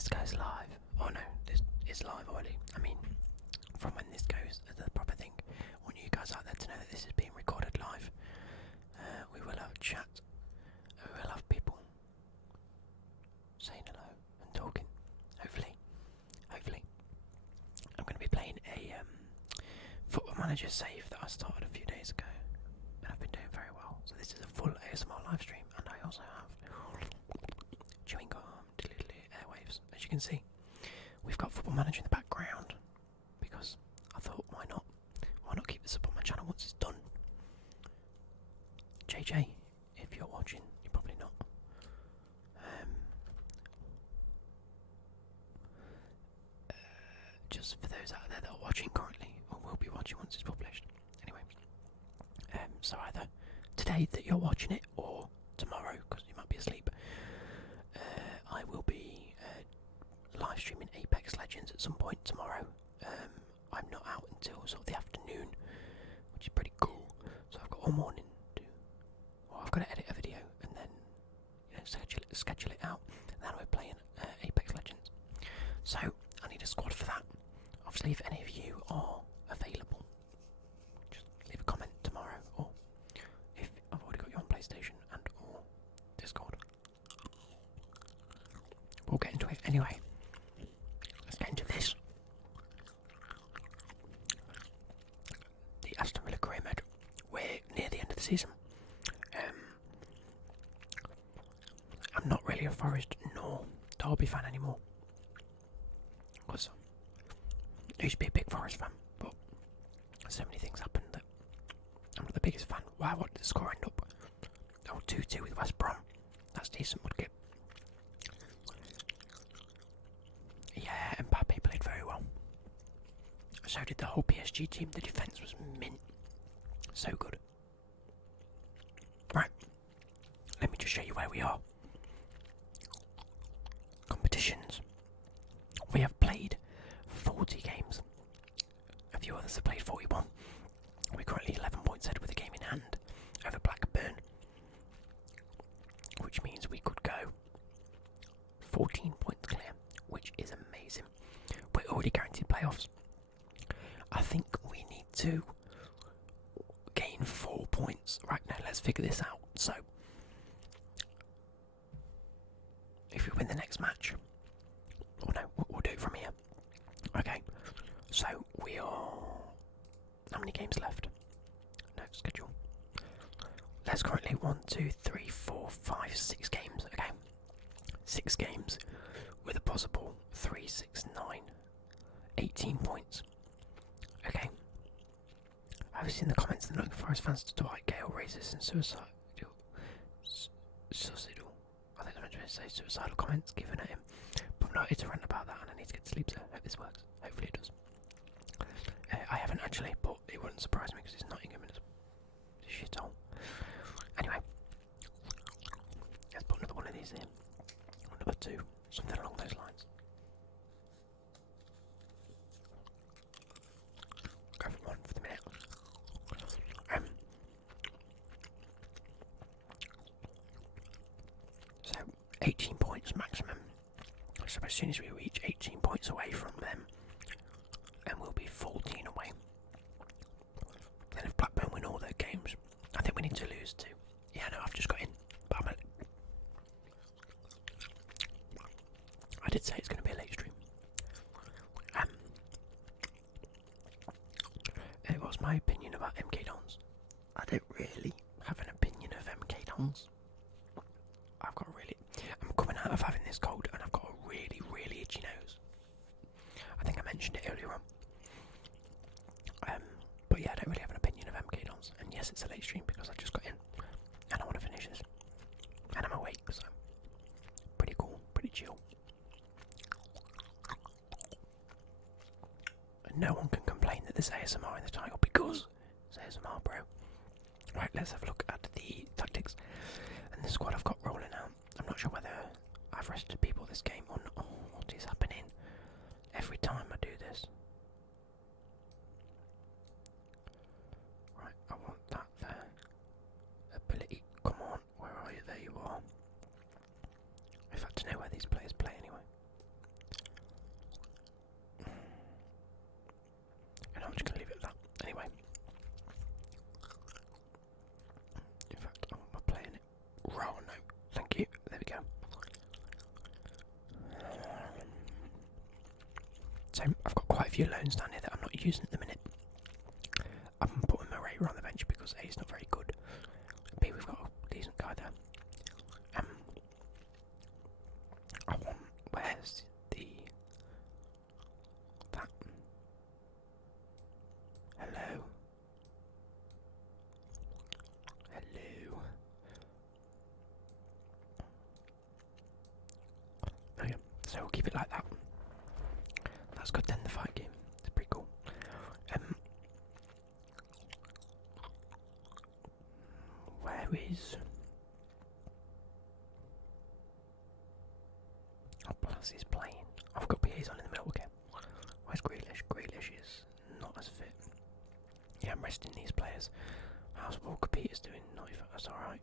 this goes live. Oh no, this is live already. I mean, from when this goes, the proper thing. I want you guys out there to know that this is being recorded live. We will have chat. We will have people saying hello and talking. Hopefully. I'm going to be playing a Football Manager save that I started a few days ago. And I've been doing very well. So this is a full ASMR live stream. And I also have chewing gum, airwaves. As you can see, we've got Football Manager in the background. Because I thought, why not? Why not keep this up on my channel once it's done? JJ, if you're watching, you're probably not. Just for those out there that are watching currently, or will be watching once it's published. Anyway, so either today that you're watching it, or tomorrow, because you might be asleep, I will be live streaming Apex Legends at some point tomorrow. I'm not out until sort of the afternoon, which is pretty cool. So I've got all morning to. Well, I've got to edit a video and then schedule it out. And then we're playing Apex Legends. So I need a squad for that. Obviously, if any of you are available, just leave a comment tomorrow, or if I've already got you on PlayStation and or Discord. We'll get into it anyway. Let's get into this. The Aston Villa career mode. We're near the end of the season. I'm not really a Forest nor Derby fan anymore. Because I used to be a big Forest fan, but so many things happened that I'm not the biggest fan. Wow, what did the score end up? Oh, 2-2 with West Brom. That's decent, Mudkip. Yeah, Mbappe played very well. So did the whole PSG team. The defence was mint. So good. Right, let me just show you where we are. Competitions. We have played 40 games. A few others have played 41. We're currently 11 points ahead with a game in hand over Blackburn, which means we could go 14 points clear, which is amazing. We're already guaranteed playoffs. I think we need to gain 4 points. Right now, let's figure this out. So, if we win the next match, or no, we'll do it from here. Okay, so we are. How many games left? No, schedule. There's currently 1, 2, 3, 4, 5, 6 games. Okay, 6 games with a possible 3, 6, 9, 18 points. Okay. I've seen the comments that looking for Forest fans to Dwight Gale racist and suicidal. I think I meant to say suicidal comments given at him. But I'm not here to rant about that, and I need to get to sleep, so I hope this works. Hopefully it does. I haven't actually, but it wouldn't surprise me because it's Nottingham and it's a shithole. Anyway, let's put another one of these in. Or number 2, something along those lines. Go for 1 for the minute. So 18 points maximum. So as soon as we reach 18 points away from them, and we'll be 14 away. Then if Blackburn win all their games, I think we need to lose 2. Yeah, no, I've just got in. But I did say it's going to be a late stream. What's my opinion about MK Dons? I don't really have an opinion of MK Dons. I'm coming out of having this cold and I've got a really, really itchy nose. I think I mentioned it earlier on. But yeah, I don't really have an opinion of MK Dons. And yes, it's a late stream because I just got in. And I want to finish this. And I'm awake, so pretty cool, pretty chill. And no one can complain that there's ASMR in the title because it's ASMR, bro. Right, let's have a look at the tactics and the squad I've got rolling out. I'm not sure whether I've rested people this game or not. Oh, what is happening every time I do this? Right, I want that there. Ability, come on, where are you? There you are. In fact, I know where these players play anyway. So I've got quite a few loans down here that I'm not using at the minute. I'm putting Moreira on the bench because A, he's not very good. B, we've got a decent guy there. I want, where's that? Hello? Hello? Okay, so we'll keep it like that. That's good then, the fight game. It's pretty cool. Where is... Oh, plus he's playing. I've got PAs on in the middle, okay. Where's Grealish? Grealish is not as fit. Yeah, I'm resting these players. How's Walker Peters doing? Not if that's alright.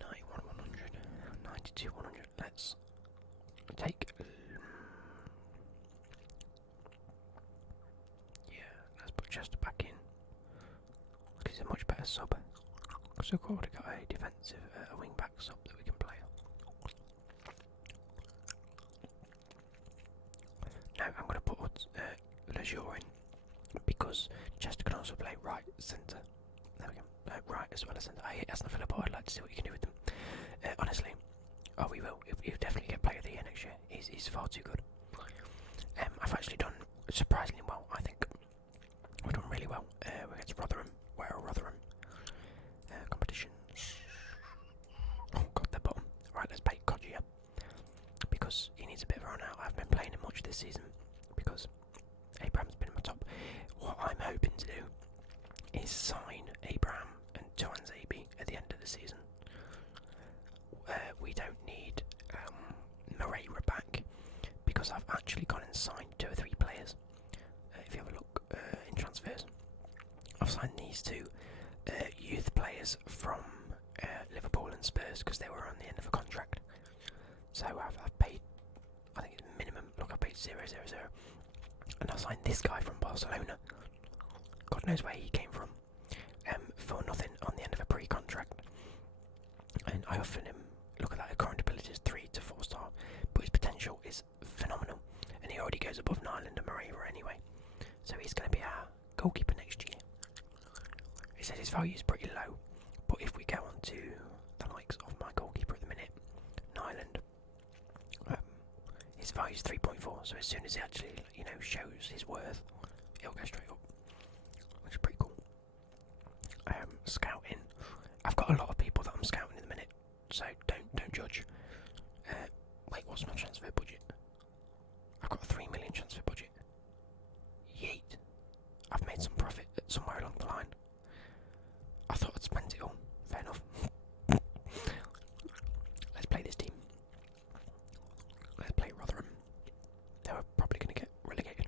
$91, 100, $92, 100. Let's take. Yeah, let's put Chester back in. He's a much better sub. So we've already got a defensive, a wing back sub that we can play. No, I'm going to put Lejeune in because Chester can also play right centre. There we go. Right as well as centre. I hate Aston Villa, but I'd like to see what you can do with them. Honestly, oh, we will. He'll definitely get player of the year next year. He's far too good. I've actually done surprisingly well. I think we've done really well. We're against Rotherham. Where are Rotherham? Competitions. Oh god, they're bottom. Right, let's play Kodjia because he needs a bit of a run out. I haven't been playing him much this season because Abraham's been in my top. What I'm hoping to do is sign Abraham and Tuanzebe at the end of the season. We don't need Moreira back because I've actually gone and signed 2 or 3 players. If you have a look in transfers, I've signed these 2 youth players from Liverpool and Spurs because they were on the end of a contract. So I've paid, I think it's minimum. Look, I paid 000, and I signed this guy from Barcelona. God knows where he came from. For nothing on the end of a pre-contract, and I offered him. Look at that, his current ability is 3 to 4 star, but his potential is phenomenal, and he already goes above Nyland and Moreira anyway. So he's going to be our goalkeeper next year. He says his value is pretty low, but if we go on to the likes of my goalkeeper at the minute, Nyland, his value is 3.4. So as soon as he actually, shows his worth, he'll go straight up, which is pretty cool. Scouting. I've got a lot of people that I'm scouting in the minute, so don't judge. Wait, what's my transfer budget? I've got a 3 million transfer budget. Yeet. I've made some profit somewhere along the line. I thought I'd spent it all. Fair enough. Let's play this team. Let's play Rotherham. They were probably going to get relegated.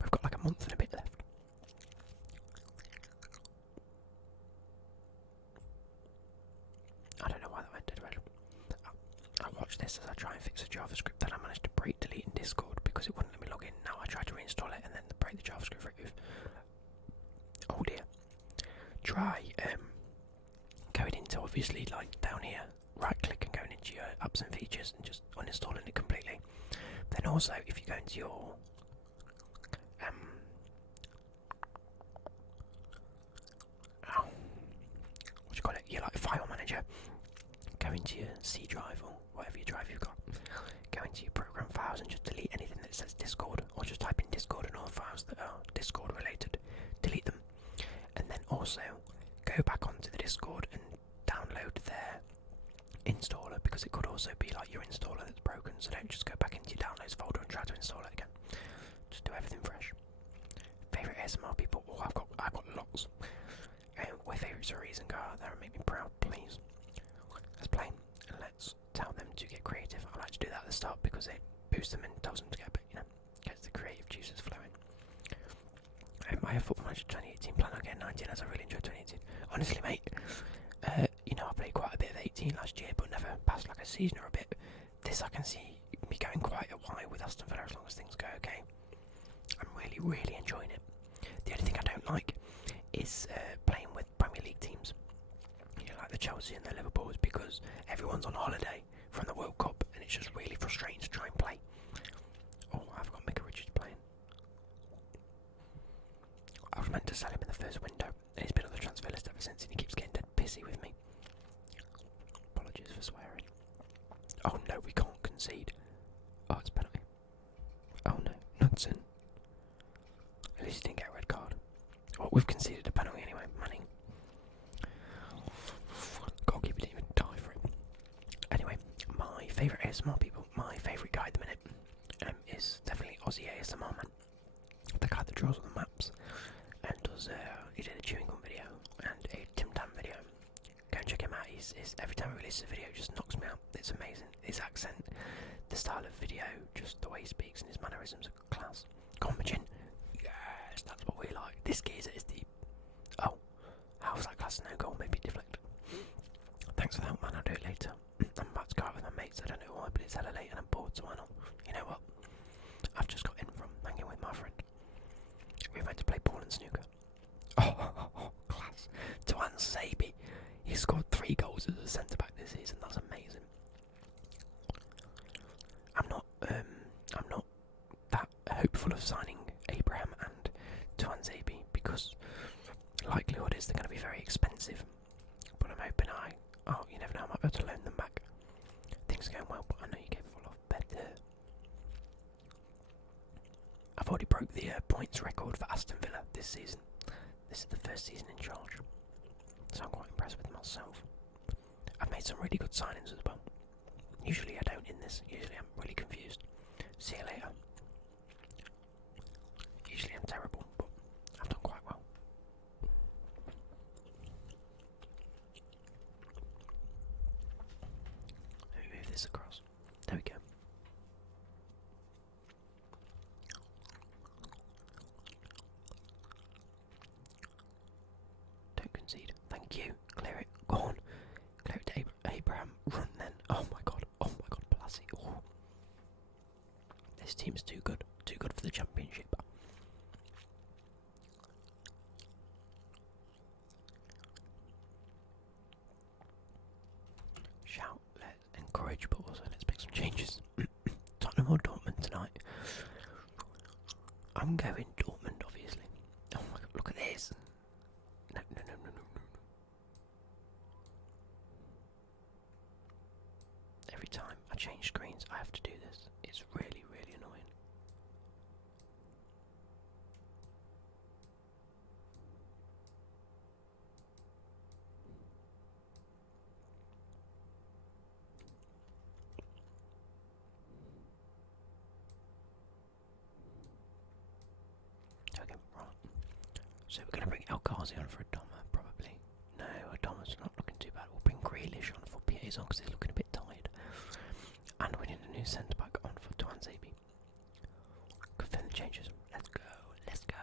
We've got like a month and a bit left. I don't know why that went dead red. I watched this as I try and fix a JavaScript that I managed to break, delete in Discord because it wouldn't let me log in. Now I tried to reinstall it and then break the JavaScript remove. Oh dear. Try going into, obviously, like down here, right click and going into your apps and features and just uninstalling it completely. Then also, if you go into your what do you call it? Your file manager. Go into your C drive or whatever your drive you've got. Go into your program files and just delete anything that says Discord, or just type in Discord and all files that are Discord related. Delete them, and then also go back onto the Discord and download their installer because it could also be like your installer that's broken. So don't just go back into your downloads folder and try to install it again. Just do everything fresh. Favorite ASMR people? Oh, I've got lots. My favourites are Reason Car. That would make me proud, please. Let's play and let's tell them to get creative. I like to do that at the start because it boosts them and tells them to get a bit, gets the creative juices flowing. I have Football Manager 2018 plan again 19 as I really enjoyed 2018. Honestly, mate, I played quite a bit of 18 last year, but never passed like a season or a bit. This I can see me going quite a while with Aston Villa as long as things go okay. I'm really, really enjoying it. The only thing I don't like is playing with Premier League teams. Like the Chelsea and the Liverpool is because everyone's on holiday from the World Cup, and it's just really frustrating to try and play. Oh, I've got Micah Richards playing. I was meant to sell him in the first window, and he's been on the transfer list ever since, and he keeps getting dead pissy with me. Apologies for swearing. Oh no, we can't concede. Oh, it's a penalty. Oh no, Knudsen. At least he didn't get a red card. Well, we've conceded a penalty anyway, Manning. Goalkeeper didn't even die for it. Anyway, my favourite ASMR people, my favourite guy at the minute, is definitely Aussie ASMR man. The guy that draws all the maps and does, he did a chewing gum video and a Tim Tam video. Go and check him out. He's every time he releases a video, it just knocks me out. It's amazing. His accent, the style of video, just the way he speaks and his mannerisms are class. Go on, Majin. Yes, that's what we like. This geezer is the... Oh, how was that class no goal? Maybe deflect. Thanks for that, man. I'll do it later. I'm about to go out with my mates. I don't know why, but it's hella late and I'm bored, so why not? You know what? I've just got in from hanging with my friend. We went to play pool and snooker. Oh, class. Tuan Sabi. He scored 3 goals as a centre-back this season. That's amazing. I'm not that hopeful of signing Abraham and Tuan Sabi because likelihood is they're going to be very expensive. But I'm hoping oh, you never know, I might be able to loan them back. Things are going well, but I know you get full of better. I've already broke the points record for Aston Villa this season. This is the first season in charge, so I'm quite impressed with myself. I've made some really good signings as well. Usually I don't in this, usually I'm really confused. See you later. Usually I'm terrible, but I've done quite well. Let me move this across. There we go. Don't concede. Thank you. Clear it. Go on. Clear it to Abraham. Run then. Oh my god. Oh my god. Blasi. Oh. This team's too good. Too good for the championship. Shout. Let's encourage, but also let's make some changes. Tottenham or Dortmund tonight? I'm going Dortmund, obviously. Oh my god. Look at this. No. Every time I change screens, I have to do this. It's really, really annoying. Okay, right. So we're going to bring El Ghazi on for Adama, probably. No, Adama's not looking too bad. We'll bring Grealish on for Piazon because he's looking a bit tired. And we need a new centre-back on for Tuan Zabi. Confirm the changes. Let's go. Let's go.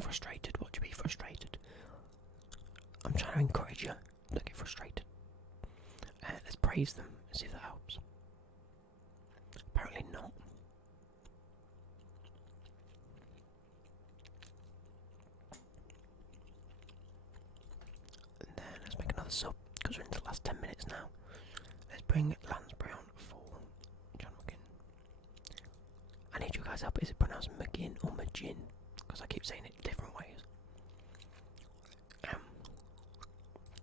Frustrated. What do you be frustrated? I'm trying to encourage you. Don't get frustrated. Let's praise them and see if that helps. Apparently not. And then let's make another sub because we're into the last 10 minutes now. Let's bring Lansbury on for John McGinn. I need you guys up. Is it pronounced McGinn or Magin? Because I keep saying it different ways.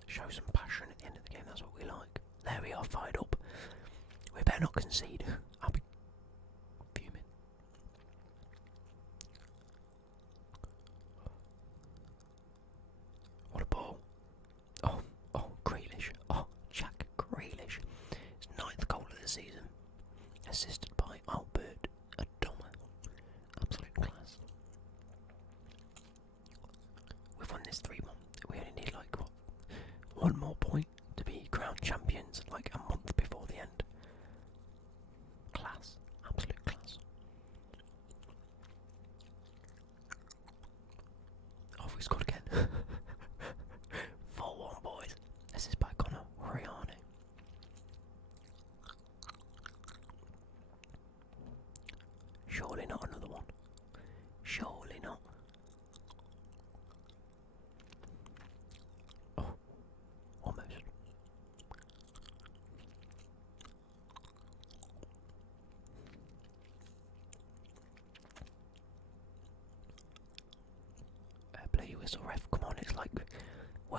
Show some passion at the end of the game. That's what we like. There we are, fired up. We better not concede. I'll be fuming. What a ball. Oh, Grealish. Oh, Jack Grealish. His 9th goal of the season. Assisted by Albert Adoma. Absolute class. We've won this 3-1. We only need like, what, 1 more point to be crowned champions like a month before the end. Class. Absolute class. Oh, we scored again. 4-1, boys. This is by Conor Riane. Surely not another one. Surely not. Oh,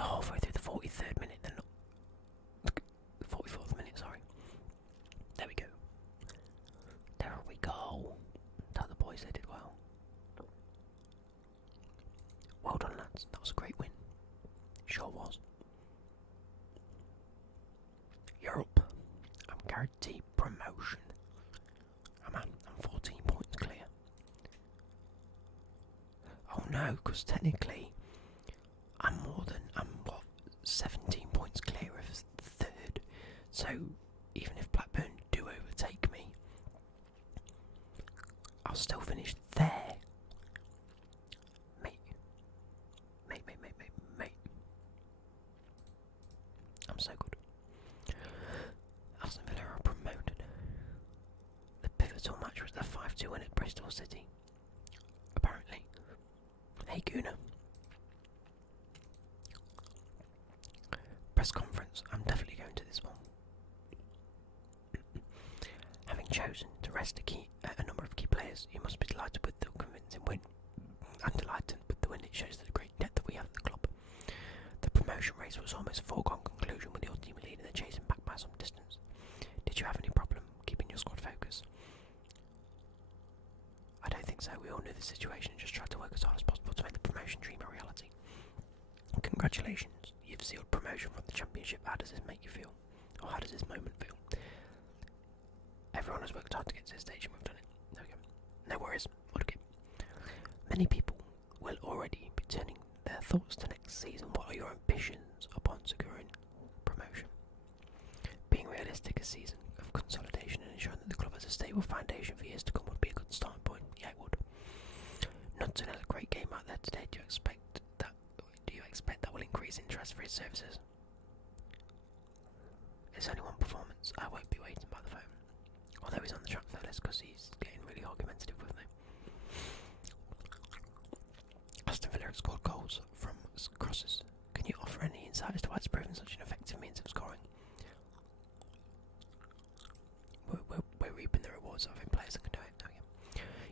we're halfway through the 43rd minute, then 44th minute, sorry. There we go. There we go. Tell the boys they did well. Well done, lads. That was a great win. Sure was. You're up. I'm guaranteed promotion. Oh man, I'm 14 points clear. Oh no, because technically I'm 17 points clear of third. So even if Blackburn do overtake me, I'll still finish there. Mate. I'm so good. Aston Villa are promoted. The pivotal match was the 5-2 win at Bristol City. Apparently. Hey Guna. Press conference. I'm definitely going to this one. Having chosen to rest a number of key players, you must be delighted with the convincing win. I'm delighted with the win. It shows the great depth that we have at the club. The promotion race was almost a foregone conclusion with your team leading the chasing back by some distance. Did you have any problem keeping your squad focus? I don't think so. We all knew the situation and just tried to work as hard as possible to make the promotion dream a reality. Congratulations, you've sealed promotion from the Championship. How does this make you feel? Or how does this moment feel? Everyone has worked hard to get to this stage and we've done it. There we go. No worries. Okay. Many people will already be turning their thoughts to next season. What are your ambitions upon securing promotion? Being realistic, a season of consolidation and ensuring that the club has a stable foundation for years to come would be a good starting point. Yeah, it would. Nunton had a great game out there today. Do you expect that will increase interest for his services? It's only one performance. I won't be waiting by the phone. Although he's on the transfer list because he's getting really argumentative with me. Aston Villa scored goals from crosses. Can you offer any insight as to why it's proven such an effective means of scoring? We're reaping the rewards of having players that can do it. Okay.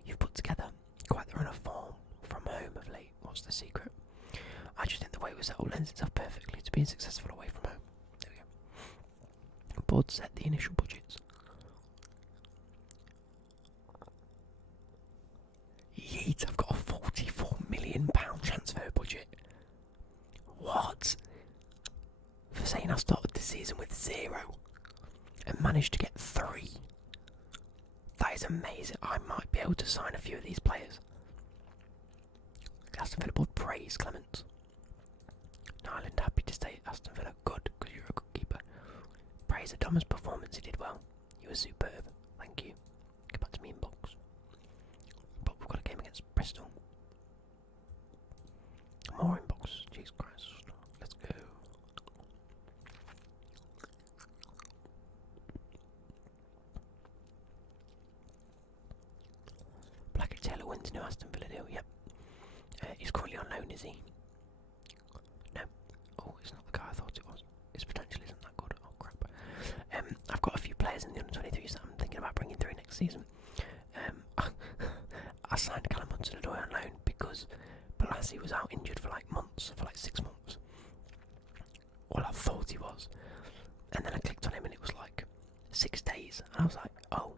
You've put together quite the run of form from home of late. What's the secret? I just think the way we settle lends itself perfectly to being successful away from home. There we go. Board set the initial budgets. Yeet, I've got a £44 million transfer budget. What? For saying I started the season with 0 and managed to get 3. That is amazing. I might be able to sign a few of these players. Aston Villa board praise Clements. Nyland happy to stay at Aston Villa. Good, because you're a good keeper. Praise Adama's performance. He did well. He was superb. Thank you. Get back to me inbox. But we've got a game against Bristol. More inbox. Jesus Christ. Let's go. Blackie Taylor wins new Aston Villa deal. Yep. He's currently on loan, is he? No. Oh, it's not the guy I thought it was. His potential isn't that good. Oh crap. I've got a few players in the under-23s that I'm thinking about bringing through next season. I signed Callum Hudson-Odoi on loan because Balassi was out injured for like months, for like 6 months. Well, I thought he was. And then I clicked on him and it was like 6 days. And I was like, oh.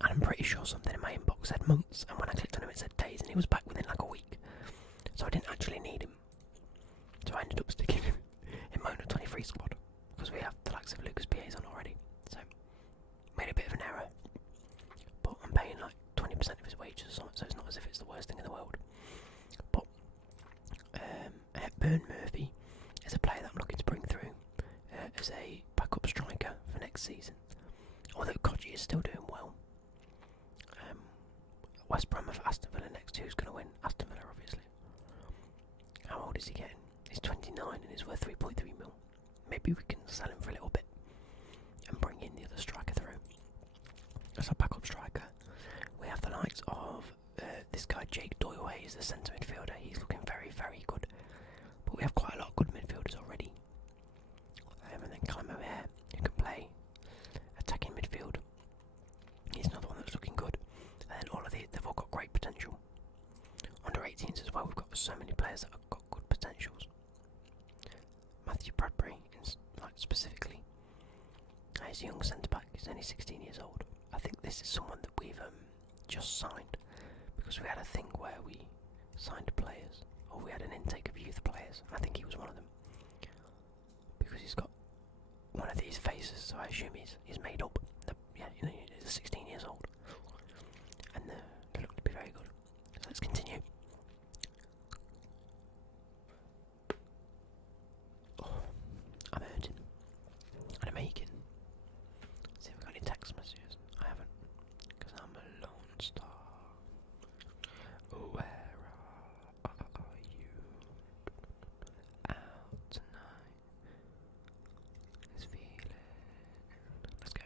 And I'm pretty sure something in my inbox said months. And when I clicked on him it said days and he was back within like a week. So I didn't actually need him. So I ended up sticking him in my under 23 squad. Because we have the likes of Lucas Pies on already. So, made a bit of an error. But I'm paying like 20% of his wages or something, so it's not as if it's the worst thing in the world. But Burn Murphy is a player that I'm looking to bring through as a backup striker for next season. Although Koji is still doing well. West Brom have Aston Villa next. Who's going to win? Aston Villa, obviously. How old is he getting? He's 29 and he's worth 3.3 mil. Maybe we can sell him for a little bit and bring in the other striker through. As a backup striker, we have the likes of this guy Jake Doyle Hayes, the centre midfielder. He's looking very, very good. But we have quite a lot of good midfielders already. And then Callum O'Hare, who can play attacking midfield. He's another one that's looking good. And then all of they've all got great potential. Under 18s as well, we've got so many players that have got good potentials. a young centre back. He's only 16 years old. I think this is someone that we've just signed, because we had a thing where we signed players, or we had an intake of youth players. I think he was one of them, because he's got one of these faces, so I assume he's made up. Yeah, you know, he's 16 years old, and they look to be very good. So let's continue. Oh, I'm hurting, and I'm aching. See if we've got any text messages. I haven't, because I'm a lone star. Where are you out tonight? This feeling. Let's go.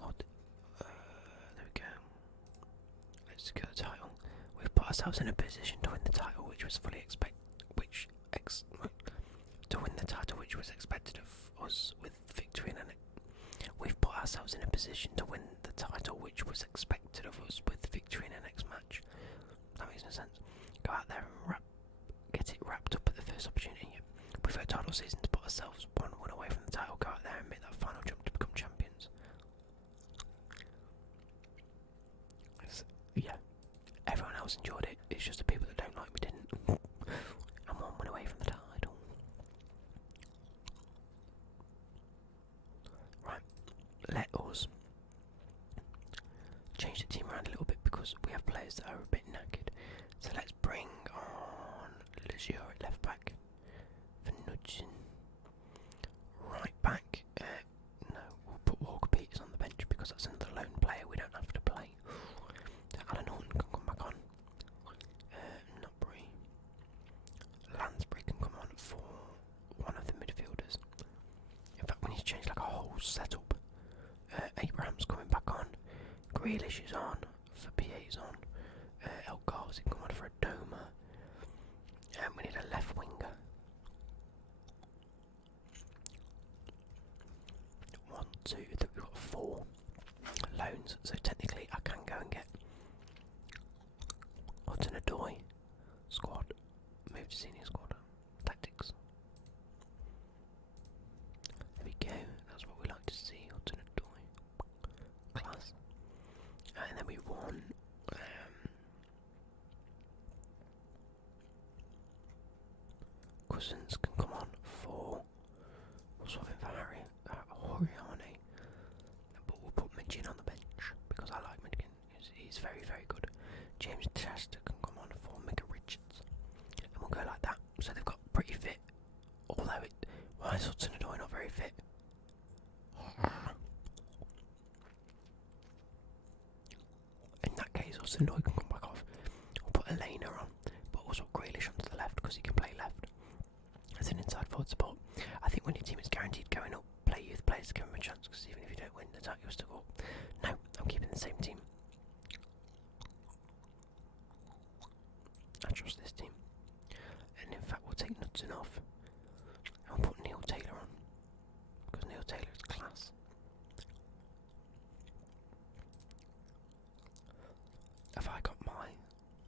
God, there we go. Let's go the title. We've put ourselves in a position to win the title, which was fully to win the title, which was expected of us with victory in We've put ourselves in a position to win the title, which was expected of us with victory in the next match. That makes no sense. Go out there and get it wrapped up at the first opportunity. We've got a title season to put ourselves one win away from the title. Go out there and make that final jump to become champions. Yeah, everyone else enjoyed it. It's just the people that don't like me didn't. And one win away from the title. Right, let us change the team around a little bit, because we have players that are a bit knackered. So let's bring on Lezier at left back for Nudgen. Right back, no, we'll put Walker Peters on the bench, because that's another lone player we don't have to play. So Alan Horton can come back on. Nutbury. Lansbury can come on for one of the midfielders. In fact, we need to change like a whole setup. Abraham's coming back on. Grealish is on for PA's on. El Ghazi can come on for a Doma. And we need a left winger. 1, 2, 3, we've got 4 loans, so technically I can go and get Hudson-Odoi squad, move to senior squad, tactics. There we go, that's what we like to see, Hudson-Odoi, class. And then we won Cousins can come on for, we'll swap him for Horiani, but we'll put Midgin on the bench, because I like Midgin, he's very, very good. James Chester can come on for Micah Richards, and we'll go like that. So they've got pretty fit, although why is Hudson-Odoi not very fit? In that case, Hudson-Odoi can come back off. We'll put Elena on, but also Grealish onto the left, because he can play left as an inside forward support. I think when your team is guaranteed going up, play youth players to give them a chance, because even if you don't win, the title will still go up. No, I'm keeping the same team. I trust this team. And in fact, we'll take Knudsen off. And we'll put Neil Taylor on, because Neil Taylor is class. Have I got my...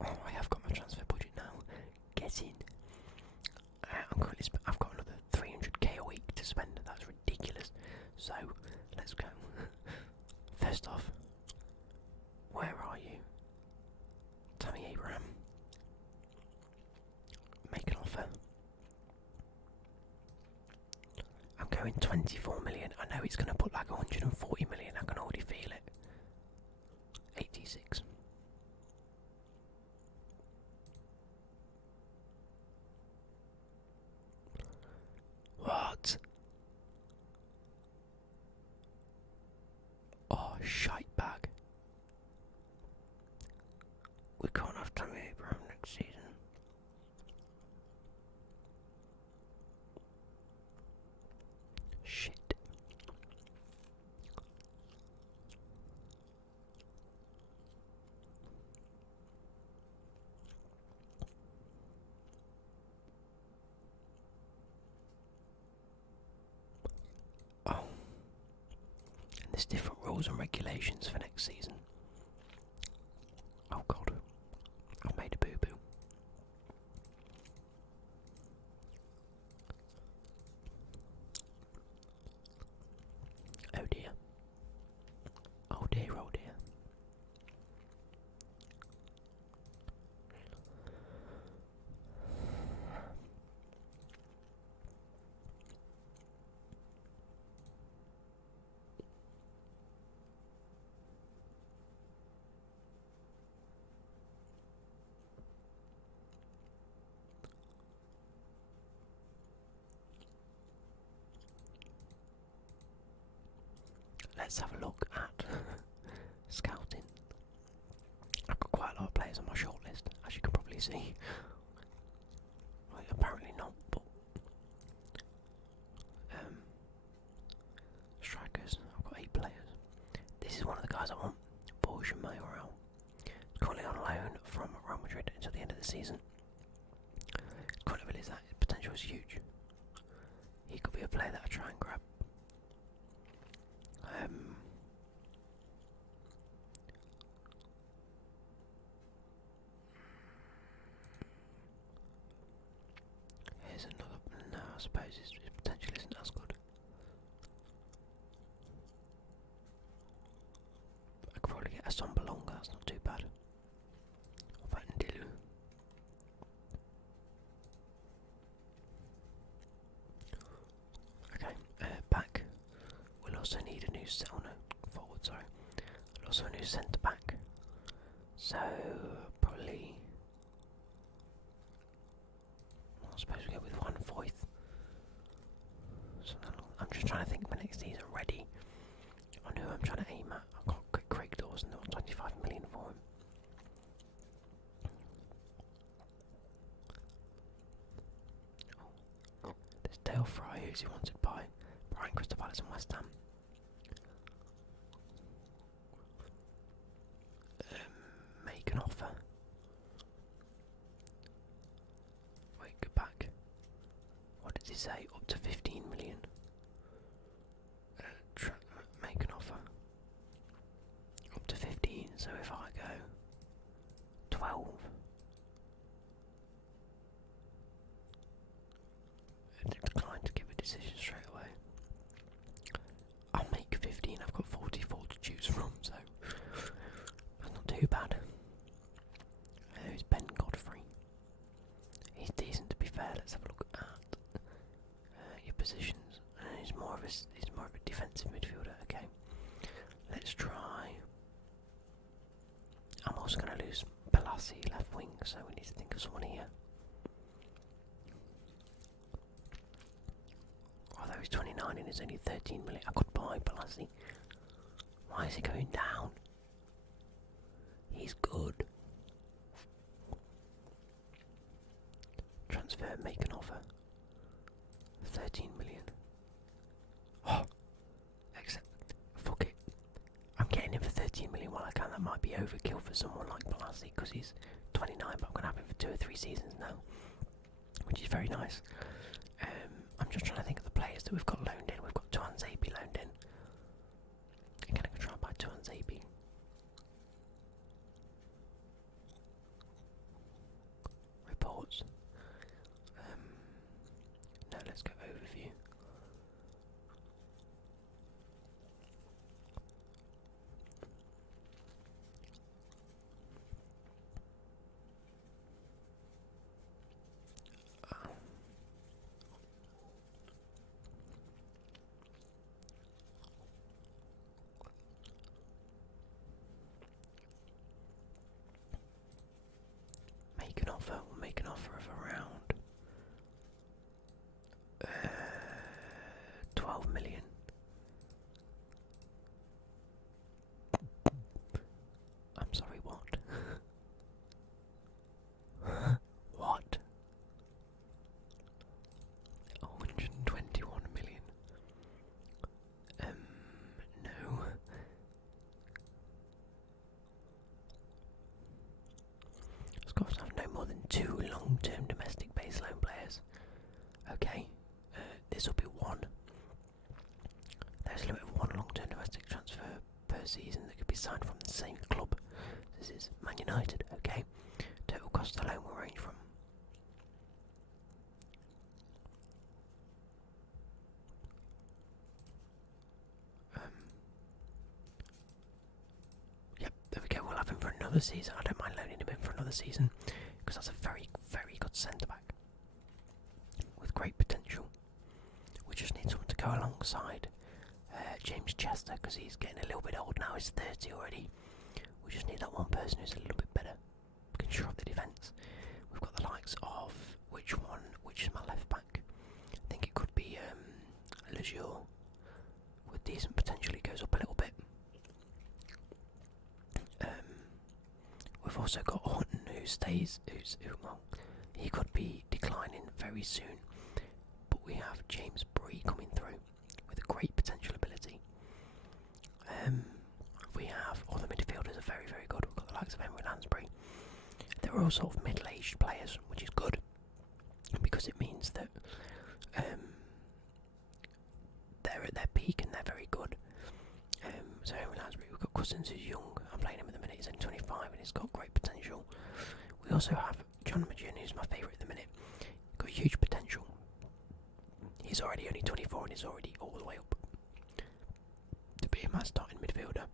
Oh, I have got my transfer budget now. Get in. I'm currently I've got another 300k a week to spend. That's ridiculous. So, let's go. First off, where are you? Tammy Abraham. Make an offer. I'm going 24 million. I know it's going to put like 140 million. I can already feel it. 86. What? Oh, shite bag. We can't have Tammy Abraham next season. Shit. Oh. And there's different rules and regulations for next season. Oh god. I've made a boo-boo. let's have a look at scouting. I've got quite a lot of players on my shortlist, as you can probably see. Well, apparently not, but strikers, I've got 8 players. This is one of the guys I want, Borja Mayoral. He's currently on loan from Real Madrid until the end of the season. His current ability is that his potential is huge. He could be a player that I try and grab. Here's another. No, I suppose his potential isn't as good. I could probably get a Sombalonga, that's not too bad. What about Ndilu? Okay, back. We'll also need a new forward, sorry. We'll also a new centre back. So, probably. I suppose we go with 1 Foyth. So I'm just trying to think my next season ready on who I'm trying to aim at. I've got Craig Dawson, they want 25 million for him. There's Dale Fry, who's he wanted by Brian Crystal Palace and West Ham. Make an offer. Wait, go back. What did he say? Up to 15 million. Make an offer. Up to 15, so if I go 12. Decline to give a decision straight away. I'll make 15, I've got 44 to choose from, so that's not too bad. Who's Ben Godfrey? He's decent to be fair. Let's have a look at your positions. He's more of a defensive midfielder. Okay, let's try. I'm also going to lose Balassi left wing, so we need to think of someone here. Although he's 29 and he's only 13 million, I could buy Balassi. Why is he going down? He's good. Transfer, make an offer. 13 million. Oh, except, fuck it. I'm getting him for 13 million while I can. That might be overkill for someone like Balassi because he's 29, but I'm going to have him for 2 or 3 seasons now, which is very nice. I'm just trying to think of the players that we've got loaned in. We've got Tuan Zabi loaned in. Again, I can try and buy Tuan Zabi. Reports. No, let's go overview. Make an offer. We'll make an offer of around 12 million. I'm sorry, what? What? 121 million. No. Scots have no more than 2 long-term domestic base loan players. Okay, this will be 1. There's a limit of 1 long-term domestic transfer per season that could be signed from the same club. This is Man United, okay. Total cost of the loan will range from yep, there we go, we'll have him for another season. I don't mind loaning him in for another season because that's a very, very good centre-back with great potential. We just need someone to go alongside James Chester because he's getting a little bit old now, he's 30 already. We just need that one person who's a little bit better, can shore up the defence. We've got the likes of, which is my left back? I think it could be Lejeune with decent potential. He goes up a little bit. also got Horton, well, he could be declining very soon. But we have James Bree coming through with a great potential ability. We have all the midfielders are very, very good. We've got the likes of Emery Lansbury. They're all sort of middle-aged players, which is good because it means that they're at their peak and they're very good. So Emery Lansbury, we've got Cousins who's young. I'm playing him at the minute. He's only 25 and he's got great potential. We also have John McGinn, who's my favourite at the minute. He's got huge potential. He's already only 24 and he's already all the way up to be my starting midfielder,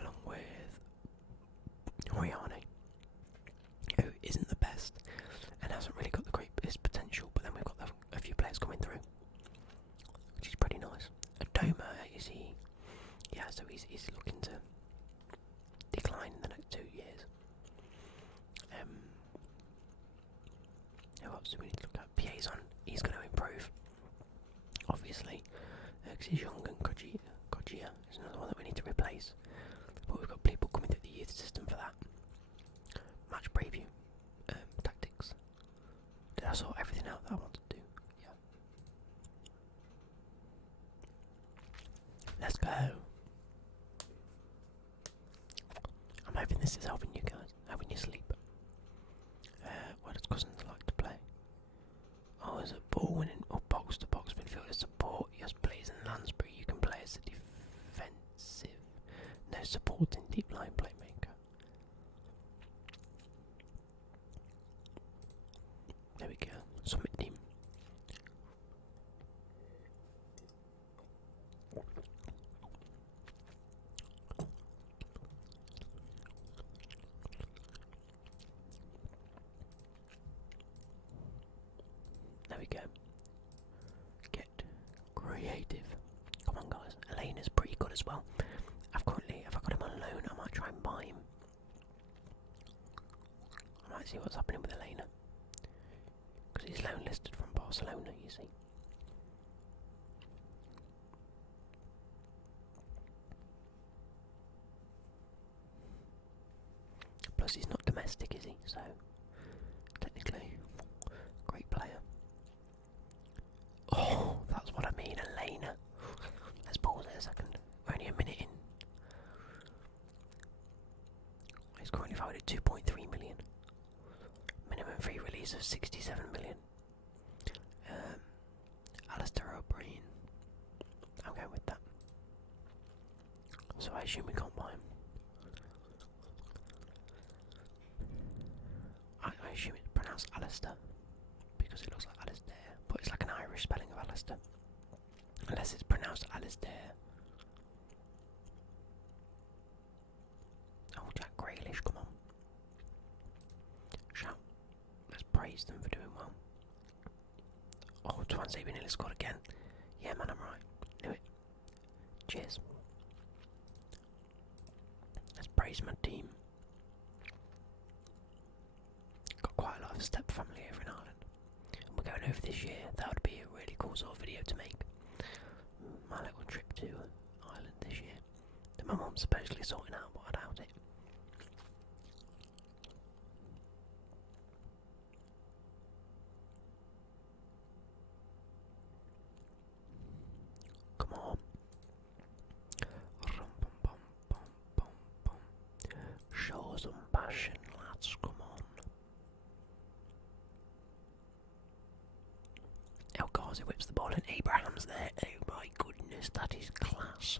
along with Oriane, who isn't the best and hasn't really got the greatest potential, but then we've got a few players coming through, which is pretty nice. Adoma, is he? Yeah, so he's looking to decline in the next 2 years. Who else do we need to look at? Piazon, he's going to improve, obviously, because he's young, and Kojia is another one that we need to replace. But we've got people coming through the youth system for that. Match preview, tactics. Did I sort everything out that I wanted to do? Yeah. Let's go. I'm hoping this is helping you guys, helping you sleep. Where does Cousins like to play? Oh, is it ball winning or box to box midfielder support? Yes, please. And Lansbury, you can play as a defensive, no supporting deep line playmaker. There we go. Summit team. There we go. Get creative. Come on, guys. Elena's pretty good as well. If I got him on loan, I might try and buy him. I might see what's happening with Elena. Because he's loan listed from Barcelona, you see. Plus he's not domestic, is he? So, technically, great player. Oh, that's what I mean, Elena. Let's pause it a second. We're only a minute in. He's currently valued at 2.3 million. Minimum free release of 67 million. Alistair O'Brien. I'm going with that. So I assume we can't buy him. I assume it's pronounced Alistair because it looks like Alistair, but it's like an Irish spelling of Alistair. Unless it's pronounced Alistair. Oh, Jack Grealish, come on. Shout. Let's praise them for doing well. Oh, Swansea nearly scored again. Yeah, man, I'm right. Knew it. Cheers. Let's praise my team. Got quite a lot of step family over in Ireland. And we're going over this year. That would be a really cool sort of video to make. My little trip to Ireland this year. That my mum's supposedly sorting out, but I doubt it. Come on. Show some passion, lads. Come on. El Ghazi whips the ball and Abraham's there. Oh my goodness, that is class.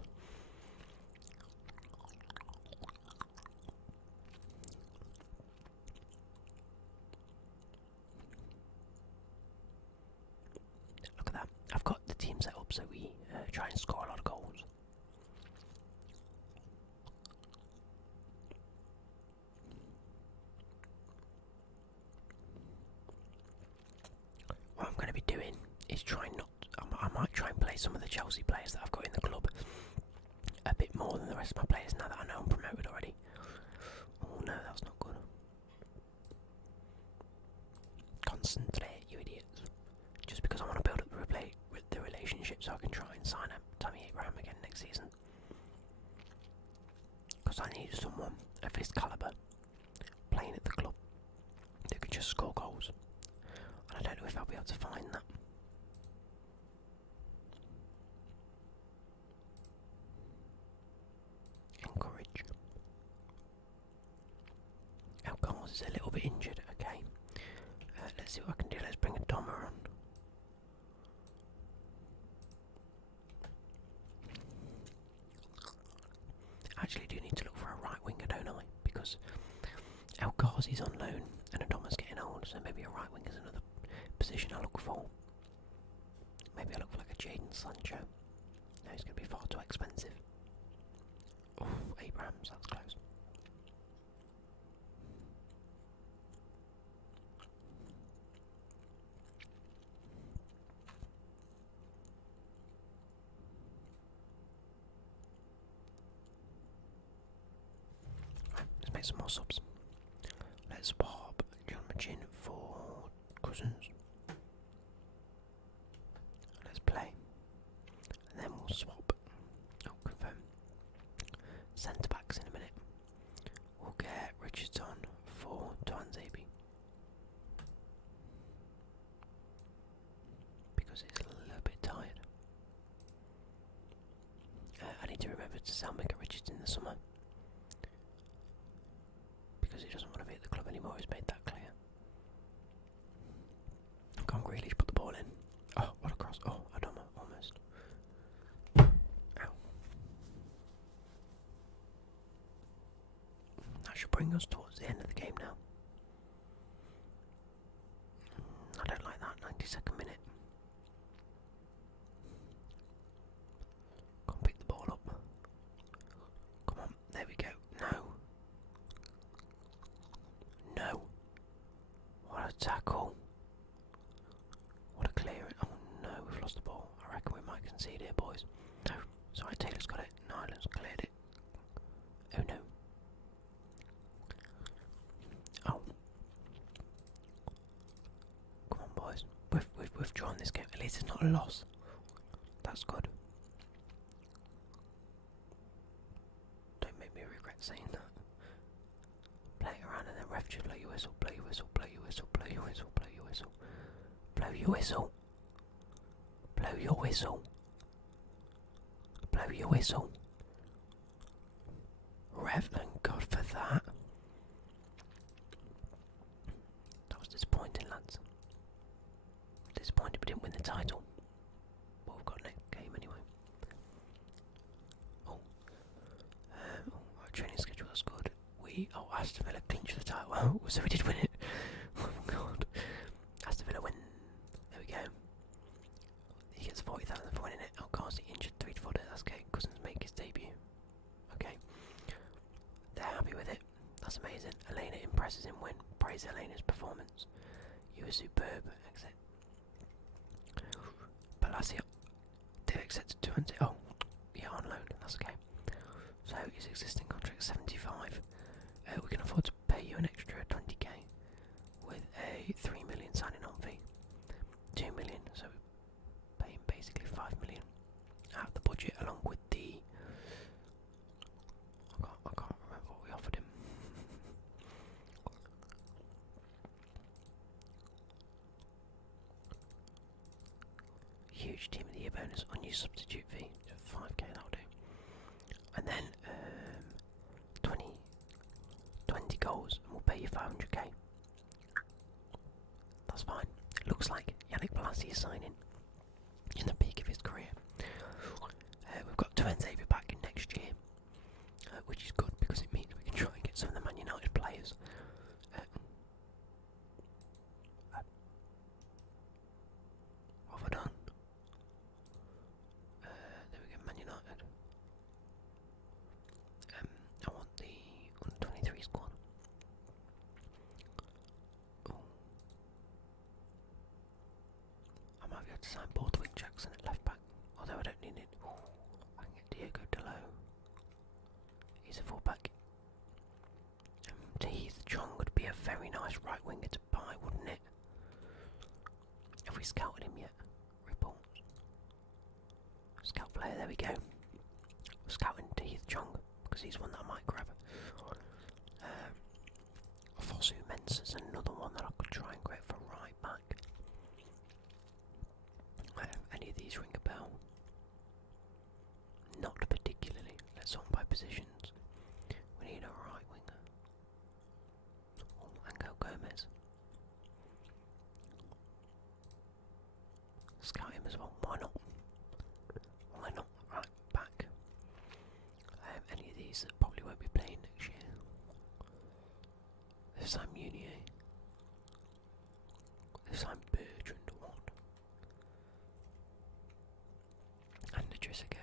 Look at that. I've got the team set up so we try and score a lot of goals. What I'm going to be doing is I might try and play some of the Chelsea players that I've got in the club a bit more than the rest of my players now that I know I'm promoted already. Oh no, that's not good. Concentrate, you idiots. Just because I want to build up the relationship so I can try and sign up Tammy Abraham again next season. Because I need someone of his calibre able to find that. Encourage. Our Cars is a little bit injured, okay. Let's see what I can do. Let's bring a Doma on. I actually do need to look for a right winger, don't I? Because El Ghazi's on loan and Adoma's getting old, so maybe a right wing is another position I look for. Maybe I look for like a Jadon Sancho. No, he's going to be far too expensive. Oh, Abrahams, that's close. Right, let's make some more subs. Let's swap John Machin for Cousins. Let's play. And then we'll swap. Oh, confirm. Centre backs in a minute. We'll get Richardson for Tuanzebe. Because he's a little bit tired. I need to remember to sell Micah Richards in the summer. Because he doesn't want to be at the club anymore, he's made that clear. Come on, Grealish, put the ball in. Oh, what a cross. Oh, Adama, almost. Ow. That should bring us towards the end of the game now. I don't like that, 92nd minute. Go and pick the ball up. Come on, there we go. No. No. What a tackle. What a clear. Oh no, we've lost the ball. I reckon we might concede here, boys. No. Sorry, Taylor's got it. Nyland's cleared it. Oh no. Oh. Come on, boys. We've drawn this game. At least it's not a loss. That's good. Don't make me regret saying that. Play it around and then ref should blow your whistle, blow your whistle, blow your whistle, blow your whistle, blow your whistle. Blow your whistle. Blow your whistle. Blow your whistle. Ref, thank God for that. That was disappointing, lads. Disappointed we didn't win the title. But we've got next game anyway. Oh. Our training schedule was good. Aston Villa clinched the title. Oh, so we did win it. Oh God. Aston Villa win. There we go. He gets 40,000 for winning it. Oh, Ghazi injured 3 to 4 days. That's okay. Cousins make his debut. Okay. They're happy with it. That's amazing. Elena impresses him win. Praise Elena's performance. You were superb. Exit. Palacio. They've accepted 20. Oh, yeah, on loan. That's okay. So his existing contract 75. We can afford to pay you an extra 20k with a 3 million signing on fee. 2 million, so we pay him basically 5 million out of the budget along with the... I can't remember what we offered him. Huge team of the year bonus, unused substitute fee, 5k, that'll do. And then 20 goals and we'll pay you 500k. That's fine. Looks like Yannick Bolasie is signing in the peak of his career. We've got Tuanzebe back next year, which is good because it means we can try and get some of the Man United players. What have I done? There we go, Man United. I want the under 23 squad. Ooh. I might be able to sign Borthwick Jackson at left back, although I don't need it. Ooh, I can get Diego Delo. He's a full back. Heath Chong would be a very nice right winger to buy, wouldn't it? Have we scouted him yet? Reports. Scout player, there we go. We're scouting Heath Chong because he's one that I might grab. Fosu Mensah's another one that I could try and grab for right back. scout him as well. Why not? Why not? Right, back. Any of these that probably won't be playing next year. This time Munier. This time Bertrand one. And Idris again.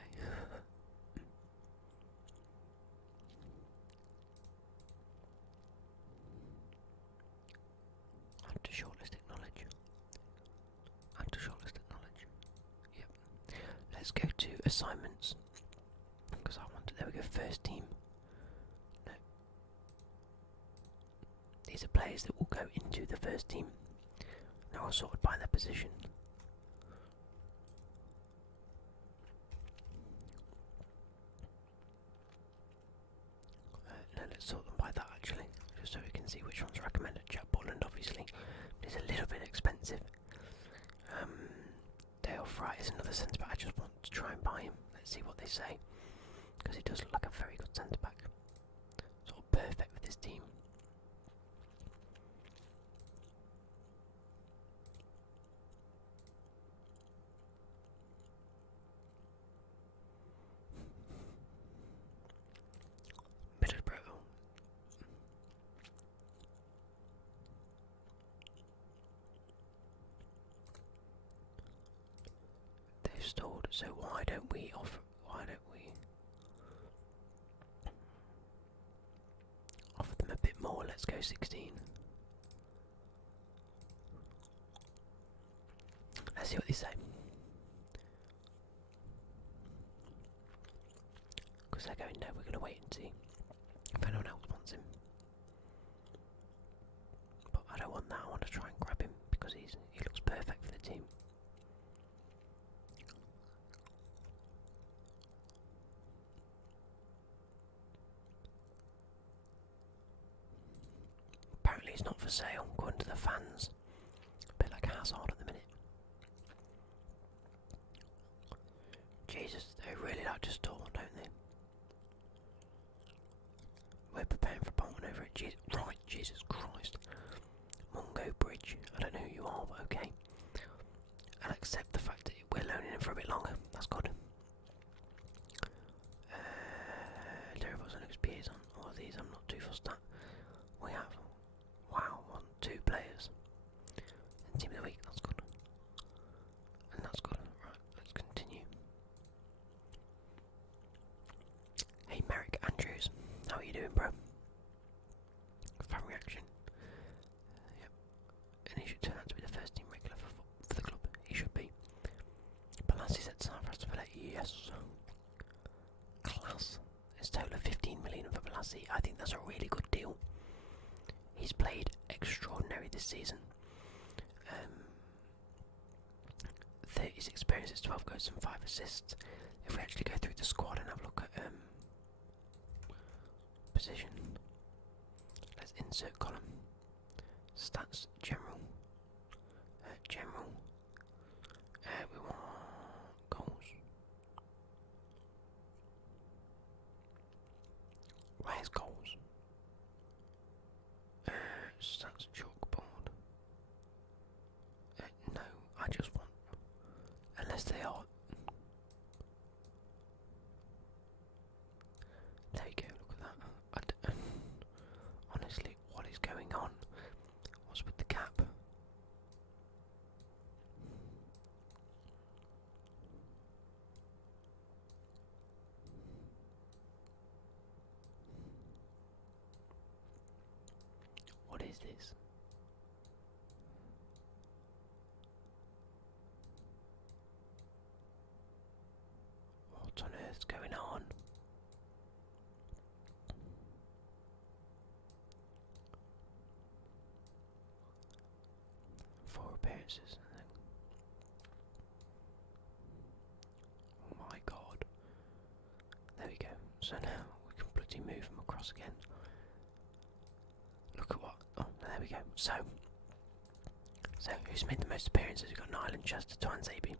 Add to shortlist acknowledge. Add to shortlist acknowledge. Yep. Let's go to assignments. Because I want to. There we go. First team. No. These are players that will go into the first team. They're all sorted by their position. No, let's sort them by that actually, just so we can see which one's recommended. Jack Butland, obviously, but it's a little bit expensive. Dale Fry is another centre back. I just want to try and buy him. Let's see what they say, because he does look like a very good centre back. Sort of perfect for this team. Middlesbrough. They've stalled, so why don't we offer them a bit more? Let's go 16. Let's see what they say. Because they're going, no, we're going to wait and see if anyone else wants him. But I don't want that, I want to try and grab him because he looks perfect for the team. Apparently he's not for sale, according to the fans. A bit like Hazard at the minute. Jesus, they really like to store, don't they? We're preparing for Bolton over at Jesus Christ. Mungo Bridge. I don't know who you are, but okay. I'll accept the fact that we're loaning him for a bit longer. That's good. Terrible and XP is on all of these. I'm not too fussed at. We have, wow, 2 players. And team of the week, that's good. And that's good. Right, let's continue. Hey Merrick Andrews, how are you doing, bro? Fan reaction. Yep. And he should turn out to be the first team regular for the club. He should be. Balassi said time for us to play. Yes. Class. It's a total of 15 million for Balassi. I think that's a really good deal. He's played extraordinary this season. 36 experiences, 12 goals and 5 assists. If we actually go through the squad and have a look at position, let's insert column. Stats, general. General. We want goals. Where's goals? Stats chalkboard. No, I just want. Unless they are. There you go, look at that. Honestly, what is going on? What's with the cap? What is this? What on earth's going on? Four appearances. Oh my god. There we go. So now we can bloody move them across again. Look at what. Oh, there we go. So who's made the most appearances? We've got Nyland, Chester, Twanzaby.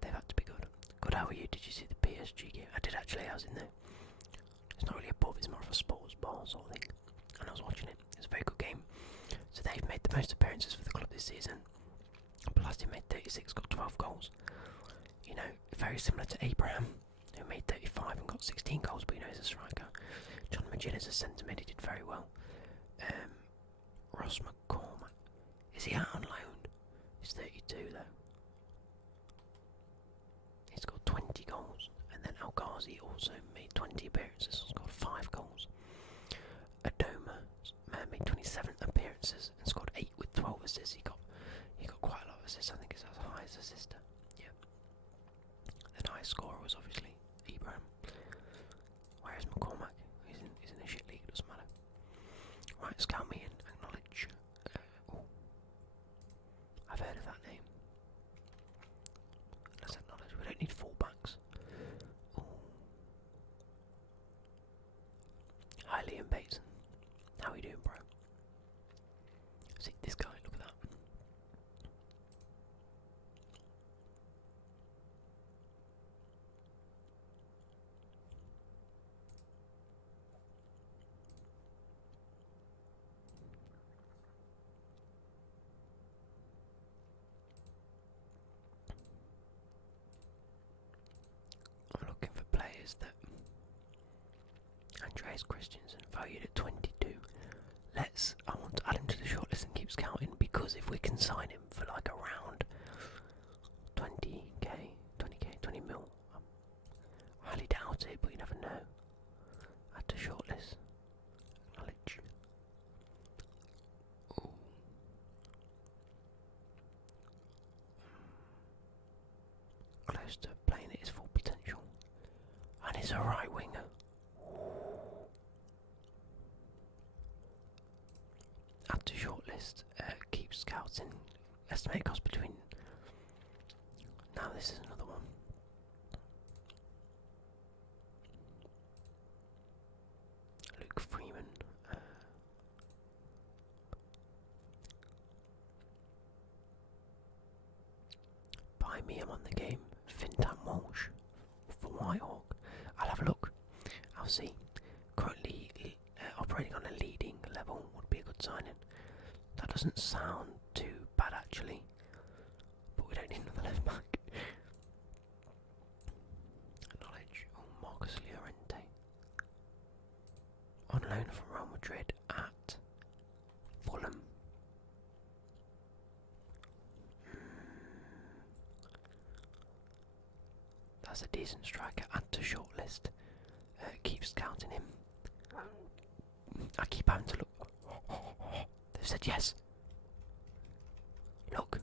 They've had to be good. Good, how are you? Did you see the PSG game? I did actually, I was in there. It's not really a pub, it's more of a sports bar sort of thing. And I was watching it. It was a very good game. So they've made the most appearances for the club this season. Blasty made 36, got 12 goals. You know, very similar to Abraham, who made 35 and got 16 goals, but you know, he's a striker. John McGinn is a centre mid, he did very well. Ross McCormack, is he out on loan? He's 32 though. He's got 20 goals, and then Al Ghazi also made 20 appearances, scored 5 goals. Adoma made 27 appearances and scored 8 with 12 assists. He got quite a lot of assists. I think he's as high as assist. Yeah. The highest scorer was obviously Ibrahim. Whereas McCormack, he's in a shit league. Doesn't matter. Right, scout me and acknowledge. I've heard of that name. Let's acknowledge. We don't need fullbacks. Hi, Liam Bateson. How are you doing, bro? See this guy, look at that. I'm looking for players that Andreas Christensen valued at 22. I want to add him to the shortlist and keep scouting, because if we can sign him for like around 20 mil, I highly doubt it, but you never know. Add to shortlist. Acknowledge. Ooh. Close to playing at his full potential. And he's a right winger. Add to shortlist, keep scouting, estimate cost between. Now this is another one. Luke Freeman. Buy me, I'm on the game. Fintan Walsh for Whitehawk. I'll have a look. I'll see. Currently operating on a leading level would be a good signing. That doesn't sound too bad actually, but we don't need another left back. Acknowledge. Oh, Marcus Llorente on loan from Real Madrid at Fulham. That's a decent striker. Add to shortlist. Keep scouting him. I keep having to look. They've said yes. Look.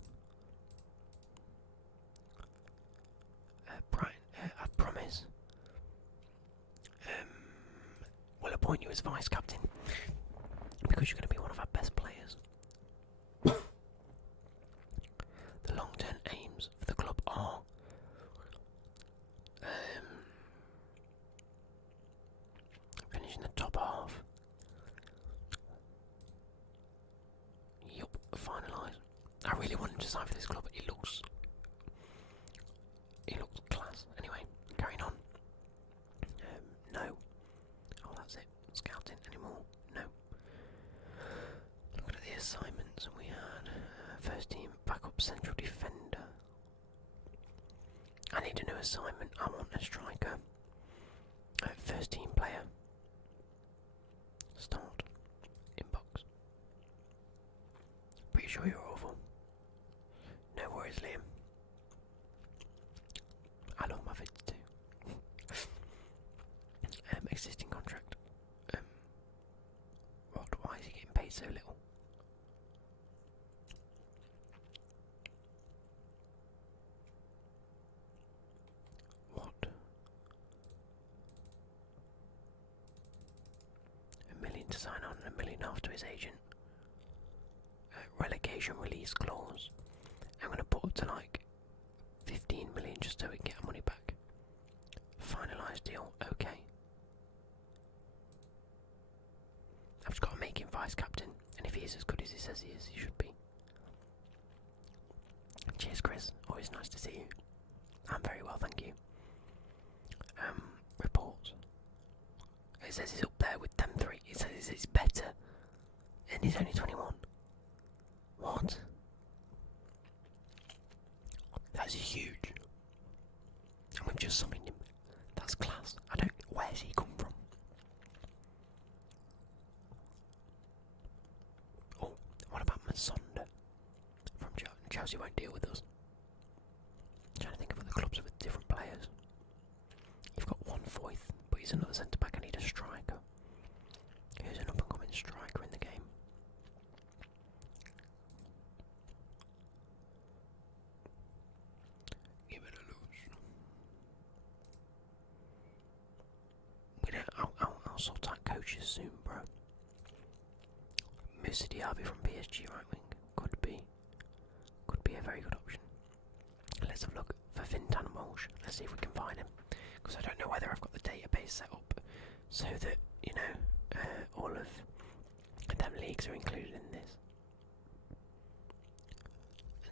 Brian, I promise. We'll appoint you as vice captain because you're going to be one of our best players. The long-term aims for the club are finishing the top half. Yup, finalised. I really wanted to sign for this club. It looks class. Anyway, carrying on. No. Oh, that's it. Scouting anymore? No. Looking at the assignments, we had first team backup central defender. I need a new assignment. I want a striker. First team player. Start. Inbox. Pretty sure you're awful. No worries, Liam. I love my vids too. Existing contract. Why is he getting paid so little? What? $1 million to sign on, $1 million after his agent. Relegation release clause. I'm going to put up to like 15 million just so we can get our money back. Finalised deal, okay. I've just got to make him vice captain, and if he is as good as he says he is, he should be. Cheers, Chris. Always nice to see you. I'm very well, thank you. Reports. It says he's up there with them three. It says he's better, and he's only 21. What? That is huge. And we've just summoned him. That's class. Where's he come from? Oh, what about Masonda? From Chelsea won't deal with us. I'm trying to think of other clubs with different players. You've got one Foyth, but he's another centre back. I need a striker. Who's an up and coming striker in the game? Give it a lose. I'll sort out coaches soon, bro. Moussa Diaby from PSG right wing could be a very good option. Let's have a look for Fintan Walsh. Let's see if we can find him, because I don't know whether I've got the database set up so that all of them leagues are included in this.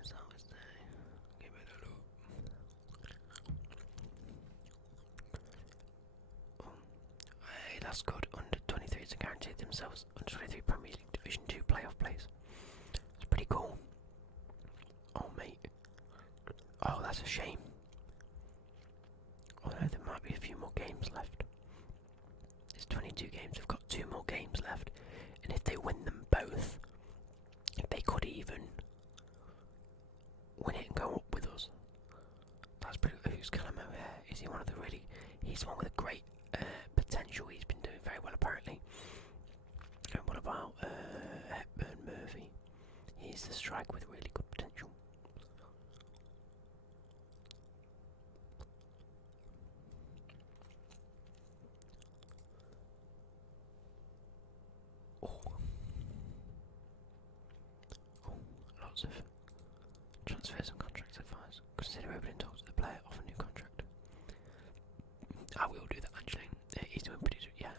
So give it a look. Hey, that's good. Under 23s are guaranteed themselves under 23 Premier League Division 2 playoff place. It's pretty cool. Oh mate. Oh, that's a shame. Although there might be a few more games left. There's 22 games, we've got 2 more games left. And if they win them both, they could even win it and go up with us. That's pretty good. Who's Callum O'Hare? Is he one of the really... He's one with a great potential. He's been doing very well apparently. And what about Hepburn Murphy? He's the striker with really good potential. Lots of transfers and contract advice. Consider opening talks with the player, offer a new contract. I will do that actually. He's doing pretty good. Yeah.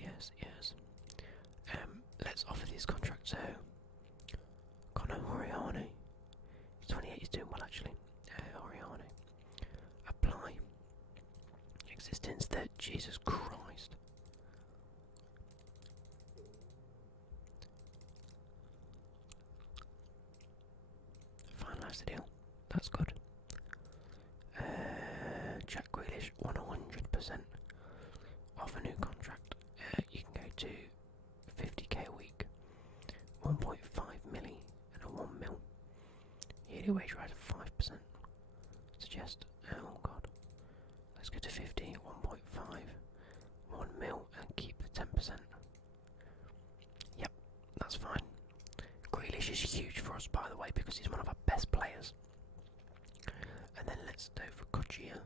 Yes. Let's offer these contracts. So, Conor Oriane. He's 28. He's doing well actually. Oriane. Apply. Existence that Jesus Christ. Finalise the deal. That's good. Jack Grealish, 100% off a new contract. You can go to 50k a week, 1.5 milli, and a 1 mil. Yearly wage rise of 5%. Suggest. Oh god. Let's go to 50, 1.5, 1 mil, and keep the 10%. Yep, that's fine. Grealish is huge for us, by the way, because he's one of our best players. And then let's go for Kochia.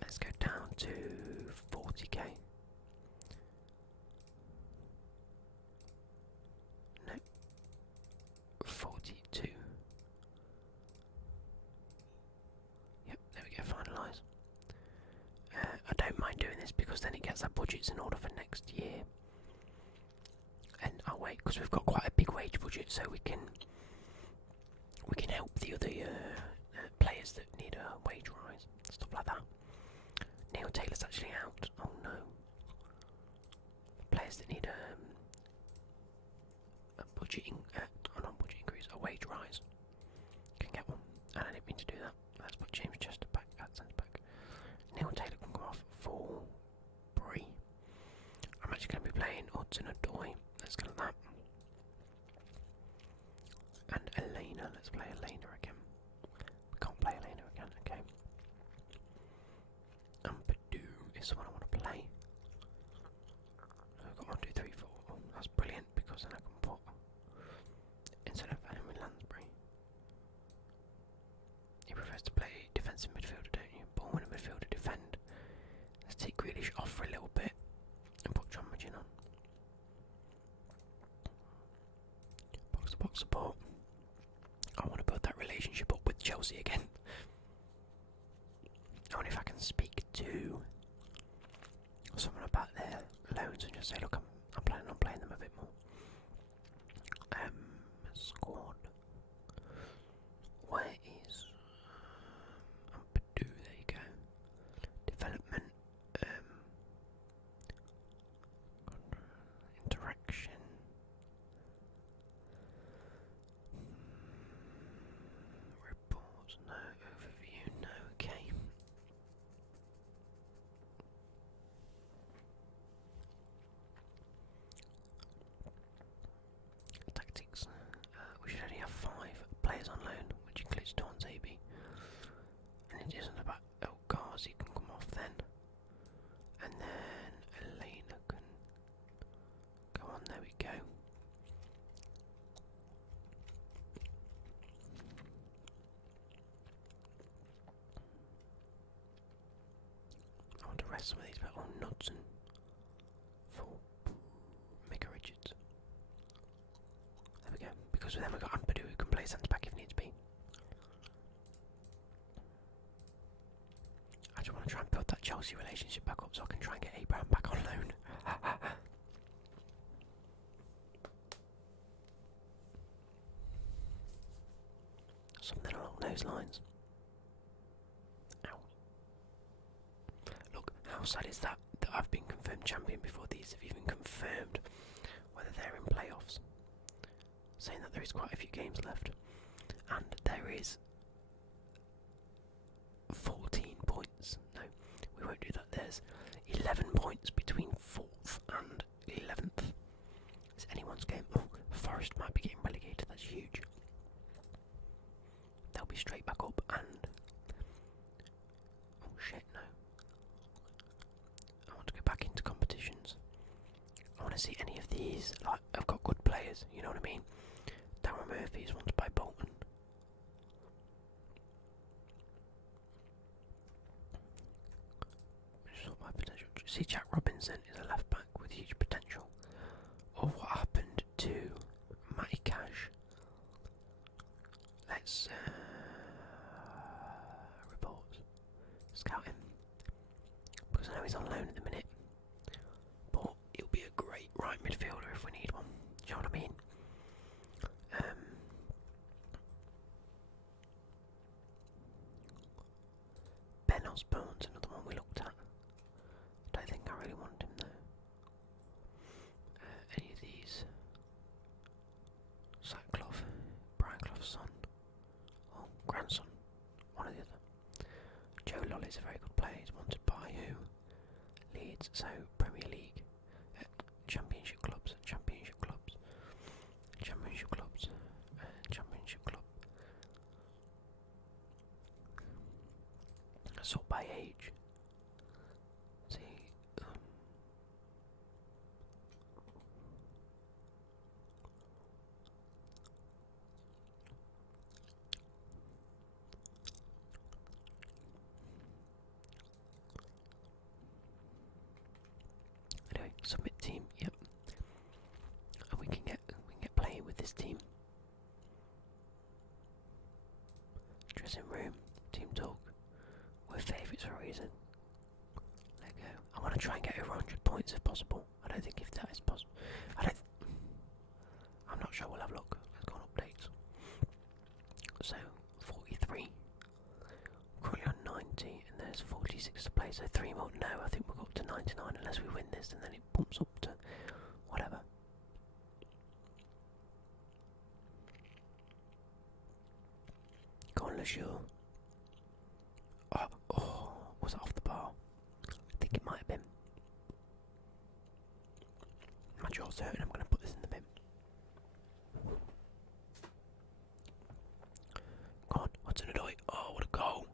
Let's go down to 40k. No. 42. Yep, there we go, finalise. I don't mind doing this because then it gets our budgets in order for next year. And I'll wait because we've got quite a big wage budget, so we can help the other players that need a wage rise, stuff like that. Neil Taylor's actually out. Oh no. Players that need a not budget increase, a wage rise can get one. And I didn't mean to do that. Let's put James Chester back at centre back. Neil Taylor can come off for Bree. I'm actually going to be playing Hudson Odoi. Let's go with that. And Elena, let's play Elena again. We can't play Elena again, okay. Purdue is the one I want to play. So I've got 1, 2, 3, 4. Oh, that's brilliant because then I can put instead of Henry Lansbury. He prefers to play defensive midfielder, don't you? Ball winner midfielder, defend. Let's take Grealish off for a little bit and put John Magin on. Box to box support. I want to build that relationship up with Chelsea again. I wonder if I can speak to someone about their loans and just say, look, I'm planning on playing them a bit more. Squad. Where is Purdue? There you go. Development. Interaction. rest some of these, but Knudsen for Mika Richards. There we go. Because with them we've got Ampadu who can play centre back if needs be. I just want to try and build that Chelsea relationship back up so I can try and get Abraham back on loan. Something along those lines. Ow. Look, how sad is that I've been confirmed champion before these have even confirmed whether they're in playoffs. Saying that there is quite a few games left. And there is 14 points. No, we won't do that. There's 11 points between 4th and 11th. It's anyone's game. Oh, Forest might be getting relegated. That's huge. They'll be straight back up and... oh shit, no. I want to go back into competitions. I want to see any of these. Like, I've got good players, you know what I mean? Darren Murphy is wanted by Bolton. My potential. See, Jack Robinson is a left back with huge potential. Or what happened to Matty Cash? Let's report, scout him, because I know he's on loan at the minute. But he'll be a great right midfielder if we need one. Do you know what I mean? Ben Osborne's another one we looked at. Don't think I really want him though. Any of these? Sackclough, Brian Clough's son, or grandson, one or the other. Joe Lolly's a very good player. He's wanted by who? Leeds. So Premier League, Championship clubs, Championship clubs, Championship clubs, Championship club. Sort by age. See, anyway, submit team. Yep, and we can get playing with this team. Dressing room, team talk. We're favourites for a reason. There we go. I want to try and get over 100 points if possible. I don't think if that is possible. I'm not sure. We'll have a look. Let's go on updates. So 43. Currently on 90, and there's 46 to play. So 3 more. No, I think we'll go up to 99 unless we win this, and then it bumps up to whatever. Go on, Lejeune. Oh, was it off the bar? I think it might have been. My jaw's hurting, I'm going to put this in the bin. Come on, what's in the doy? Oh, what a goal.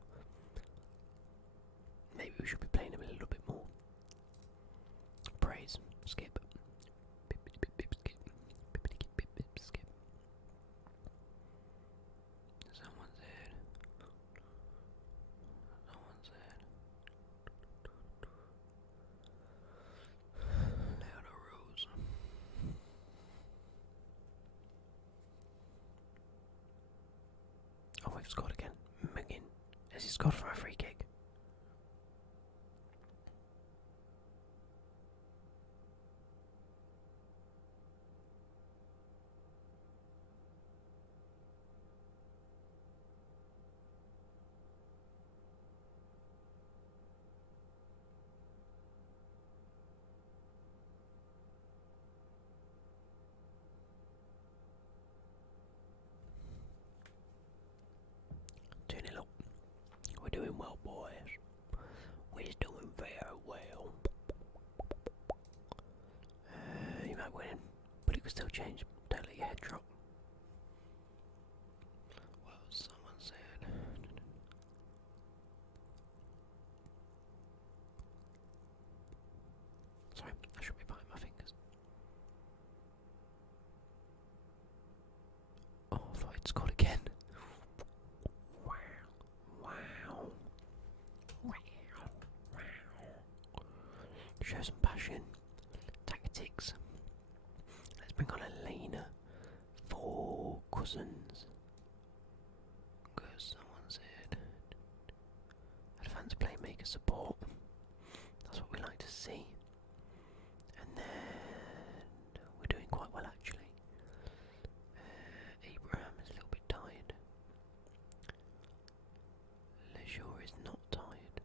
Maybe we should be playing him a little bit more. Praise, skip. Bip, bip, bip, skip. Bippity, bip, bip, skip. Someone's there. Someone's there. Leona Rose. Oh, we've scored again. McGinn. Has he scored from a free kick? We're doing well, boys. We're doing very well. You might win, but it could still change. Don't let your head drop. Well, someone said. Sorry, I should be biting my fingers. Oh, I thought I'd scored again. Wow. Wow. Wow. Wow. Cousins. Because someone said advanced playmaker support. That's what we like to see. And then we're doing quite well actually. Abraham is a little bit tired. Leisure is not tired.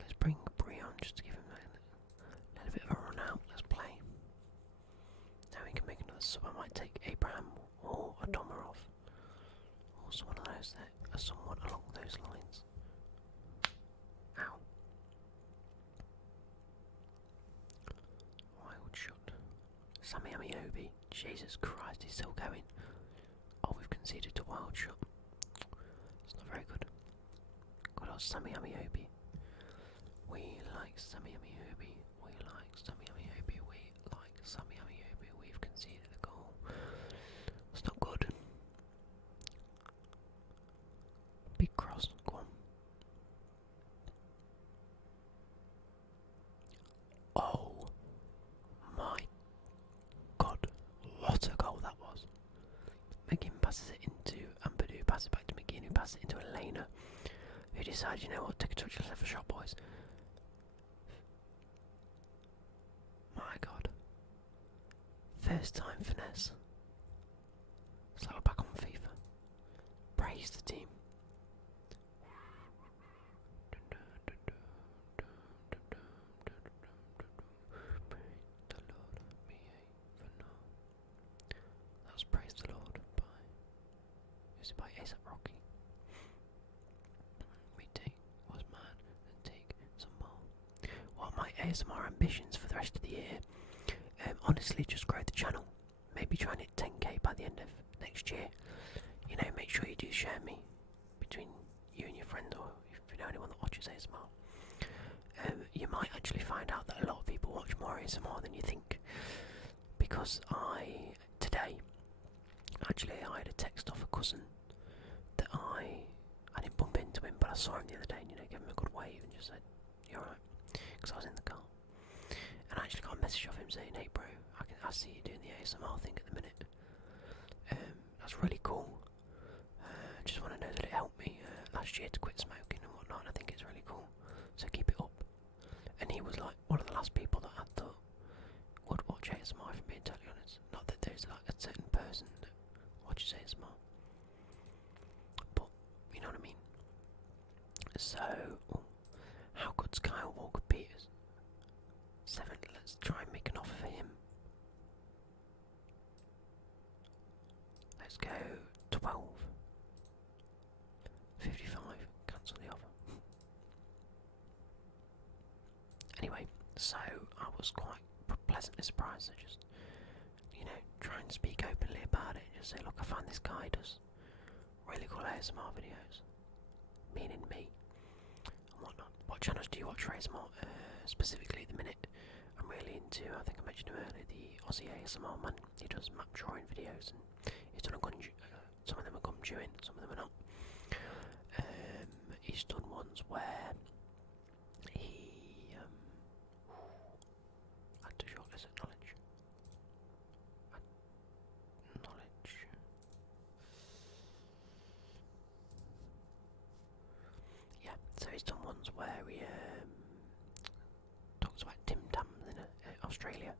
Let's bring Brion just to give him a little bit of a run out. Let's play. Now we can make another sub. I might take Abraham or Adomarov or someone of those there, or someone along those lines. Ow. Wild shot. Sammy Amiobi. Jesus Christ, he's still going. Oh, we've conceded to wild shot. It's not very good. Good old Sammy Amiobi. We like Sammy Amiobi. We like Sammy Amiobi. We like Sammy Amiobi. We've conceded a goal. It's not good. Big cross. Go on. Oh my God, what a goal that was. McGinn passes it into Ampadu, passes it back to McGinn, who passes it into Elena, who decides, you know what, take a touch, let's have a shot, boys. My God. First time finesse. It's like we're back on FIFA. Praise the team. That was Praise the Lord by... Is it by A$AP Rocky? We was mad and take some more. What are my ASMR ambitions for the rest of the year? Honestly, just grow the channel. Maybe try and hit 10k by the end of next year. You know, make sure you do share me between you and your friend, or if you know anyone that watches ASMR. You might actually find out that a lot of people watch more ASMR than you think. Because today, actually I had a text off a cousin that I didn't bump into him, but I saw him the other day and, you know, gave him a good wave and just said, "You alright?" Because I was in the car. And I actually got a message off him saying, "Hey bro, I see you doing the ASMR thing at the minute. That's really cool. Just want to know that it helped me last year to quit smoking and whatnot, and I think it's really cool. So keep it up." And he was like one of the last people that I thought would watch ASMR, if I'm being totally honest. Not that there's like a certain person that watches ASMR, but you know what I mean. So, how good's Kyle Walker Peters? 7. Let's try and make an offer for him. Let's go 12. 55. Cancel the offer. Anyway, so I was quite pleasantly surprised. I just, you know, try and speak openly about it. Just say, look, I find this guy does really cool ASMR videos, meaning me, and whatnot. What channels do you watch for ASMR? Specifically at the minute, I'm really into, I think I mentioned him earlier, the Aussie ASMR man. He does map drawing videos, and he's done some of them are gum chewing, some of them are not. He's done ones where he had to shortlist knowledge. Yeah, so he's done ones where he talks about Tim Tams in Australia.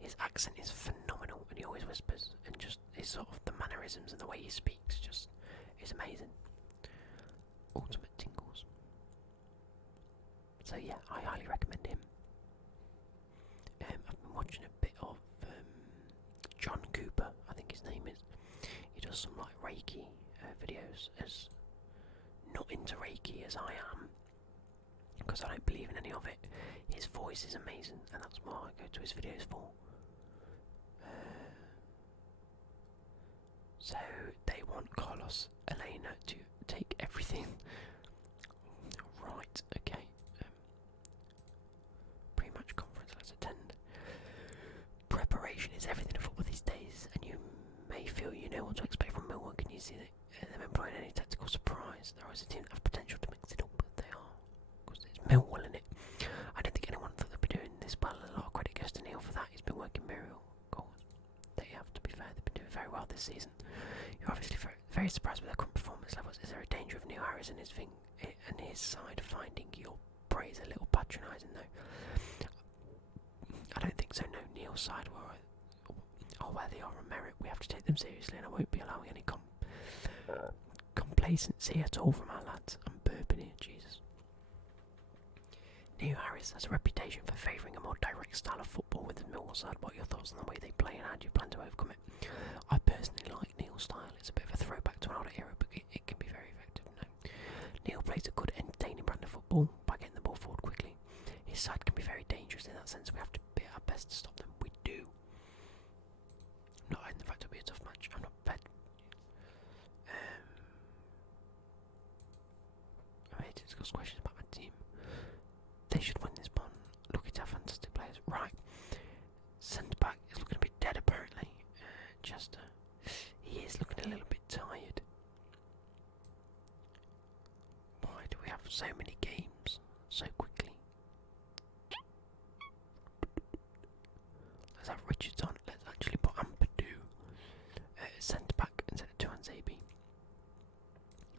His accent is phenomenal, and he always whispers, and just his sort of the mannerisms and the way he speaks just is amazing. Ultimate tingles. So yeah, I highly recommend him. I've been watching a bit of John Cooper, I think his name is. He does some like Reiki videos, as not into Reiki as I am, because I don't believe in any of it. His voice is amazing, and that's what I go to his videos for. So they want Carlos Elena to take everything. Right, okay. Pre-match conference, let's attend. Preparation is everything in football these days, and you may feel you know what to expect from Millwall. Can you see them employing any tactical surprise? There is a team that have potential to mix it up, but they are, because it's Millwall in it. I don't think anyone thought they'd be doing this well. A lot of credit goes to Neil for that. He's been working miracle goals. They have, to be fair, they've been doing very well this season. You're obviously very surprised with their current performance levels. Is there a danger of Neil Harris and his side finding your praise a little patronising though? I don't think so. No, Neil's side where they are on merit, we have to take them seriously, and I won't be allowing any complacency at all from our lads. I'm burping here, Jesus. Neil Harris has a reputation for favouring a more direct style of football with the Millwall side. What are your thoughts on the way they play, and how do you plan to overcome it? I personally like Neil's style. It's a bit of a throwback to an older era, but it can be very effective. No. Neil plays a good, entertaining brand of football by getting the ball forward quickly. His side can be very dangerous in that sense. We have to be our best to stop them. We do. Not in the fact it'll be a tough match. I'm not bad. I'm here to discuss questions about my team. They should win this one. Lucky to have fantastic players. Right. Centre back is looking a bit dead apparently. Chester. He is looking a little bit tired. Why do we have so many games so quickly? Let's have Richards on. Let's actually put Ampadu centre back instead of Tuanzebe.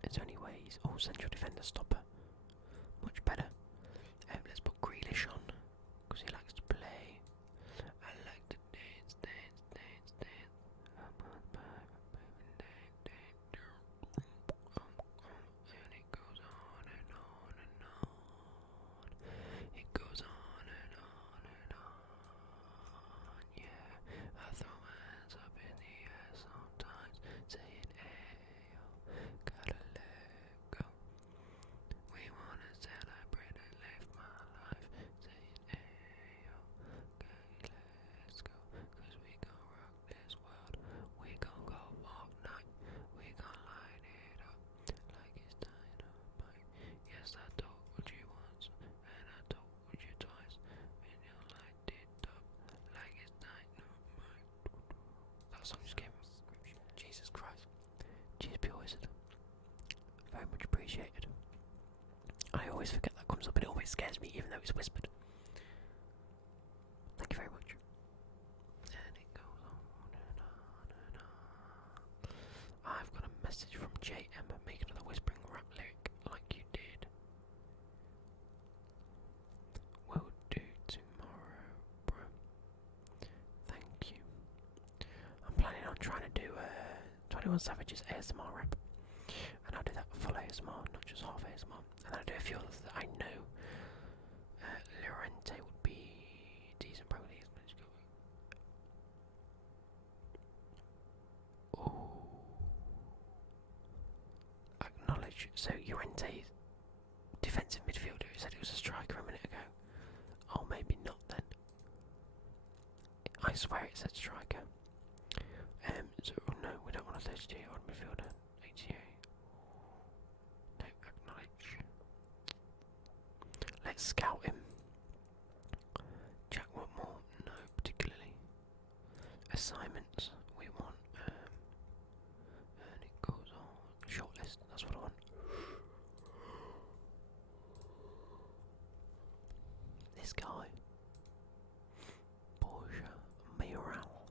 Is there any ways? Oh, central defender stopper. Much better. Let's put Grealish on because he likes to play. I like to dance. And it goes on and on and on. It goes on and on and on. Yeah, I throw my hands up in the air sometimes, saying, "Hey, gotta let go. We wanna celebrate and live my life, saying, hey, okay, let's go, 'cause we gon' rock this world. We gon' go all night. We gon' light it up like it's dynamite. Yes, I told you once, and I told you twice, and you'll light it up like it's dynamite." That song just came from scripture. Jesus Christ. Cheers, Pure Wizard. Very much appreciated. I always forget that comes up and it always scares me even though it's whispered. Thank you very much. And it goes on and on and on. I've got a message from JM. Make another whispering rap lyric like you did. Will do tomorrow, bro. Thank you. I'm planning on trying to do 21 Savage's ASMR rap. And I'll do that full ASMR, not just half ASMR. And then I'll do a few others that I know Llorente would be decent, probably. Let's go. Ooh. Acknowledge. So Llorente, defensive midfielder, who said he was a striker a minute ago. Oh, maybe not then. I swear it said striker. So no, we don't want a 32-year-old midfielder. 88. No, acknowledge. Let's scout him. Jack Watmore, no, particularly. Assignments, we want. And it goes on. Shortlist, that's what I want. This guy. Borja Mayoral.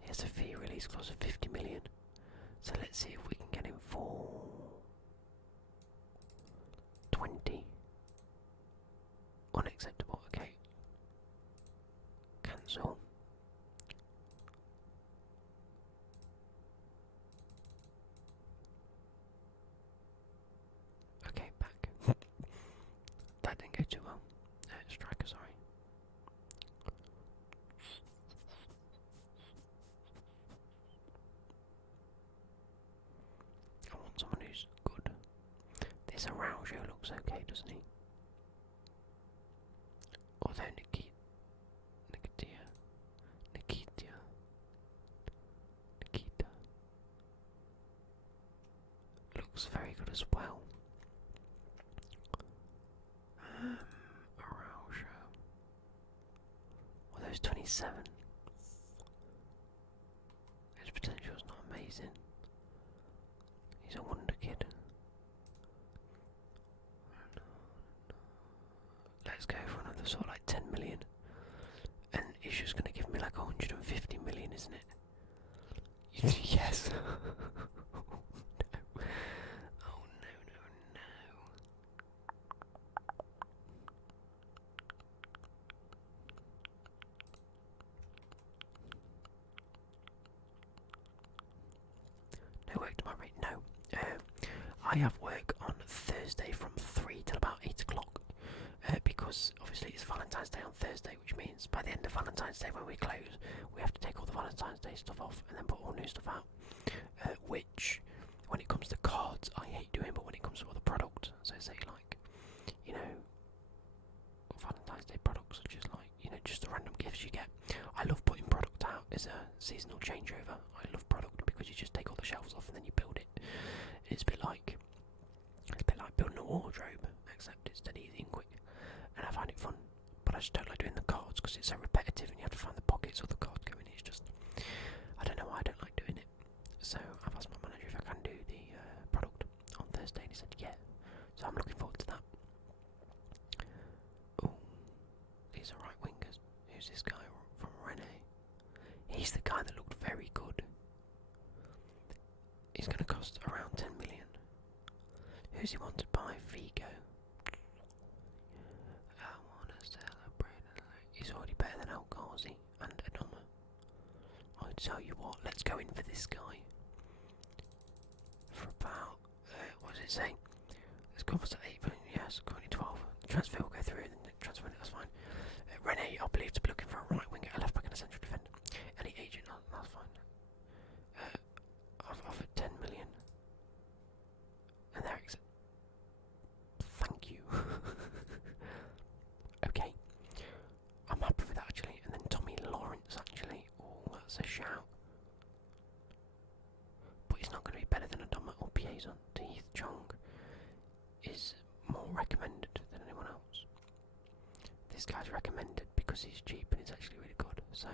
Here's a fee release clause of 50 million. So let's see if we can get him for 20. Unacceptable, okay. Cancel. Okay, back. That didn't go too well. Striker, sorry. I want someone who's good. This Araujo looks okay, doesn't he? Although Nikita looks very good as well. Araujo. Although he's 27. His potential is not amazing. He's a wonder kid. Let's go for another sort of like 10 million. And 250 million, isn't it? Yes. Oh no. Oh no, no, no. No work tomorrow, mate. No. I have work on Thursday from 3 till about 8 o'clock. Because obviously it's Valentine's Day on Thursday, which means by the end of Valentine's Day when we close, we have to take all the Valentine's Day stuff off and then put all new stuff out. Which, when it comes to cards, I hate doing, but when it comes to other products, so say like, you know, Valentine's Day products, such as like, you know, just the random gifts you get. I love putting product out as a seasonal changeover. I love product because you just take all the shelves off and then you build it. It's a bit like building a wardrobe, except it's dead easy and quick. And I find it fun, but I just don't like doing the cards because it's so repetitive and you have to find the pockets of the card going. It's just, I don't know why I don't like doing it. So I've asked my manager if I can do the product on Thursday, and he said yeah. So I'm looking forward to that. Oh, these are right wingers. Who's this guy from Rennes? He's the guy that looked very good. He's going to cost around 10 million. Who's he wanted by? Vigo. I want to celebrate. He's already better than El Ghazi and Adama. I'll tell you what, let's go in for this guy. For about, what does it say? It's cost at 8 million, yes, currently 12. The transfer will go through, and then transfer it, that's fine. Rennes, I believe, to be looking for a right winger, a left back, and a central defender. Any agent, that's fine. I've offered 10 million. And there it is. Thank you. Okay. I'm happy with that actually. And then Tommy Lawrence actually. Oh, that's a shout. But he's not going to be better than Adama or Piazon. Heath Chong is more recommended than anyone else. This guy's recommended because he's cheap and he's actually really good. So,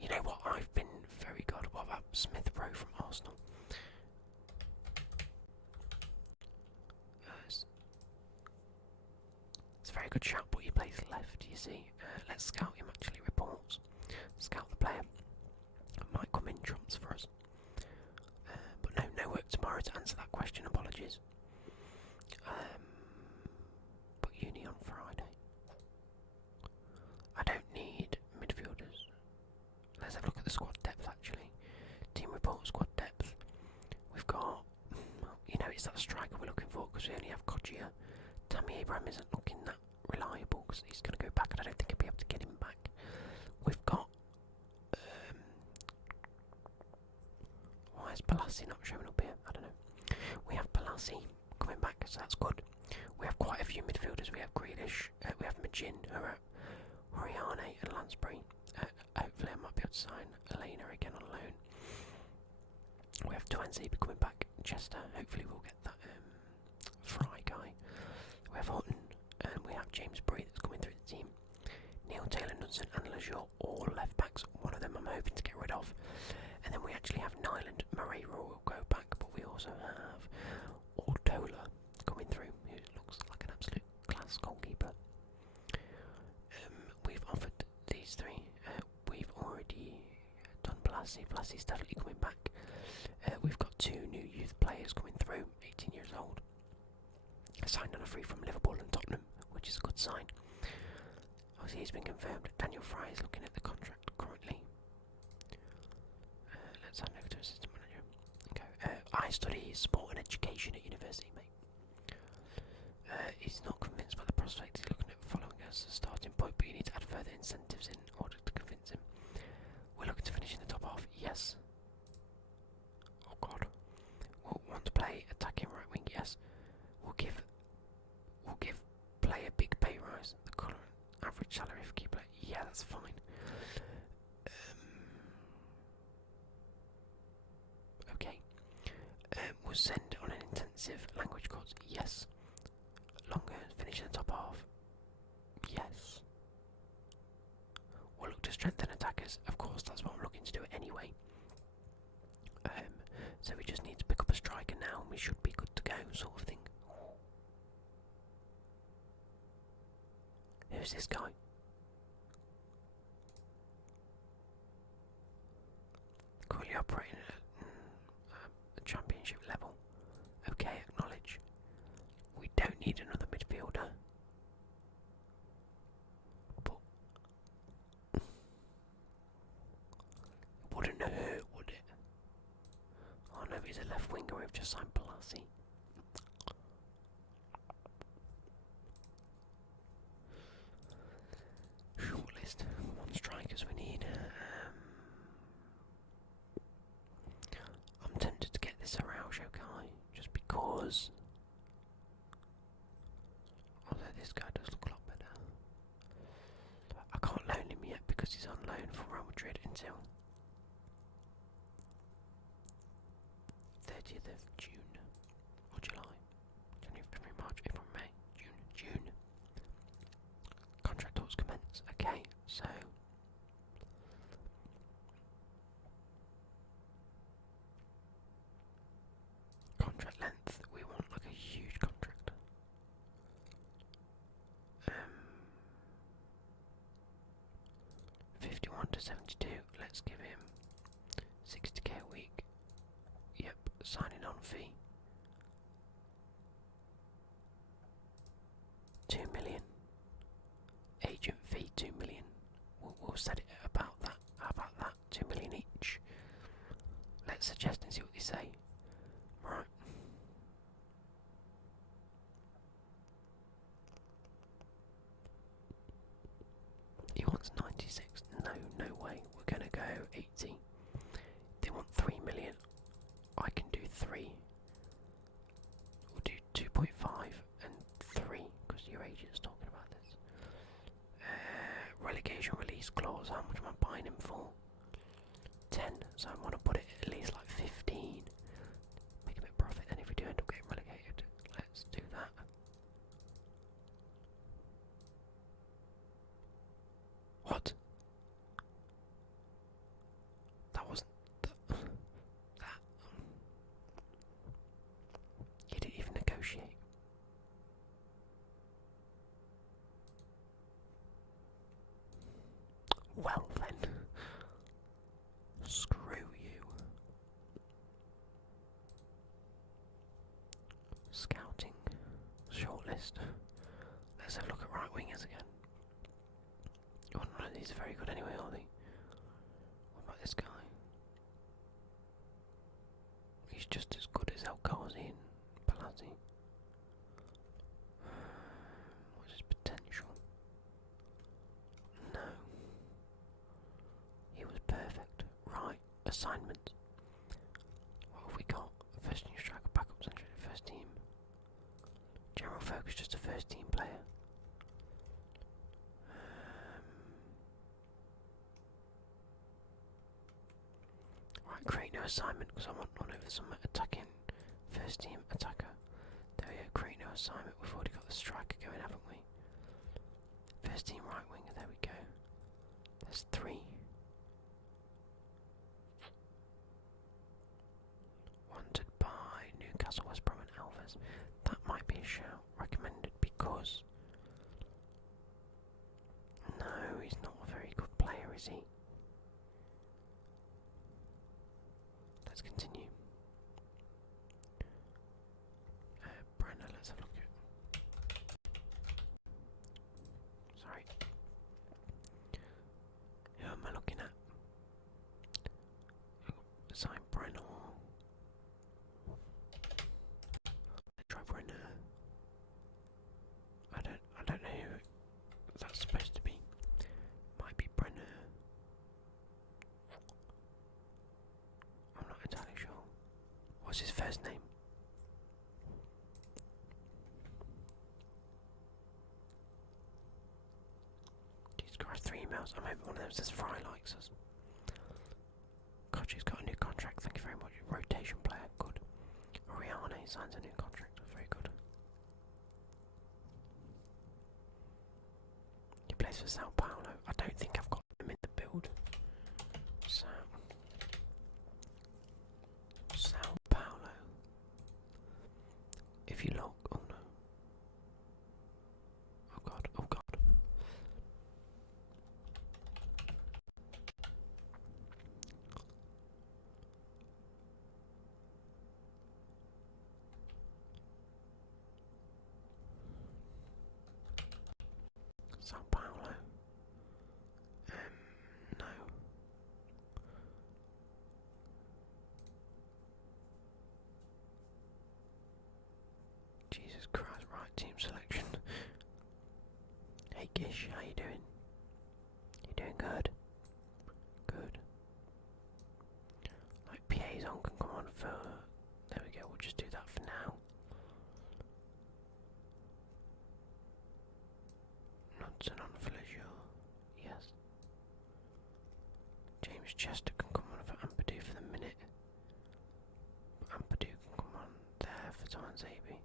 you know what? I've been very good. What about Smith Rowe from Arsenal? It's a very good shout, but he plays left, you see. Let's scout him actually, reports. Scout the player. Might come in trumps for us. But no work tomorrow to answer that question, apologies. But uni on Friday. I don't need midfielders. Let's have a look at the squad depth actually. Team report, squad depth. We've got, you know, it's that striker we're looking for because we only have Kodjia. Tammy Abraham isn't looking that reliable because he's going to go back and I don't think I'll be able to get him back. We've got, why is Balassi not showing up here? I don't know. We have Balassi coming back, so that's good. We have quite a few midfielders. We have Grealish, we have Majin, Horiane and Lansbury. Hopefully I might be able to sign Elena again on loan. We have Twenty coming back. Chester, hopefully we'll get that Fry guy. We have Hutton, and we have James Bree that's coming through the team. Neil Taylor-Knudsen and Lejeune, all left backs. One of them I'm hoping to get rid of. And then we actually have Nyland. Moreira will go back, but we also have Ortola coming through, who looks like an absolute class goalkeeper. We've offered these three. We've already done Balassi. Balassi's definitely coming back. We've got two new youth players coming through, 18 years old. Signed on a free from Liverpool and Tottenham, which is a good sign. Obviously he's been confirmed. Daniel Fry is looking at the contract currently. Let's hand over to assistant manager. Okay. I study sport and education at university, mate. He's not convinced by the prospect. He's looking at following us as a starting point, but you need to add further incentives in order to convince him. We're looking to finish in the top half. Yes. Oh God. We'll want to play attacking right wing. Yes. We'll give play a big pay rise. The current average salary for key player. Yeah, that's fine. Okay. We'll send on an intensive language course. Yes. Longer, finish in the top half. Yes. We'll look to strengthen attackers. Of course, that's what I'm looking to do anyway. So we just need to pick up a striker now and we should be good to go, sort of thing. Who's this guy? operating at a championship level. Okay, acknowledge. We don't need another midfielder. But it wouldn't hurt, would it? Oh no, he's a left winger. We've just signed Palazzi. Shortlist. One strikers we need. I'm tempted to get this Araujo guy just because. Although this guy does look a lot better. I can't loan him yet because he's on loan from Real Madrid until 30th of June or July. January, February, March, April, May, June. Contract talks commence. Okay, so contract length. We want like a huge contract. 51 to 72. Let's give him 60k a week. Yep, signing on fee. 2 million. Agent fee 2 million. We'll set it about that. How about that? 2 million each. Let's suggest and see what they say. Right. He wants 96. No way. We're gonna go 80. They want 3 million. I can do 3. We'll do 2.5 and 3 because your agent's talking about this. Relegation release clause. How much am I buying him for? 10. So I want to put it at least like 15. Make a bit of profit. Then if we do end up getting relegated, let's do that. What? That wasn't that. He didn't even negotiate. Well then, screw you. Scouting shortlist. Let's have a look at right wingers again. Oh, none of these are very good anyway, are they? What about this guy? He's just as good as El Ghazi and Palazzi. What's his potential? No. He was perfect. Right, assignment. What have we got? First team striker, backup centre, first team. General focus, just a first team player. Right, create no assignment because I want one over some attacking first team attacker. There we go, create no assignment. We've already got the striker going, haven't we? First team right winger, there we go. There's 3. Wanted by Newcastle, West Brom and Alves. That might be a shout. Recommended because... No, he's not a very good player, is he? Let's continue. Brenner, let's have a look at. Sorry. Who am I looking at? Sign Brenner. Let's try Brenner. I don't know who that's supposed to be. Might be Brenner. I'm not entirely sure. What's his first name? Jesus Christ, 3 emails. I'm hoping one of them says Fry likes us. Kochi's got a new contract, thank you very much. Rotation player, good. Oriane signs a new contract, very good. He plays for Sao Paulo. I don't think I've got him in the build. Sao Paulo. If you look, oh no. Oh god, oh god. Jesus Christ, right, team selection. Hey Gish, how you doing? You doing good? Good. Like PA's on can come on for... There we go, we'll just do that for now. Nonsense on Fleisure. Yes. James Chester can come on for Ampadu for the minute. Ampadu can come on there for Zabi.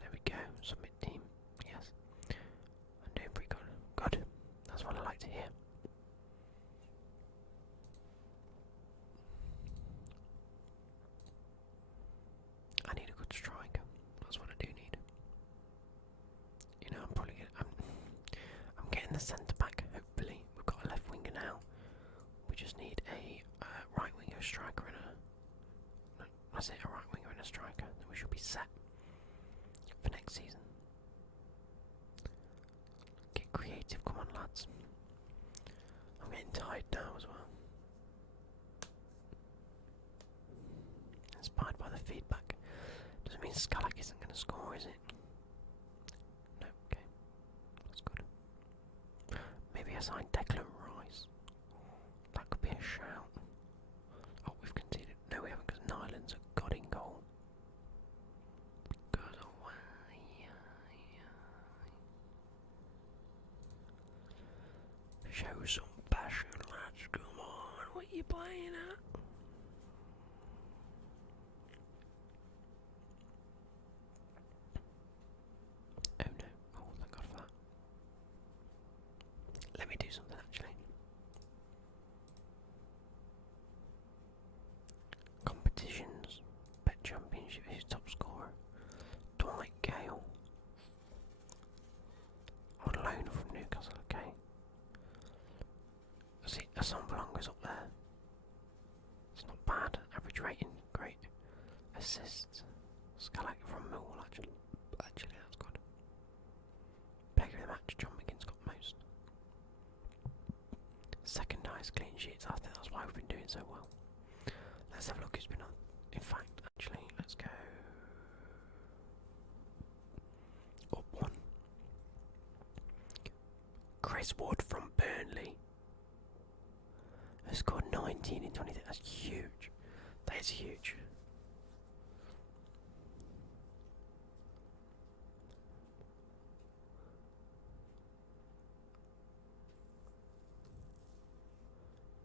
There we go, submit team. Yes. I'm doing pretty good. Good. That's what I like to hear. I need a good striker. That's what I do need. You know, I'm getting the centre back. Hopefully, we've got a left winger now. We just need a right winger, striker, and I say a right winger and a striker. Then we should be set for next season. Get creative, come on, lads. I'm getting tired now as well. Inspired by the feedback. Doesn't mean Skalak isn't going to score, is it? No, okay. That's good. Maybe I signed Declan Rice. That could be a shout. Oh, we've conceded. No, we haven't, because Nyland's a god in goal. Good away. Show some passion, lads. Come on, what are you playing at? Oh no, oh thank God for that. Let me do something actually. Competitions. Bet Championship, who's top scorer? Dwight Gale. On loan from Newcastle, okay. See, Assombalonga's up there. It's not bad. Average rating, great. Assists. Skalak from Millwall, actually, that's good. Player of the match, John McGinn's got most. Second highest clean sheets, I think that's why we've been doing so well. Let's have a look who's been on. In fact, actually, let's go. Up one. Chris Wood from Burnley has scored 19 in 20. That's huge. That is huge.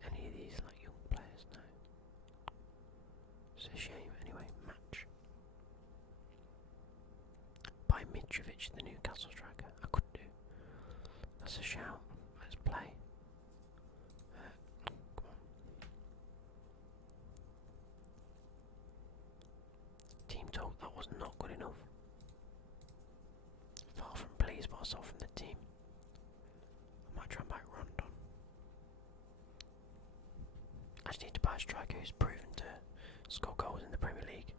Any of these like young players? No. It's a shame. Anyway, match. By Mitrovic, the Newcastle striker. I could do. That's a shout. Let's play. Come on. Team talk, that was not good enough. Far from pleased, but I saw from the team. I might try and buy Rondon. I just need to buy a striker who's proven to score goals in the Premier League.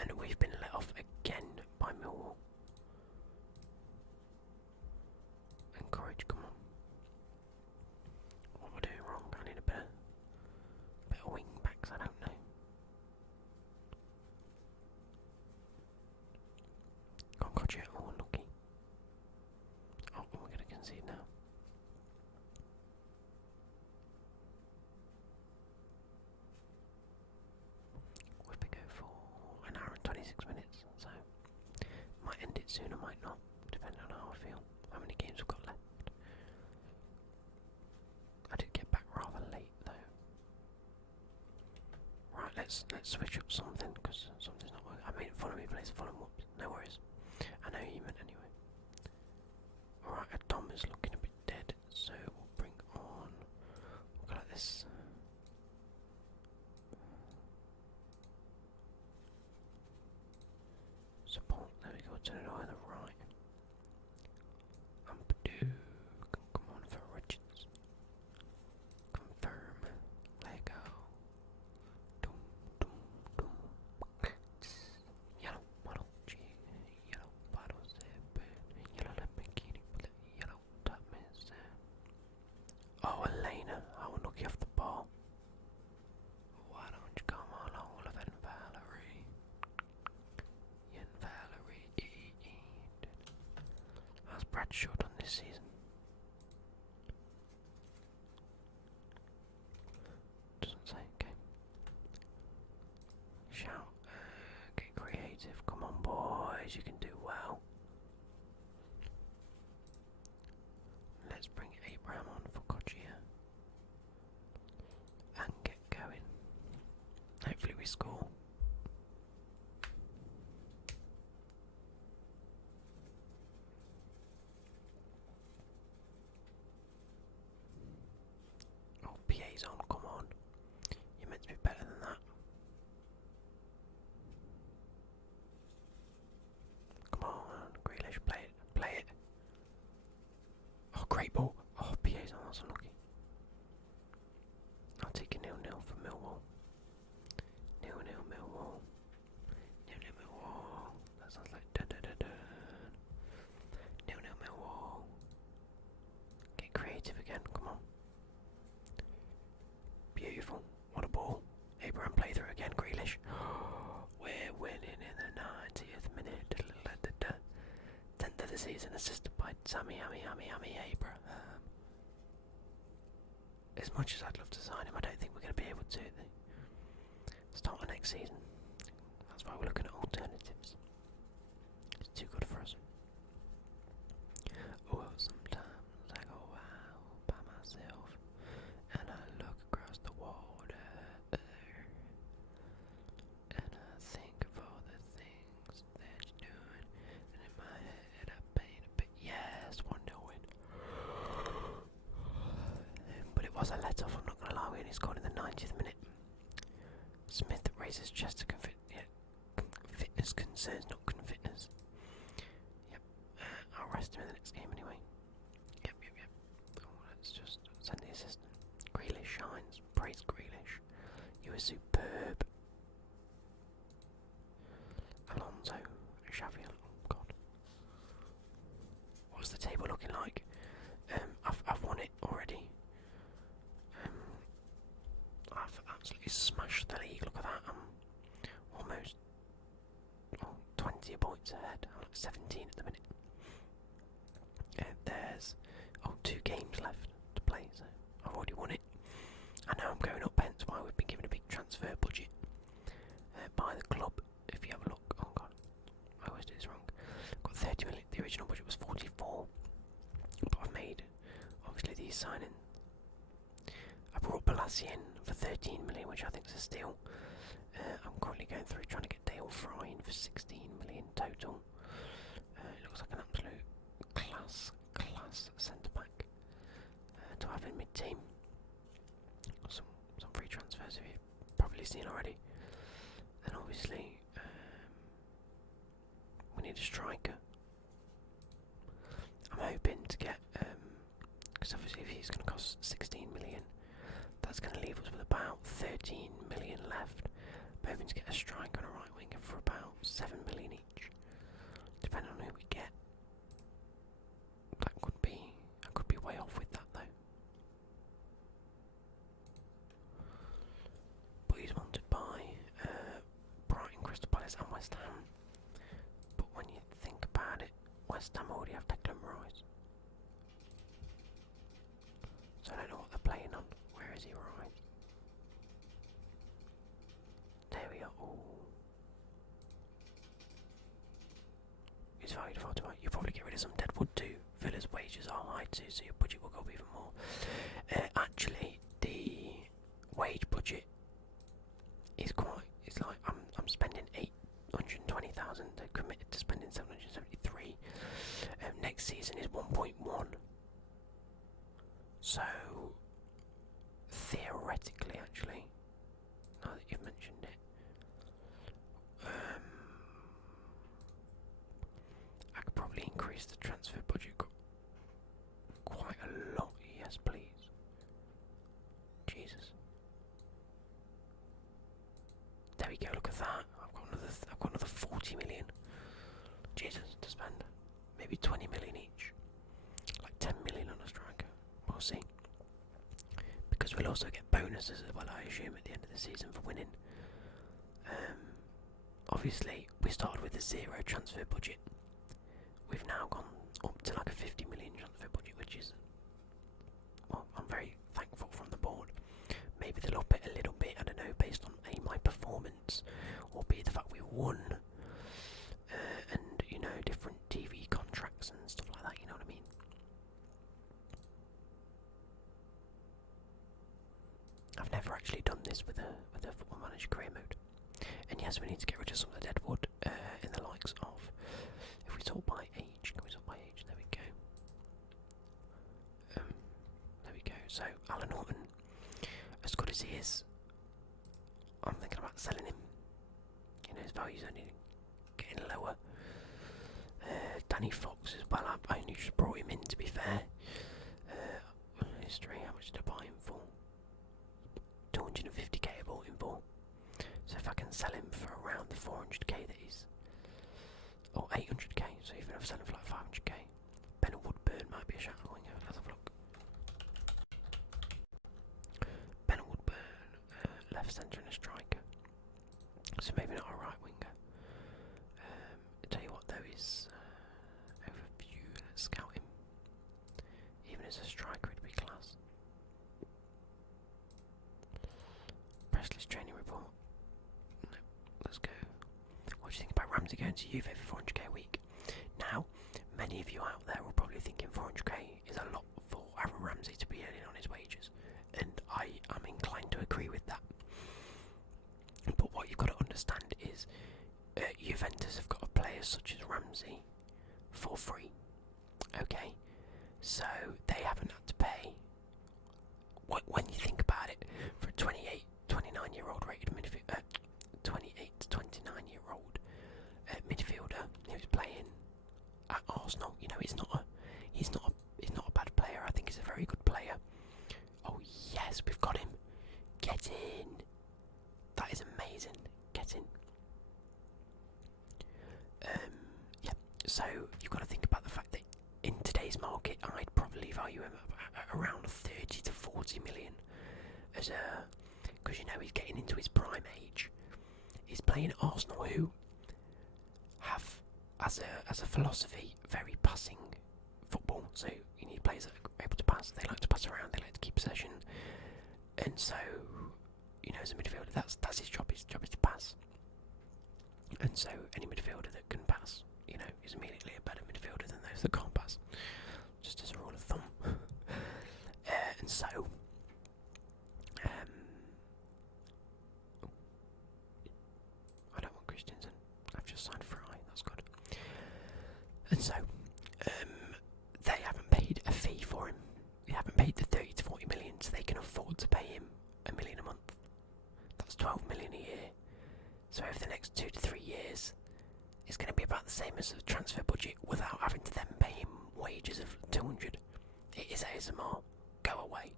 And we've been let off again by Millwall. Encourage, come on. What am I doing wrong? I need a better wing backs, I don't know. Can't catch it. Oh, unlucky. Oh, we're going to concede now. We've been going for an hour and 26 minutes, so might end it soon or might not, depending on how I feel. How many games we've got left. I did get back rather late though. Right, let's switch up something, because something's not working. I made fun of me, plays Fulham, whoops, no worries. I know you meant anyway. Alright, Tom is looking a bit dead, so we'll bring on, we'll go like this. Support, there we go, turn it on the right. Ampadu, come on for Richards. Confirm, Lego. Yellow model, Bradshaw done this season? Doesn't say. Okay. Shout. Get creative. Come on, boys. You can do well. Let's bring Abraham on for Kochia and get going. Hopefully we score. Oh, PA's on, come on. You're meant to be better than that. Come on, Grealish, play it, play it. Oh, great ball. Oh, PA's on, that's unlucky. I'll take a 0-0 for Millwall. 0-0 Millwall. 0-0 Millwall. That sounds like dun-dun-dun-dun. 0-0 Millwall. Get creative again, come on. Beautiful. What a ball. Abraham play through again, Grealish. We're winning in the 90th minute. 10th of the season, assisted by Tammy Abraham. As much as I'd love to sign him, I don't think we're going to be able to start the next season. That's why we're looking at alternatives. It's too good for us. Oh, sometimes I go out by myself and I look across the water and I think of all the things that you're doing, and in my head I paint a bit. Yes, 1-0 win. But it was a let-off, I'm not going to lie. We only scored in the 90th minute. Smith raises chest to fitness concerns, not confitness. Yep, I'll rest him in the next game anyway. Yep. Oh, let's just send the assistant. Grealish shines. Praise Grealish. You are superb. Alonso. Xavi. Oh God. What's the table looking like? I've won it already. I've absolutely smashed the league. Look at that. I'm almost 20 points ahead. I'm like 17 at the minute. There's 2 games left to play, so I've already won it. I know I'm going up, hence why we've been given a big transfer budget by the club. If you have a look, oh God, I always do this wrong. Got 30 million. The original budget was 44, but I've made obviously these signings. I brought Balassi in for 13 million, which I think is a steal. I'm currently going through trying to get Dale Fry in for 16 million total. It looks like an absolute class centre back to have in mid team. Some free transfers, if you've probably seen already. And obviously, we need a striker. I'm hoping to get, because obviously if he's going to cost 16 million, that's going to leave us with about 13 million left. I'm hoping to get a striker and a right winger for about 7 million each, depending on who we get. I could be way off with that though. But he's wanted by Brighton, Crystal Palace and West Ham. But when you think about it, West Ham already have Declan Rice. So I don't know what they're playing on. Where is he, right? There we are. Ooh. He's valued far too high. You'll probably get rid of some Deadwood too. Villa's wages are high too, so your budget will go up even more. Actually, the wage budget is it's like I'm spending 820,000. They're committed to spending 773. Next season is 1.1. So theoretically, actually, now that you've mentioned it, I could probably increase the transfer budget quite a lot. Yes, please. Jesus. There we go. Look at that. I've got another 40 million. Jesus, to spend. Maybe 20 million each. Like 10 million on a striker. We'll see. Because we'll also get bonuses as well, I assume, at the end of the season for winning. Obviously, we started with a 0 transfer budget. We've now gone up to like a 50 actually done this with a Football Manager career mode. And yes, we need to get rid of some of the dead wood in the likes of. If we sort by age, can we sort by age? There we go. There we go. So Alan Norton, as good as he is, I'm thinking about selling him. You know, his value's only getting lower. Danny Fox as well. I only just brought him in, to be fair. History, how much did I buy him for? 250k I bought him for. So if I can sell him for around the 400k that he's, or 800k, so even if I sell him for like 500k, Ben Woodburn might be a shout. Let's have a look. Ben Woodburn, left centre and a striker. So maybe not a right winger. I'll tell you what though, is overview, let's scout him. Even as a striker it'd be class. Presley's training report. No, let's go. What do you think about Ramsey going to Juve for 400k a week? Now, many of you out there will probably thinking 400k is a lot for Aaron Ramsey to be earning on his wages, and I am inclined to agree with that. But what you've got to understand is Juventus have got players such as Ramsey for free. Okay, so they haven't had to pay. When you think about it, for a 28, 29-year-old rated midfielder, 28 to 29-year-old midfielder who's playing at Arsenal, you know, he's not a bad player. I think he's a very good player. Oh yes, we've got him. Get in. That is amazing. Get in. Yeah. So you've got to think about the fact that in today's market, I'd probably value him at around 30 to 40 million, as a, because you know he's getting into his prime age. He's playing at Arsenal, who have as a philosophy very passing football. So you need players that are able to pass. They like to pass around. They like to keep possession, and so you know, as a midfielder, that's his job. His job is to pass. And so any midfielder that can pass, you know, is immediately a better midfielder than those that can't pass. Just as a rule of thumb. And so, I don't want Christensen. I've just signed Fry. That's good. And so, they haven't paid a fee for him. They haven't paid the 30 to 40 million, so they can afford to pay him $1 million a month. That's 12 million a year. So over the next 2 to 3 years, it's going to be about the same as the transfer budget without having to then pay him wages of 200. It is ASMR. Go away.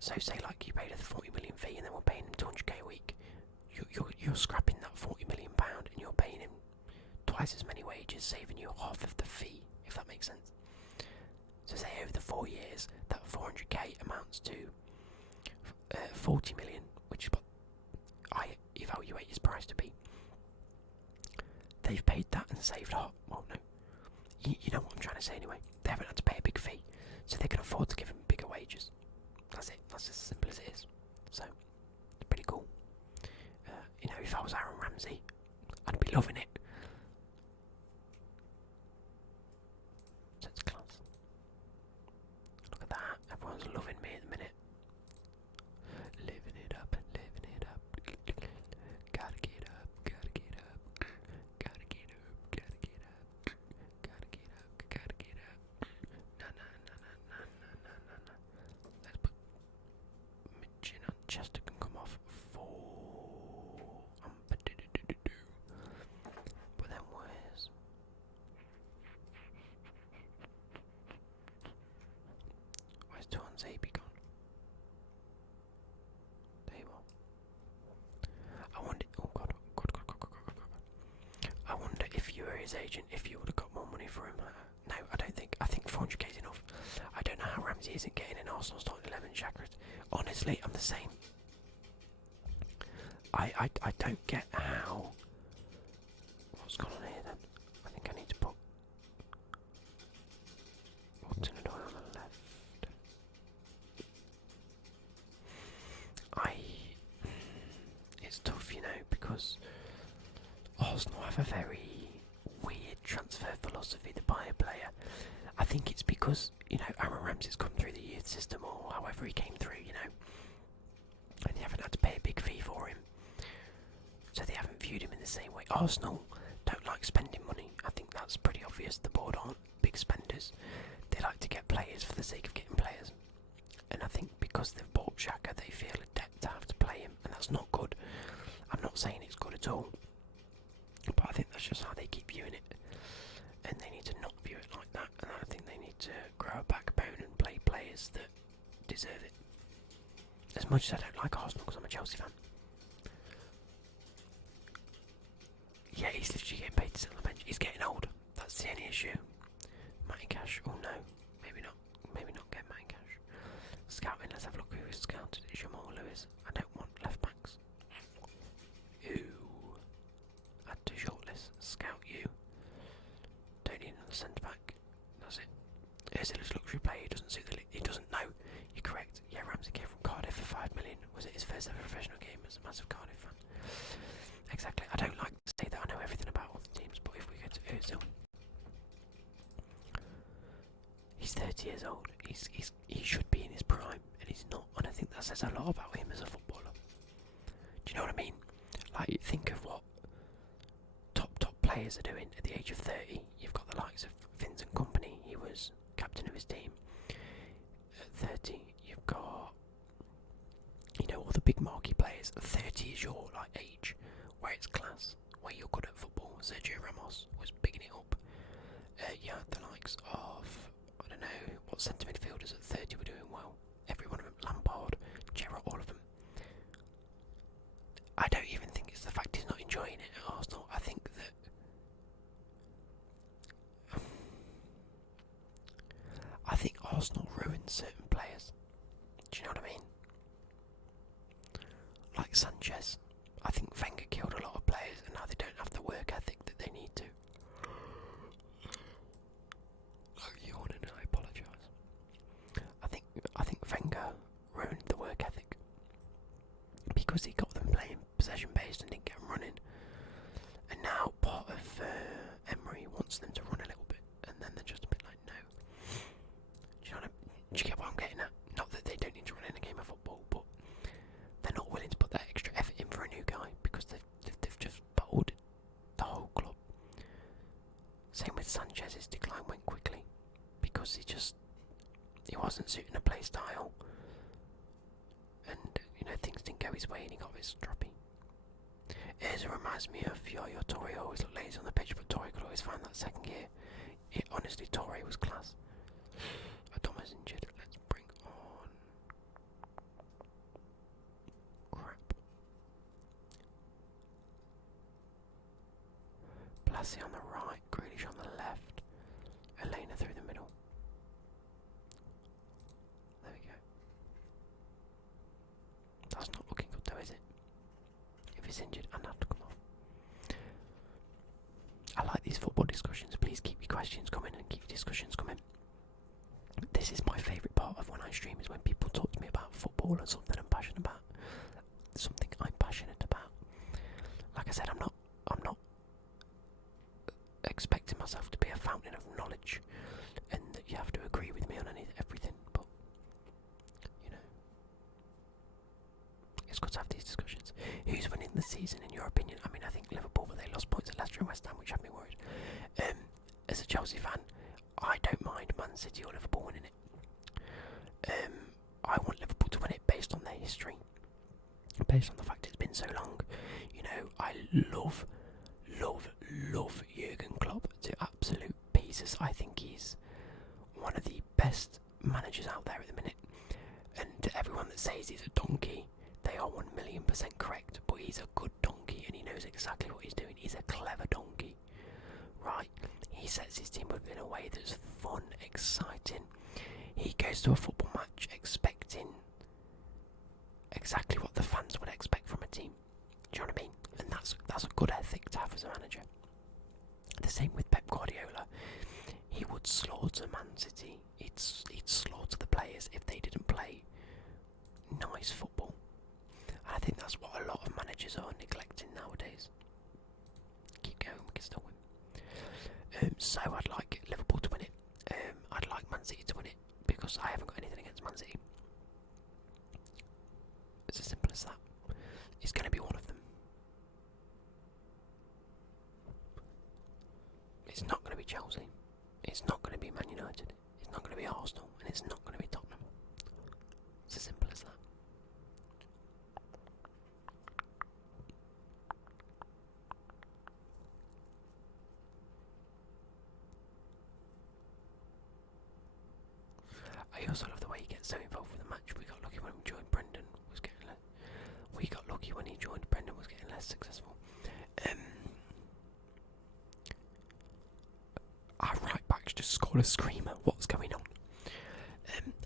So say like you paid a 40 million fee and then we're paying him 200k a week. You're scrapping that 40 million pound and you're paying him twice as many wages, saving you half of the fee, if that makes sense. So say over the 4 years, that 400k amounts to 40 million, which is what I evaluate his price to be. They've paid that and saved half. Well, no. You know what I'm trying to say anyway. They haven't had to pay a big fee, so they can afford to give him bigger wages. That's it. That's as simple as it is. So, it's pretty cool. You know, if I was Aaron Ramsey, I'd be loving it. So it's class. Look at that. Everyone's loving me at the minute. Living it up, living it up. Gotta get up, gotta get up. Gotta get up, gotta get up. Gotta get up, gotta get up. No. Let's put my chin on. Chester can come off for. But then where's. Where's Tuan Zabi gone? There you are. I wonder. Oh god. I wonder if you were his agent, if you would have got more money for him. No, I don't think. I think 400k is enough. I don't know how Ramsey isn't getting in Arsenal starting 11 Shaqiri. Honestly, I'm the same. I don't get how. What's going on here then? I think I need to put Hudson-Odoi on the left. It's tough, you know, because Arsenal have a very weird transfer philosophy to buy a player. I think it's because, you know, Aaron Ramsey's come through the youth system, or however he came through, you know. Arsenal don't like spending money. I think that's pretty obvious. The board aren't big spenders. They like to get players for the sake of getting players. And I think because they've bought Xhaka, they feel a debt to have to play him, and that's not good. I'm not saying it's good at all, but I think that's just how they keep viewing it. And they need to not view it like that, and I think they need to grow a backbone and play players that deserve it. As much as I don't like Arsenal because I'm a Chelsea fan. Yeah, he's literally getting paid to sit on the bench. He's getting old. That's the only issue. Matty Cash. Oh no, maybe not. Maybe not get Matty Cash. Scouting. Let's have a look who is scouted. Jamal Lewis. I don't want left backs. Ooh. Add to shortlist. Scout you. Don't need another centre back. That's it. Özil's luxury player. He doesn't suit the league. He doesn't know. You're correct. Yeah, Ramsey came from Cardiff for 5 million. Was it his first ever professional game as a massive Cardiff fan? Exactly. I don't like to say that I know everything about all the teams, but if we go to Özil, he's 30 years old. He should be in his prime, and he's not. And I think that says a lot about him as a footballer. Do you know what I mean? Like, think of what top players are doing at the age of 30. You've got the likes of Vincent Kompany. He was captain of his team. At 30, you've got, you know, all the big marquee players. 30 is your like age where it's class, where you're good at football. Sergio Ramos was bigging it up. You had the likes of, I don't know, what centre midfielders at 30 were doing well. Every one of them. Lampard, Gerrard, all of them. I don't even think it's the fact he's not enjoying it at Arsenal. I think that Arsenal ruined certain players. Do you know what I mean? Like Sanchez. I think Wenger killed a lot of players, and now they don't have the work ethic that they need to. I'm yawning, and I apologise. I think Wenger ruined the work ethic because he got them playing possession based and didn't get them running. And now part of Emery wants them to run a little bit, and then they're just a bit like, no. Do you get what I'm getting at? Not that they don't need to run in a game of football, but they're not willing to put that extra effort in for a new guy because they've just bottled the whole club. Same with Sanchez, his decline went quickly because he wasn't suiting a play style, and you know things didn't go his way and he got a bit stroppy. It reminds me of your Torre always looked lazy on the pitch, but Torre could always find that second gear. Honestly, Torre was class. Thomas injured. Let's bring on. Crap. Blassie on the right, Grealish on the left, Elena through the middle. There we go. That's not looking good though, is it? If he's injured, I'll have to come off. I like these football discussions. Please keep your questions coming and keep your discussions coming. This is my favourite part of when I stream, is when people talk to me about football and something I'm passionate about. Something I'm passionate about. Like I said, I'm not expecting myself to be a fountain of knowledge and that you have to agree with me on everything, but you know, it's good to have these discussions. Who's winning the season in your opinion? I mean, I think Liverpool, but they lost points at Leicester and West Ham, which had me worried. As a Chelsea fan, I don't mind Man City or Liverpool winning it. I want Liverpool to win it based on their history, based on the fact it's been so long. You know, I love Jurgen Klopp to absolute pieces. I think he's one of the best managers out there at the minute. And to everyone that says he's a donkey, they are 1,000,000% correct. But he's a good donkey and he knows exactly what he's doing. He's a clever donkey, right? He sets his team up in a way that's fun, exciting. He goes to a football match expecting exactly what the fans would expect from a team. Do you know what I mean? And that's a good ethic to have as a manager. The same with Pep Guardiola. He would slaughter Man City. He'd slaughter the players if they didn't play nice football. And I think that's what a lot of managers are neglecting nowadays. Keep going, we can still win. So I'd like Liverpool to win it. I'd like Man City to win it because I haven't got anything against Man City. It's as simple as that. It's going to be one of them. it's not going to be Man United, it's not going to be Arsenal, and it's not going to be Tottenham. It's as simple as that. I also love the way he gets so involved with the match. We got lucky when he joined Brendan was getting less. We got lucky when he joined Brendan was getting less successful. Our right back's just scored a screamer. What's going on?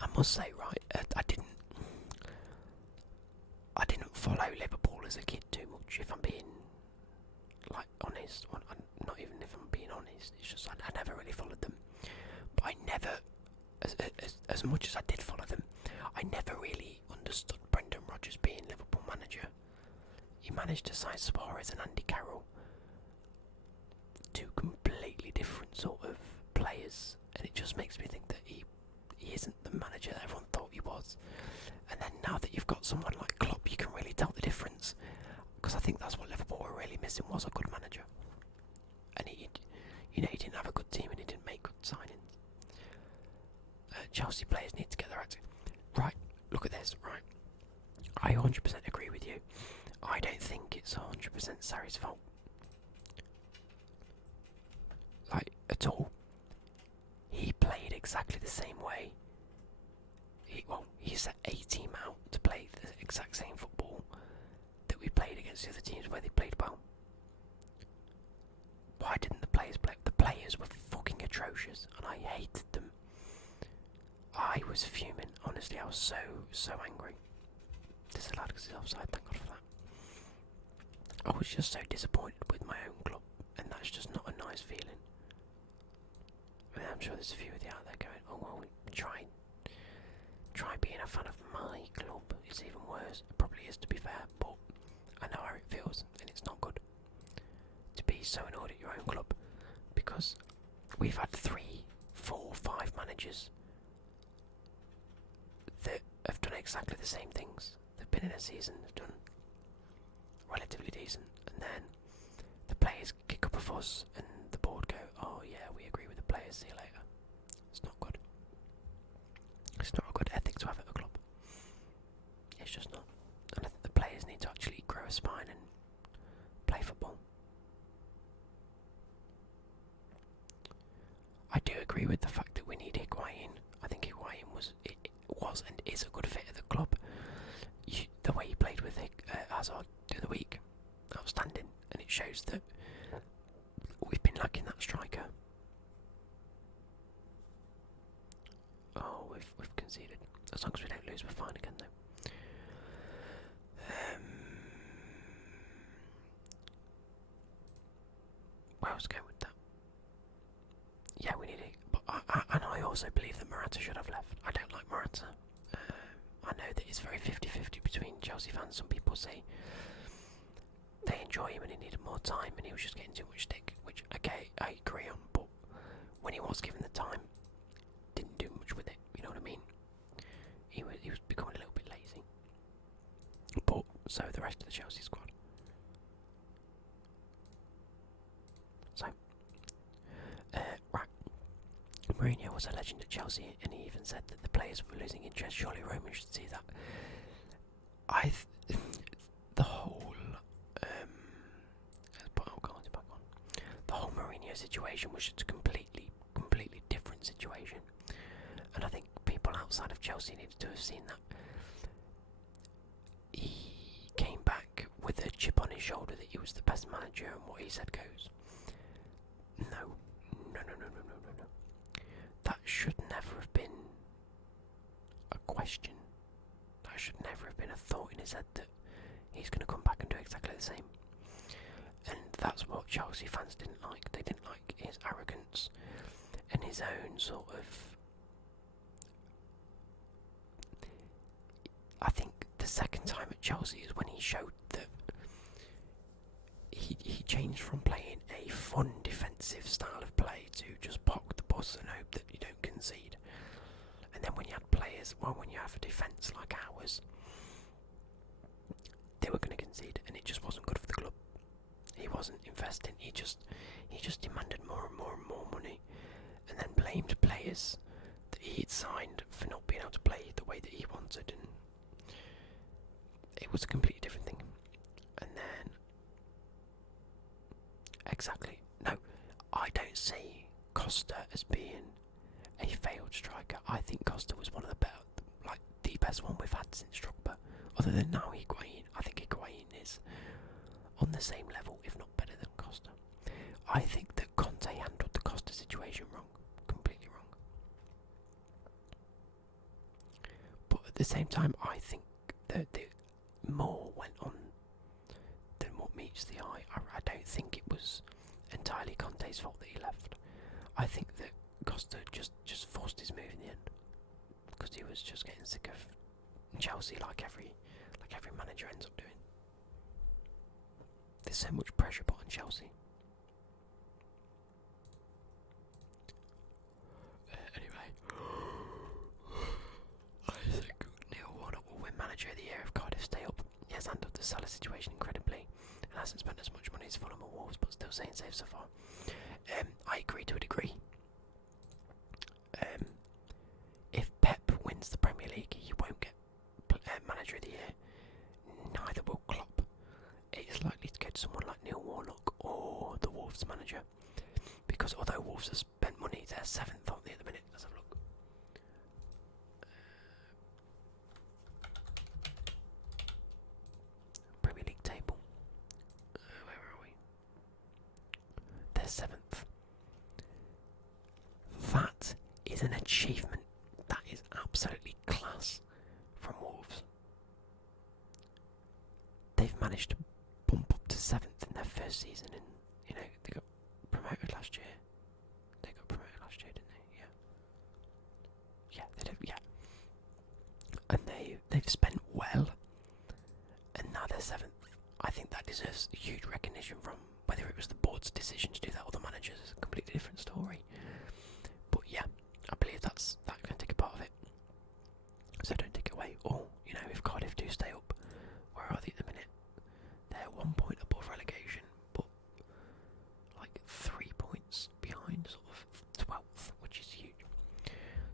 I must say, right, I didn't follow Liverpool as a kid too much. If I'm being like honest, not even if I'm being honest, it's just I never really followed them. But I never, as much as I did follow them, I never really understood Brendan Rodgers being Liverpool manager. He managed to sign Suarez and Andy Carroll, two completely different sort of players, and it just makes me think that he isn't the manager that everyone thought he was. And then now that you've got someone like Klopp, you can really tell the difference, because I think that's what Liverpool were really missing, was a good manager. And he didn't have a good team and he didn't make good signings. Chelsea players need to get their act. Right, look at this. Right, I 100% agree with you. I don't think it's 100% Sarri's fault. Like, at all. He played exactly the same way. He set a team out to play the exact same football that we played against the other teams where they played well. Why didn't the players play? The players were fucking atrocious, and I hated them. I was fuming. Honestly, I was so angry. This is allowed because he's offside, thank God for that. I was just so disappointed with my own club, and that's just not a nice feeling. I mean, I'm sure there's a few of you out there going, oh well, try being a fan of my club. It's even worse. It probably is, to be fair, but I know how it feels, and it's not good to be so annoyed at your own club, because we've had 3, 4, 5 managers that have done exactly the same things. They've been in a season, they've done relatively decent, and then the players kick up a fuss and the board go, oh yeah, we agree with the players, see you later. It's not good. It's not a good ethic to have at a club. It's just not. And I think the players need to actually grow a spine and play football. I do agree with the fact that we need Higuain. I think Higuain was and is a good fit at the club. The way he played with Hazard the other week, outstanding, and it shows that we've been lacking that striker. Oh, we've conceded. As long as we don't lose, we're fine again, though. Where I was going with that? Yeah, we need it. But I also believe that Morata should have left. I don't like Morata. I know that it's very 50-50 between Chelsea fans. Some people say they enjoy him and he needed more time and he was just getting too much stick, which, okay, I agree on, but when he was given the time, didn't do much with it, you know what I mean? He was becoming a little bit lazy. But so the rest of the Chelsea squad. So, right. Mourinho was a legend at Chelsea, and he even said that the players were losing interest. Surely Roman should see that. The whole the whole Mourinho situation was just a completely different situation, and I think people outside of Chelsea needed to have seen that. He came back with a chip on his shoulder that he was the best manager, and what he said goes. No. That should never have been a question. That should never have been a thought in his head that he's going to come back and do exactly the same. And that's what Chelsea fans didn't like. They didn't like his arrogance and his own sort of... I think the second time at Chelsea is when he showed that he changed from playing a fun defensive style of play to just park the bus and hope that you don't concede. And then when you had players, when you have a defence like ours, they were going to concede, and it just wasn't good for the club. He wasn't investing. He just demanded more and more money, and then players that he'd signed for not being able to play the way that he wanted, and it was a completely different thing. And then, exactly, no, I don't see Costa as being a failed striker. I think Costa was one of the better, like the best one we've had since Drogba. Other than now Higuain, I think Higuain is on the same level, if not better than Costa. I think that Conte handled the Costa situation wrong, completely wrong. But at the same time, I think that more went on than what meets the eye. I don't think it was entirely Conte's fault that he left. I think that Costa just forced his move in the end because he was just getting sick of Chelsea, like every manager ends up doing. There's so much pressure put on Chelsea. Anyway, I think Neil Warnock will win Manager of the Year if Cardiff stay up. He has handled the Salah situation incredibly and hasn't spent as much money as Fulham or Wolves, but still staying safe so far. I agree to a degree. If Pep wins the Premier League, he won't get Manager of the Year. Neither will Klopp. It is likely to go to someone like Neil Warnock or the Wolves manager, because although Wolves have spent money, they're 7th, aren't they, at the minute? Let's have a look. Premier League table. Where are we? They're 7th. That is an achievement. That is absolutely class from Wolves. They've managed to bump up to 7th in their first season, and they got promoted last year. They got promoted last year, didn't they? Yeah. Yeah, they did. Yeah. And they've spent well, and now they're 7th. I think that deserves huge recognition from whether it was the board's decision to do that or the manager's. Is a completely different story. But yeah, I believe that can take a part of it. So don't take it away. Or if Cardiff do stay up, where are they at the minute? They're 1 point above relegation, but like 3 points behind sort of 12th, which is huge.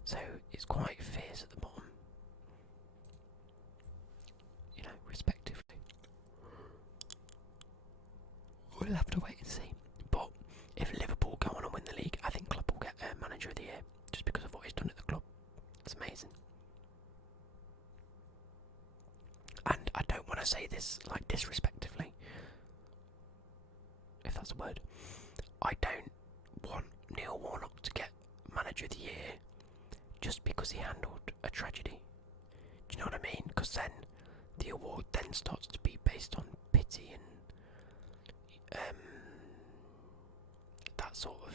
So it's quite fierce at the bottom, respectively. We'll have to wait and see. But if Liverpool go on and win the league, I think Klopp will get Manager of the Year just because of what he's done at the club. It's amazing. And I don't want to say this like disrespectively, if that's a word. I don't want Neil Warnock to get Manager of the Year just because he handled a tragedy. Do you know what I mean? Because then the award then starts to be based on pity and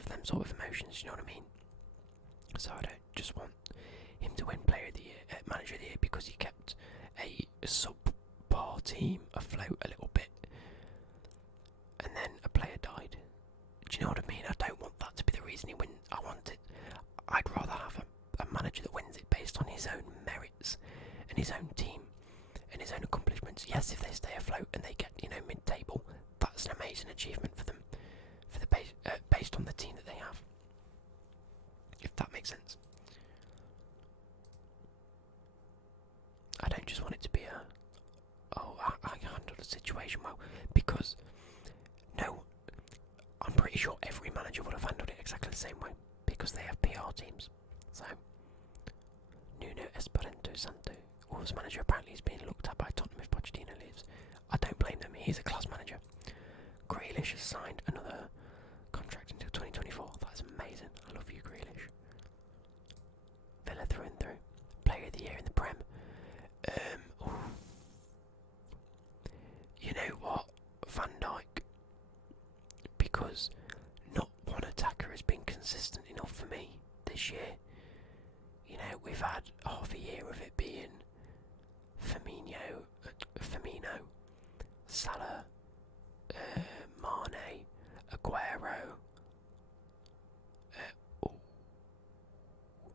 them sort of emotions. You know what I mean? So I don't just want him to win Player of the Year, Manager of the Year, because he kept a subpar team afloat a little bit, and then a player died. Do you know what I mean? I don't want that to be the reason he wins. I'd rather have a manager that wins it based on his own merits and his own team and his own accomplishments. Yes, if they stay afloat and they get mid-table, that's an amazing achievement for them, based on the team that they have. If that makes sense. I don't just want it to be I handled the situation well, because I'm pretty sure every manager would have handled it exactly the same way, because they have PR teams. So, Nuno Espirito Santo, Wolves manager, apparently is being looked at by Tottenham if Pochettino leaves. I don't blame them, he's a class manager. Grealish has signed another contract until 2024, that's amazing, I love you Grealish. Villa through and through, Player of the Year in the Prem. You know what, Van Dijk, because not one attacker has been consistent enough for me this year. We've had half a year of it being Firmino, Salah, Mane, Aguero.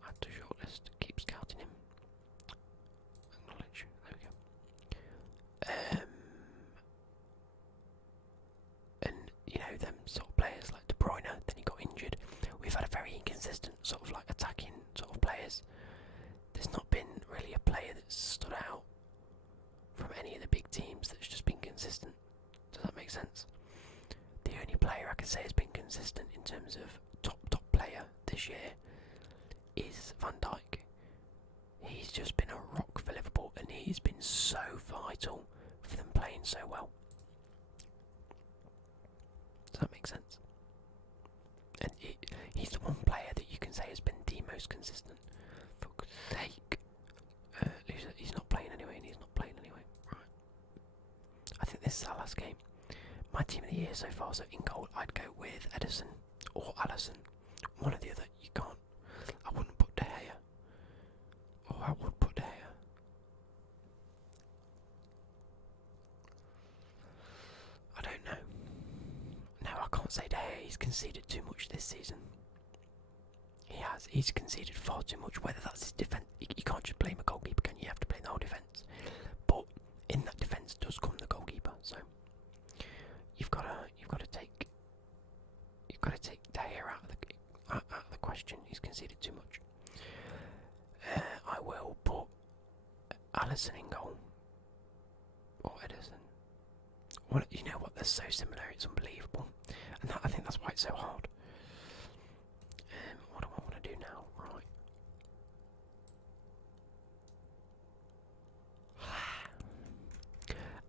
Add to shortlist. Keep scouting him. Acknowledge. There we go. And them sort of players like De Bruyne. Then he got injured. We've had a very inconsistent sort of like attacking terms of top player this year is Van Dijk. He's just been a rock for Liverpool, and he's been so vital for them playing so well. Does that make sense? And he's the one player that you can say has been the most consistent. For God's sake. He's not playing anyway, and he's not playing anyway. Right. I think this is our last game. My team of the year so far, so in goal I'd go with Edison or Alisson. One or the other. You can't. I wouldn't put De Gea. Or I would put De Gea. I don't know. No, I can't say De Gea. He's conceded too much this season. He has. He's conceded far too much. Whether that's his defence, you can't just blame a goalkeeper, can you? You have to blame the whole defence. But in that defence does come the goalkeeper. So you've got to take De Gea out of the question. He's conceded too much. I will put Alisson in goal or Edison. Well, you know what? They're so similar. It's unbelievable, and I think that's why it's so hard. What do I want to do now? Right.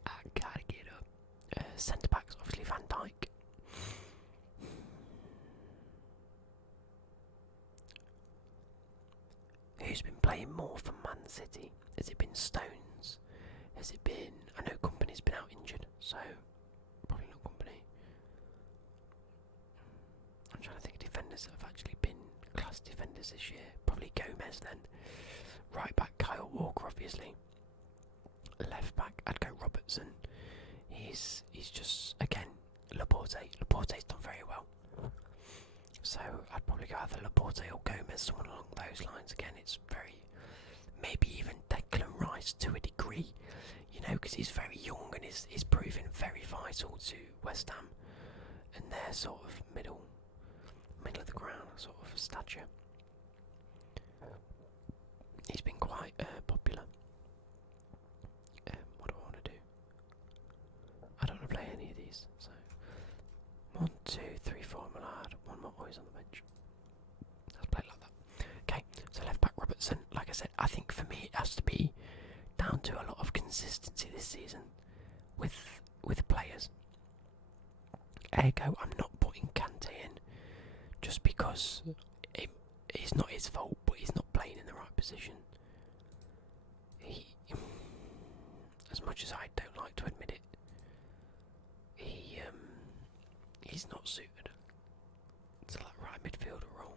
I gotta get up. Centre backs, obviously Van Dijk. Who's been playing more for Man City? Has it been Stones? Has it been? I know Company's been out injured, so probably not Company. I'm trying to think of defenders that have actually been class defenders this year. Probably Gomez then. Right back Kyle Walker, obviously. Left back I'd go Robertson. He's just again Laporte. Laporte's done very well. So I'd probably go either Laporte or Gomez, someone along those lines. Again, it's very, maybe even Declan Rice to a degree, you know, because he's very young and is proving very vital to West Ham and their sort of middle of the ground sort of stature. He's been quite popular. What do I want to do? I don't want to play any of these, so 1, 2, 3, 4, I'm allowed. One more always on the bench. Let's play it like that. Okay, so left back Robertson. Like I said, I think for me it has to be down to a lot of consistency this season with players. Ergo, I'm not putting Kante in just because it's not his fault, but he's not playing in the right position. As much as I don't like to admit it, he's not suited to that right midfielder role.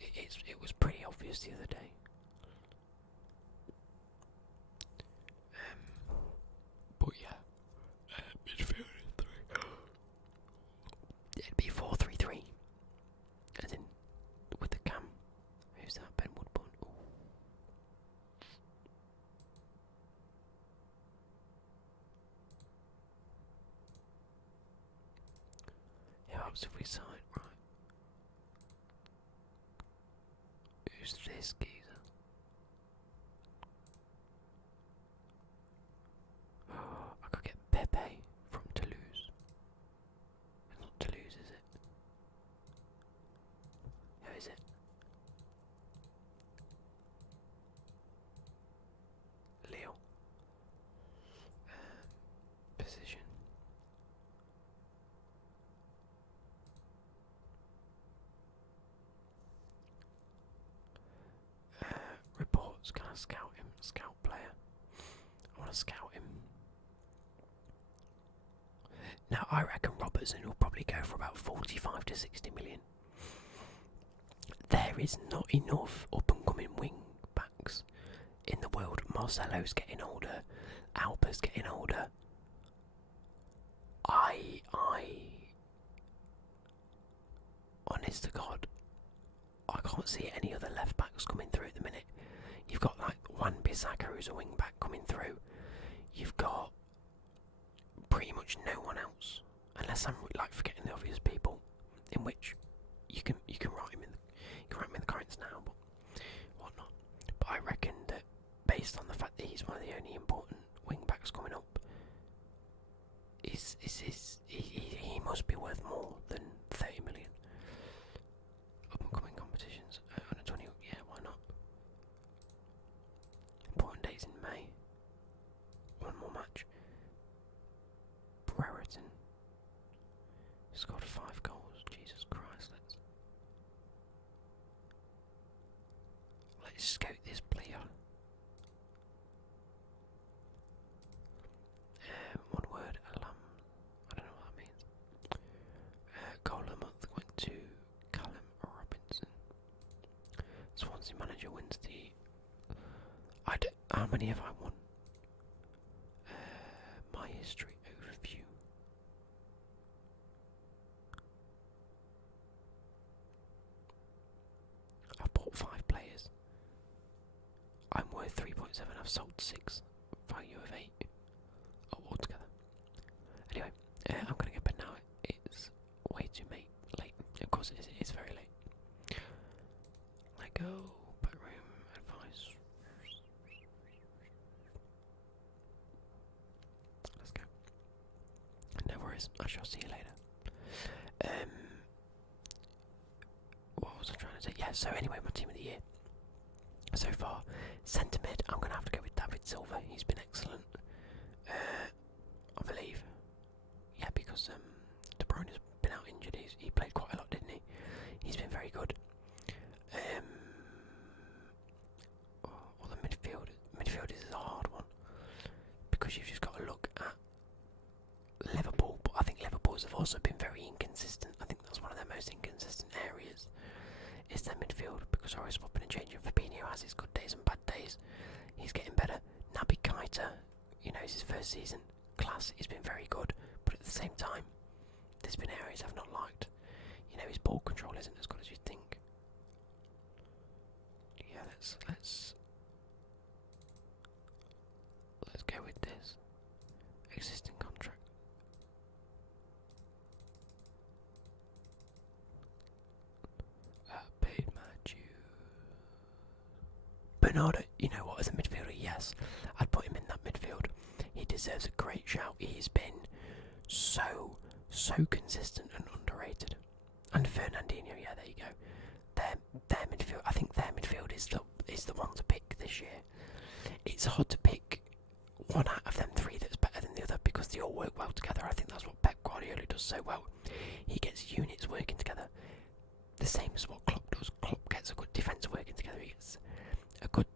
It was pretty obvious the other day. But yeah, midfielder 3. It'd be 4-3-3, as in with the cam. Who's that? Ben Woodburn. Ooh. How else have we signed? Right. Who's this geezer? I could get Pepe from Toulouse. It's not Toulouse, is it? Who is it? Lille. Position. Reports. Can I scout him? Scout player. I want to scout him. Now I reckon Robertson will probably go for about 45 to 60 million. There is not enough up and coming wing backs in the world. Marcelo's getting older. Alba's getting older. I honest to God, I can't see any other left backs coming through at the minute. You've got like Wan-Bissaka, who's a wing back, coming through. You've got pretty much no one else, unless I'm like forgetting the obvious people. In which you can write him in the comments now, but whatnot. But I reckon that based on the fact that he's one of the only important wing backs coming up, he must be worth more than 30 million. scout this player. One word, alam. I don't know what that means. Goal of the month went to Callum Robinson. Swansea manager wins the. How many have I won? My history overview. I've bought 5 players. I'm worth 3.7. I've sold 6. Value of 8. Oh, altogether. Anyway, I'm gonna get bed now. It's way too late. Of course it is. It is very late. Let go. Bedroom advice. Let's go. No worries. I shall see you later. What was I trying to say? Yeah. So anyway, my team of the year so far, centre mid. I'm gonna have to go with David Silva. He's been excellent. I believe. Yeah, because De Bruyne has been out injured. He played quite a lot, didn't he? He's been very good. Or the midfield. Midfield is a hard one because you've just got to look at Liverpool. But I think Liverpool's have also been very inconsistent. I think that's one of their most inconsistent areas. Is their midfield, because always swapping and changing. Fabinho has his good days and bad days. He's getting better. Naby Keita, it's his first season. Class, he's been very good, but at the same time, there's been areas I've not liked. His ball control isn't as good as you'd think. Yeah, let's go with this. Existing contract. Paid my dues. Bernardo, you know what, as a midfielder, yes, I'd put him in that midfield. He deserves a great shout. He's been so consistent and underrated. And Fernandinho, yeah, there you go. Their midfield, I think their midfield is the one to pick this year. It's hard to pick one out of them 3 that's better than the other because they all work well together. I think that's what Pep Guardiola does so well. He gets units working together. The same as what Klopp does. Klopp gets a good defence working together. He gets a good,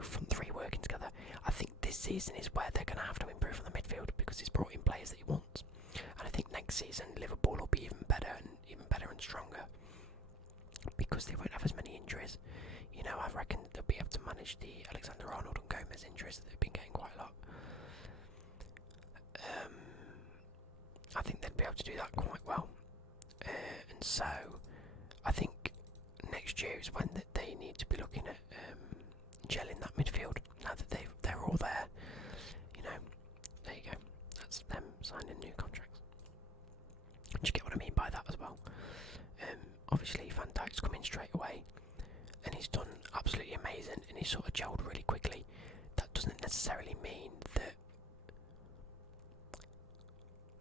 front 3 working together. I think this season is where they're going to have to improve on the midfield because he's brought in players that he wants. And I think next season Liverpool will be even better and stronger because they won't have as many injuries. I reckon they'll be able to manage the Alexander-Arnold and Gomez injuries that they've been getting quite a lot. I think they'd be able to do that quite well. And so I think next year is when they need to be looking at gelling that midfield. Now that they're all there, there you go. That's them signing new contracts. Do you get what I mean by that as well? Obviously Van Dijk's come in straight away, and he's done absolutely amazing, and he's sort of gelled really quickly. That doesn't necessarily mean that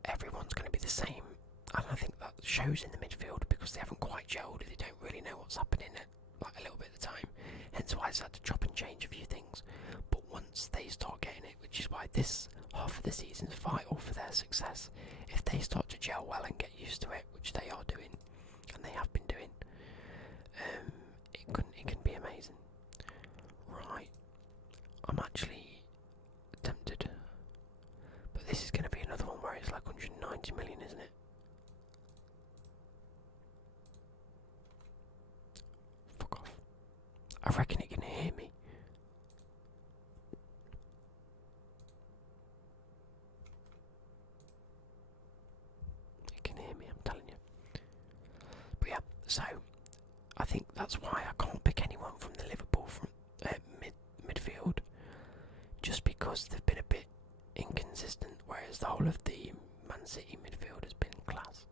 everyone's going to be the same, and I think that shows in the midfield because they haven't quite gelled. They don't really know what's happening at a little bit of the time, hence why it's had to chop and change a few things. But once they start getting it, which is why this half of the season's vital for their success, if they start to gel well and get used to it, which they are doing, and they have been doing, it can be amazing. Right, I'm actually tempted, but this is going to be another one where it's like 190 million, isn't it? Fuck off. I reckon it can hear me. It can hear me, I'm telling you. But yeah, so I think that's why I can't pick anyone from the Liverpool from midfield, just because they've been a bit inconsistent, whereas the whole of the Man City midfield has been class.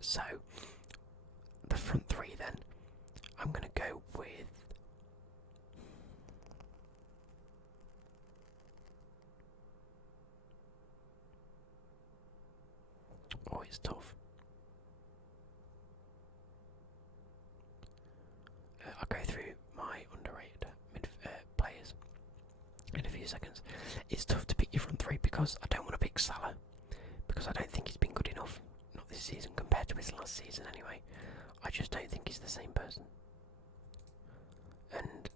So the front 3 then, I'm going to go with it's tough. I'll go through my underrated players in a few seconds. It's tough to pick your front 3 because I don't want to pick Salah because I don't think he's been good enough. Not this season compared to his last season anyway. I just don't think he's the same person. And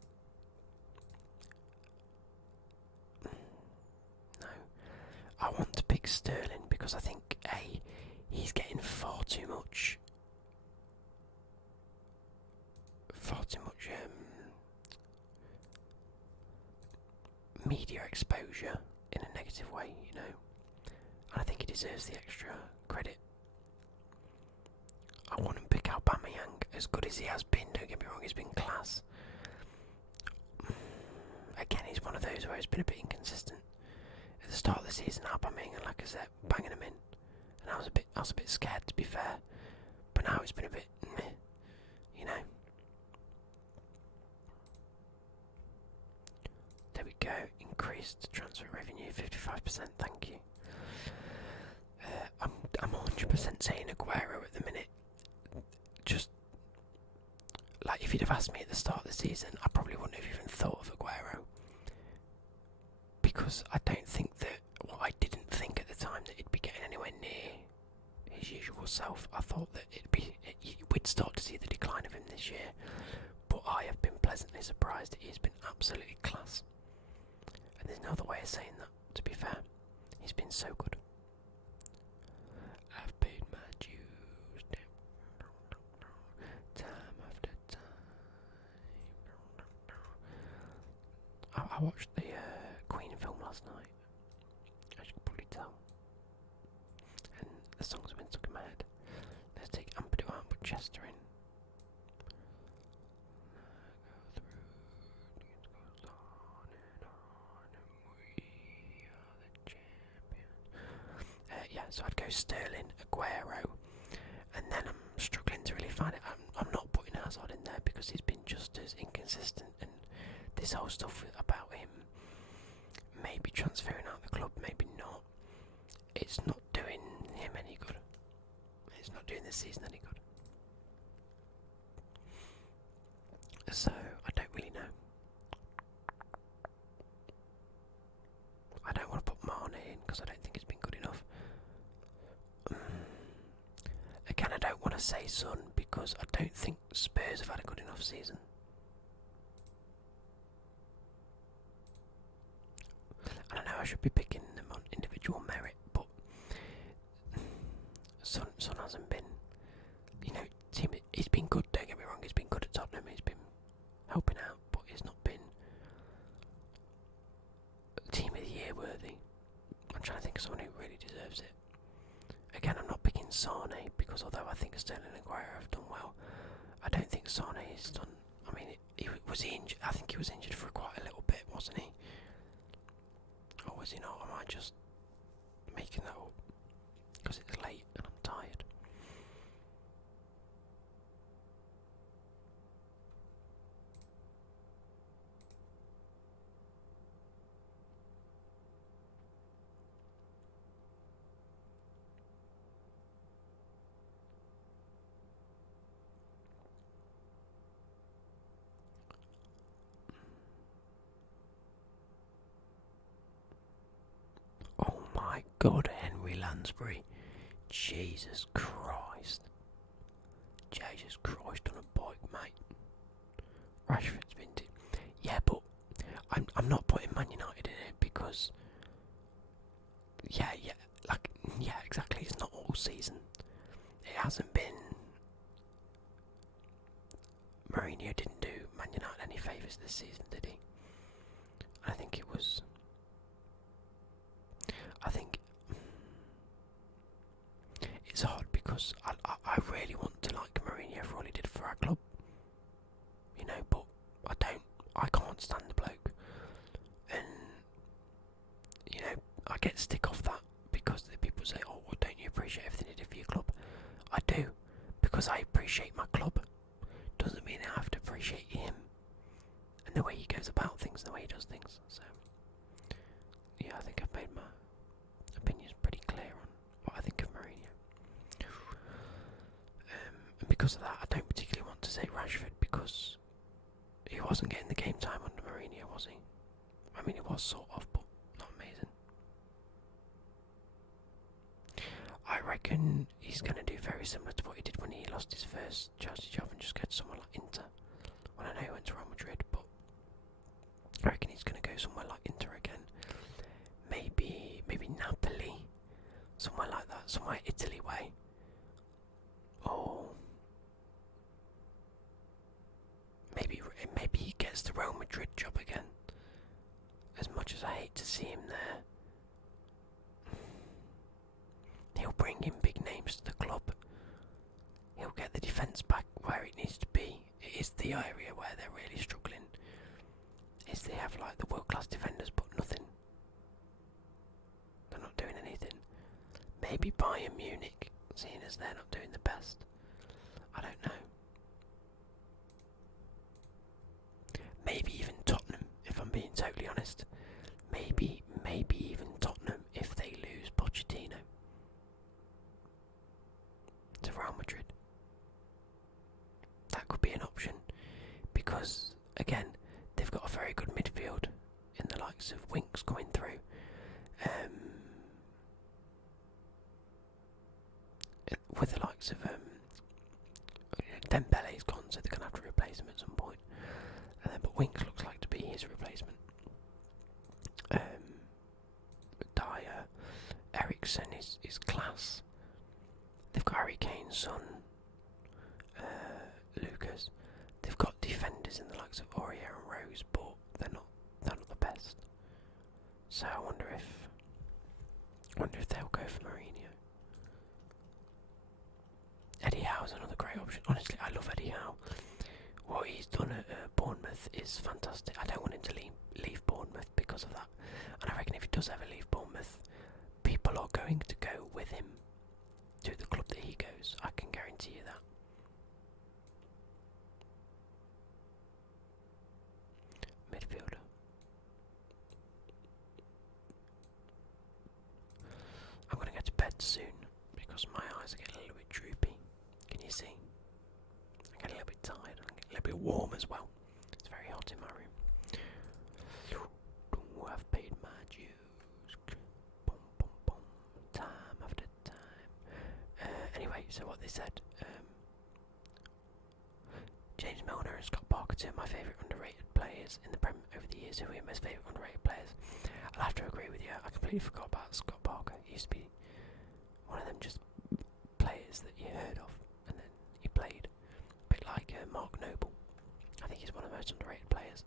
no, I want to pick Sterling because I think he's getting far too much media exposure in a negative way, you know. And I think he deserves the extra credit. I want to pick Aubameyang, as good as he has been, don't get me wrong, he's been class. Again, he's one of those where he's been a bit inconsistent. At the start of the season, Aubameyang and Lacazette banging him in, and I was a bit scared, to be fair. But now it's been a bit meh, you know. There we go, increased transfer revenue, 55%, thank you. I'm 100% saying Aguero at the minute. Just, like, if you'd have asked me at the start of the season, I probably wouldn't have even thought of Aguero. Because I don't think that, well, I didn't think at the time that he'd be getting anywhere near his usual self. I thought that we'd start to see the decline of him this year. But I have been pleasantly surprised that he's been absolutely class. And there's no other way of saying that, to be fair. He's been so good. I've paid my dues time after time. I watched the Queen film last night, as you can probably tell. And the songs have been stuck in my head. Let's take Ampadu out and put Chester in. Yeah, so I'd go Sterling, Aguero, and then I'm struggling to really find it. I'm not putting Hazard in there because he's been just as inconsistent, and this whole stuff about him maybe transferring out of the club, maybe not. It's not doing him any good. It's not doing this season any good. So I don't really know. I don't want to put Mane in because I don't think it's been good enough. Again, I don't want to say Son because I don't think Spurs have had a good enough season. I don't know, I should be picking them on individual merit, but Son hasn't been, you know, he's been good, don't get me wrong, he's been good at Tottenham, he's been helping out, but he's not been Team of the Year worthy. I'm trying to think of someone who really deserves it. Again, I'm not picking Sane because although I think Sterling and Aguero have done well, I don't think Sane has done. I mean, was he injured? I think he was injured for quite a little bit, wasn't he? Or was he not? Am I just making that up? Because it's late and I'm tired. Oh my God, Henry Lansbury. Jesus Christ. Jesus Christ on a bike, mate. Rashford's been yeah, but I'm not putting Man United in it because yeah, exactly, it's not all season. It hasn't been. Mourinho didn't do Man United any favours this season, did he? I think it was. I think it's hard because I really want to like Mourinho for all he did for our club, you know, but I can't stand the bloke, and you know, I get stick off that because the people say, oh, well, don't you appreciate everything he did for your club? I do, because I appreciate my club. Doesn't mean I have to appreciate him and the way he goes about things, the way he does things. So yeah, I think I've made my opinions pretty clear on what I think of Mourinho. And because of that, I don't particularly want to say Rashford because he wasn't getting the game time under Mourinho, was he? I mean, he was sort of, but not amazing. I reckon reckon he's going to do very similar to what he did when he lost his first Chelsea job and just go to somewhere like Inter. Well, I know he went to Real Madrid, but I reckon he's going to go somewhere like Inter again. Maybe Napoli, somewhere like that, somewhere Italy way. Or maybe he gets the Real Madrid job again. As much as I hate to see him there, he'll bring in big names to the club. He'll get the defence back where it needs to be. It is the area where they're really struggling. Is they have like the world class defenders but nothing. They're not doing anything. Maybe Bayern Munich, seeing as they're not doing the best. I don't know. Maybe even Tottenham, if I'm being totally honest. Maybe even Tottenham if they lose Pochettino to Real Madrid. That could be an option because, again, they've got a very good midfield in the likes of Winks going through. With the likes of Dembele's gone, so they're going to have to replace him at some point. But Winks looks like to be his replacement. Dyer, Ericsson is class. They've got Harry Kane's son, Lucas. They've got defenders in the likes of Aurier and Rose, but they're not the best. So I wonder if they'll go for Mourinho. Eddie Howe's another great option. Honestly, I love Eddie Howe. What he's done at Bournemouth is fantastic. I don't want him to leave Bournemouth because of that. And I reckon if he does ever leave Bournemouth, people are going to go with him to the club that he goes. I can guarantee you that. Midfielder. I'm going to go to bed soon because my eyes are getting a little bit droopy. Can you see? I get a little bit tired. I get a little bit warm as well. It's very hot in my room. I've paid my dues. Boom, boom, boom. Time after time. Anyway, so what they said. James Milner and Scott Parker, two of my favourite underrated players in the Prem over the years. Who are your most favourite underrated players? I'll have to agree with you. I completely forgot about Scott Parker. He used to be one of them just players that you heard of and then he played. A bit like Mark Noble. I think he's one of the most underrated players.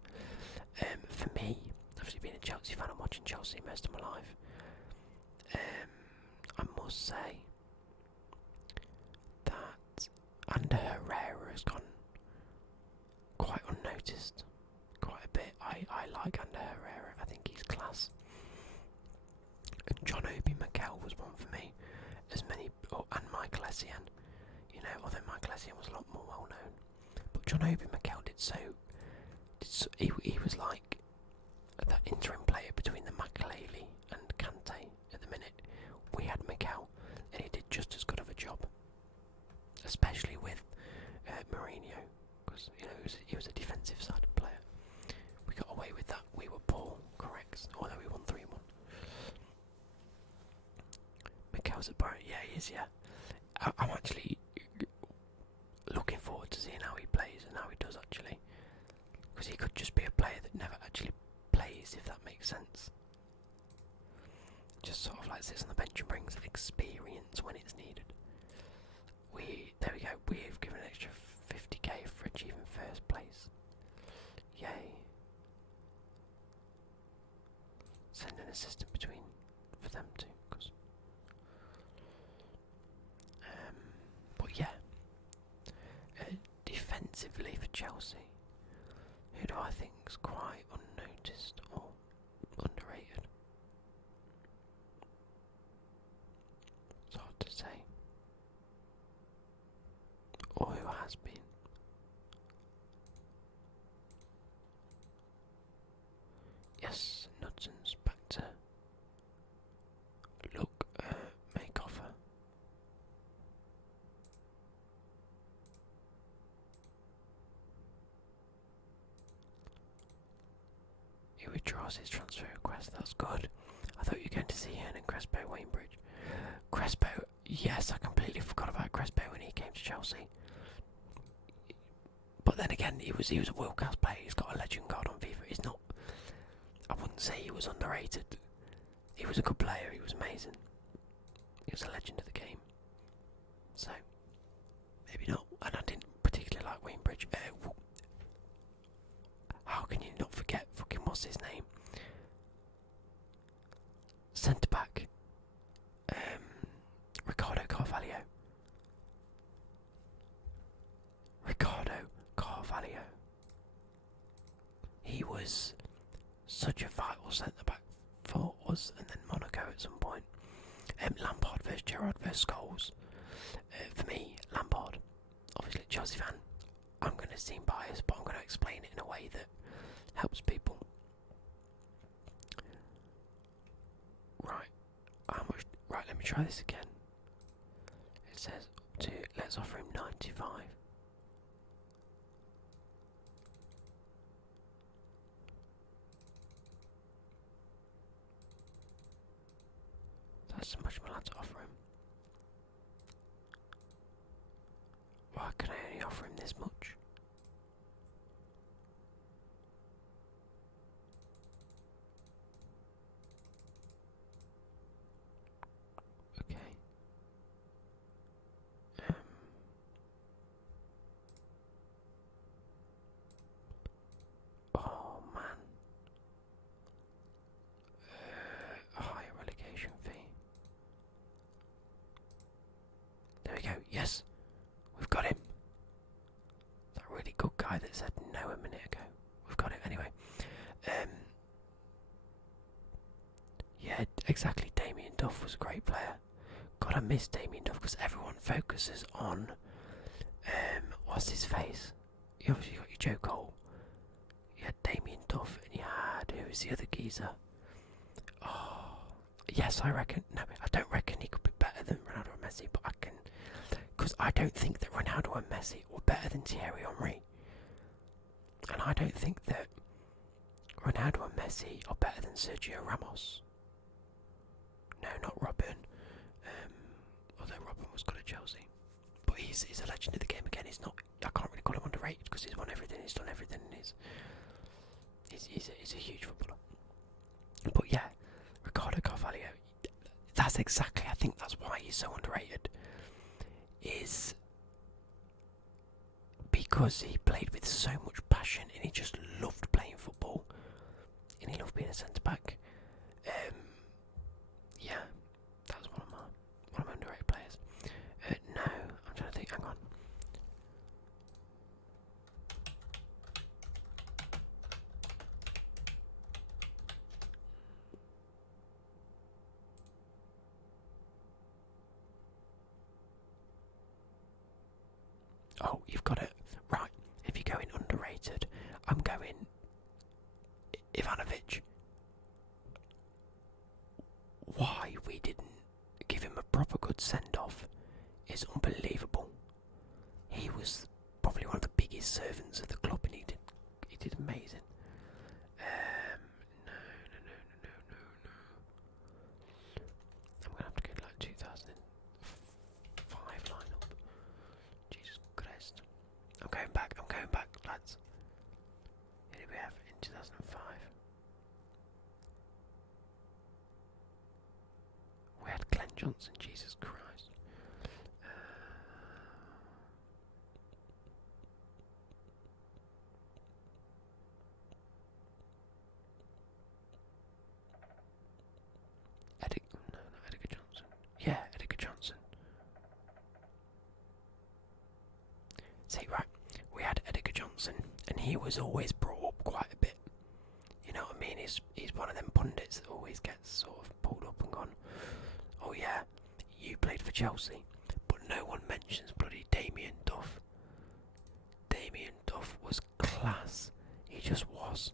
For me, obviously being a Chelsea fan, I'm watching Chelsea most of my life. I must say that Ander Herrera has gone quite unnoticed, quite a bit. I like Ander Herrera. I think he's class. And John Obi Mikel was one for me, and Michael Essien. You know, although Michael Essien was a lot more well known, but John Obi Mikel he was like that interim player between the Makelele and Kante at the minute. We had Mikel, and he did just as good of a job, especially with Mourinho, because you know he was a defensive sided player. We got away with that. We were poor, correct? Although we won 3-1. Mikel's at Bayern, yeah, he is, yeah. I'm actually looking forward to seeing how he plays and how he does actually, because he could just be a player that never actually plays, if that makes sense. Just sort of like sits on the bench and brings experience when it's needed. There we go, we've given an extra 50k for achieving first place. Yay. Send an assistant for them too, cause but yeah. Defensively for Chelsea, who do I think is quite unnoticed or underrated? It's hard to say. Or who has been. Yes, Nudson's back to look makeover. He withdraws his transfer request, that's good. I thought you were going to see Hernan Crespo Wainbridge. Crespo, yes, I completely forgot about Crespo when he came to Chelsea. But then again, he was a world class player. He's got a legend card on FIFA. He's not. I wouldn't say he was underrated. He was a good player. He was amazing. He was a legend of the game. So maybe not. And I didn't particularly like Wayne Bridge. How can you not forget fucking what's his name? Centre back. Ricardo Carvalho. He was such a vital centre back for us, and then Monaco at some point. Lampard versus Gerrard versus Scholes. For me, Lampard, obviously Chelsea fan. I'm going to seem biased, but I'm going to explain it in a way that helps people. Right, right, let me try this again. It says let's offer him 95. That's much more to offer him. Why can I only offer him this much? Okay. Oh man. A higher relegation fee. There we go. Yes, we've got him. That really good guy that said no a minute ago. We've got it anyway. Yeah, exactly. Damien Duff was a great player. God, I miss Damien Duff because everyone focuses on what's his face. You obviously got your Joe Cole. You had Damien Duff, and you had who was the other geezer? Oh, yes, I reckon. No, I don't reckon he could be better than Ronaldo or Messi, but I can, because I don't think that Ronaldo and Messi were better than Thierry Henry, and I don't think that Ronaldo and Messi are better than Sergio Ramos. No, not Robin. Although Robin was good at Chelsea, but he's a legend of the game again. He's not. I can't really call him underrated because he's won everything. He's done everything. And he's a huge footballer. But yeah, Ricardo Carvalho. That's exactly. I think that's why he's so underrated. Is because he played with so much passion and he just loved playing football and he loved being a centre back. Yeah, that's one of my underrated players. No, I'm trying to think. Hang on. Oh, you've got it right. If you're going underrated, I'm going Ivanovic. Why we didn't give him a proper good send-off is unbelievable. He was probably one of the biggest servants of the club, and he did amazing. No. I'm gonna have to go like 2005 lineup. Jesus Christ. I'm going back, lads. Who did we have in 2005? We had Glenn Johnson, Jesus Christ. Edgar Johnson. Yeah, Edgar Johnson. See, right, we had Edgar Johnson, and he was always brought up quite a bit. You know what I mean? He's one of them pundits that always gets sort of pulled up and gone, oh yeah, you played for Chelsea, but no one mentions bloody Damien Duff. Damien Duff was class. He just was.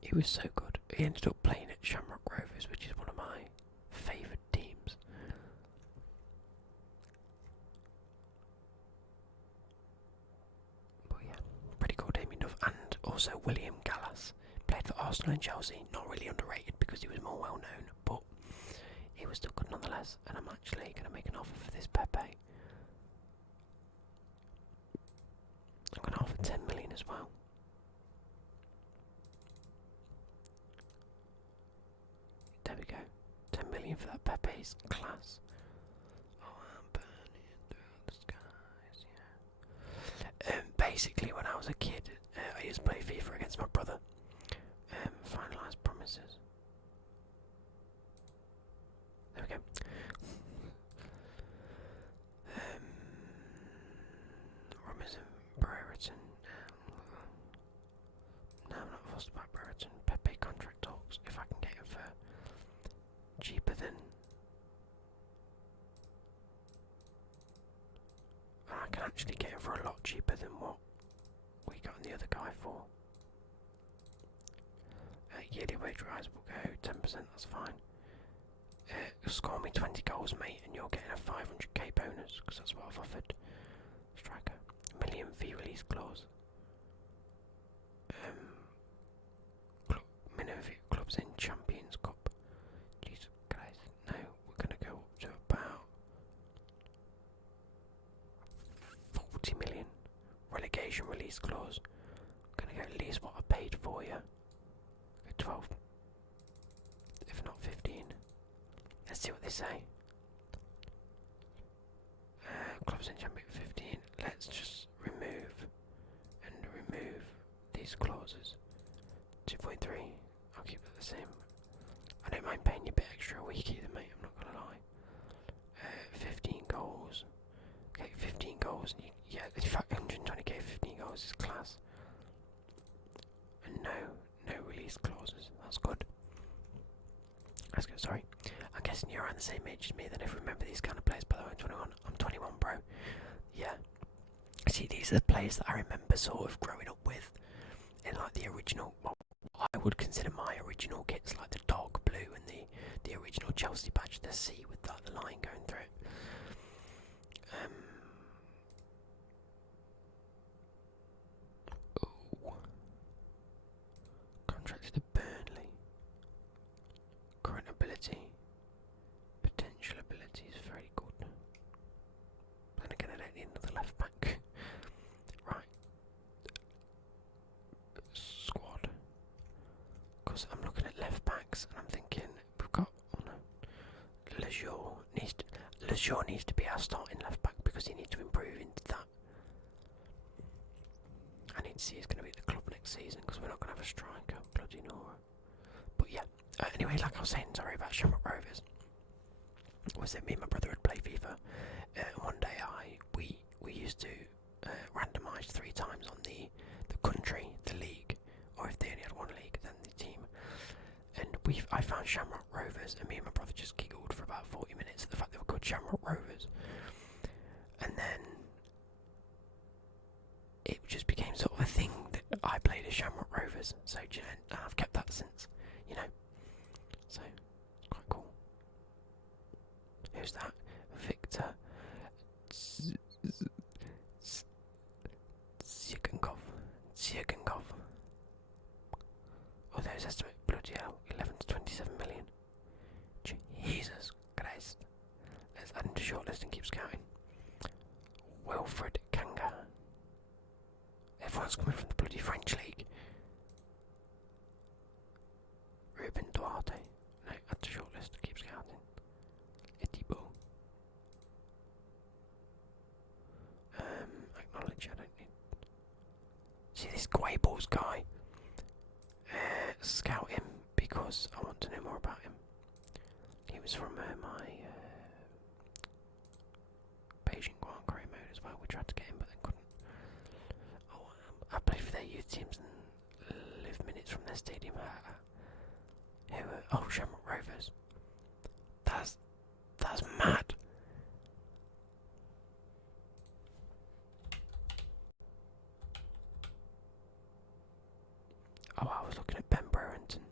He was so good. He ended up playing at Shamrock Rovers, which is one of my favourite teams. But yeah, pretty cool Damien Duff. And also William Gallas. Played for Arsenal and Chelsea. Not really underrated because he was more well known, but he was still good nonetheless. And I'm actually going to make an offer for this Pepe. I'm going to offer 10 million as well. There we go. 10 million for that Pepe's class. Oh, I'm burning through the skies, yeah. Basically, when I was a kid, I used to play FIFA against my brother. Finalise promises. There we go. Robinson, Brereton. No, I'm not fussed about Brereton. Pepe contract talks. If I can get him for cheaper than. I can actually get him for a lot cheaper than what we got the other guy for. Yearly wage rise will go 10%, that's fine. Score me 20 goals, mate, and you're getting a 500k bonus, because that's what I've offered. Striker. Million fee release clause. Minimum fee clubs in Champions Cup. Jesus Christ. No, we're going to go up to about 40 million. Relegation release clause. I'm going to get at least what I paid for you. 12, if not 15. Let's see what they say. Clubs in Champion 15. Let's just remove these clauses. 2.3. I'll keep it the same. I don't mind paying you a bit extra a week either, mate. I'm not gonna lie. 15 goals. Okay, 15 goals. And yeah, in fact, 120k, 15 goals is class. And no release clauses. That's good. That's good. Sorry. I'm guessing you're around the same age as me. Then if you remember these kind of players, by the way, I'm 21. I'm 21, bro. Yeah. See, these are the players that I remember sort of growing up with in like the original. Well, I would consider my original kits like the dark blue and the original Chelsea badge, the C with like the line going through it. Contracted to Burnley. Current ability. Potential ability is very good. Then again, I don't need another left back. Right. Squad. Because I'm looking at left backs and I'm thinking we've got. Oh no. Lejeune needs to be our starting left back because he needs to improve into that. I need to see who's going to be at the club next season because we're not going to have a striker. Bloody Nora. But yeah. Anyway, like I was saying, sorry about Shamrock Rovers. Was that me and my brother would play FIFA. One day we used to randomise 3 times on the country, the league, or if they only had one league, then the team. And I found Shamrock Rovers, and me and my brother just giggled for about 40 minutes at the fact they were called Shamrock Rovers. And then it just became sort of a thing that I played as Shamrock Rovers. So and I've kept that since, you know. So it's quite cool. Who's that? Victor Zirgankov. Oh, there's estimate. Bloody hell. 11 to 27 million. Jesus Christ. Let's add him to shortlist and keep scouting. Wilfred Kanga. Everyone's coming from the bloody French league. Ruben Duarte. No, add to shortlist and keep scouting. Etibo. Acknowledge, I don't need. See this Quables guy? Scout him because I want to know more about him. He was from my Beijing Guangzhou mode as well. We tried to get him but then couldn't. Oh, I played for their youth teams and live minutes from their stadium. Oh, Shamrock Rovers. That's mad. Oh, I was looking at Ben Brereton.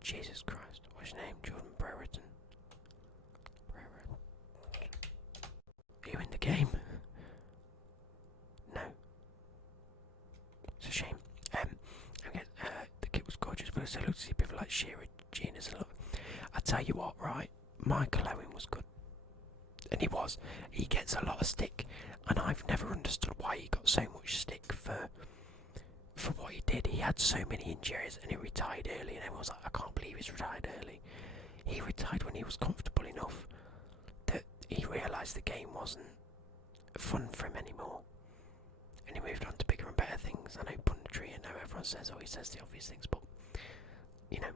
Jesus Christ, what's your name? Jordan Brereton. Are you in the game? No. It's a shame. The kit was gorgeous, but I still look to see people like Shearer, Genius, and look. I tell you what, right? Michael Owen was good. And he was. He gets a lot of stick, and I've never understood why he got so much stick for what he did. He had so many injuries, and he retired early, and everyone was like, I can't believe he's retired early. He retired when he was comfortable enough that he realised the game wasn't fun for him anymore. And he moved on to bigger and better things. I know punditry, and now everyone says, oh, he says the obvious things, but, you know,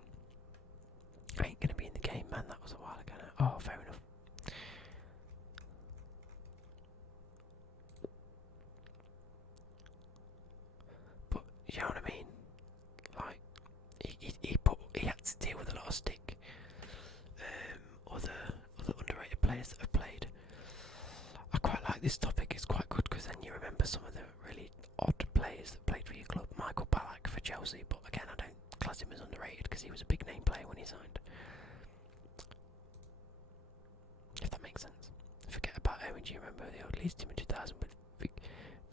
I ain't going to be in the game, man. That was a while ago now. Oh, fair enough. But, you know what I mean? Like, he had to deal with a lot of stick. Other underrated players that have played. I quite like this topic. It's quite good because then you remember some of the really odd players that played for your club. Michael Ballack for Chelsea, but again, I don't class him as underrated because he was a big name player when he signed. If that makes sense. Forget about Owen. Do you remember the old Leeds team in 2000 with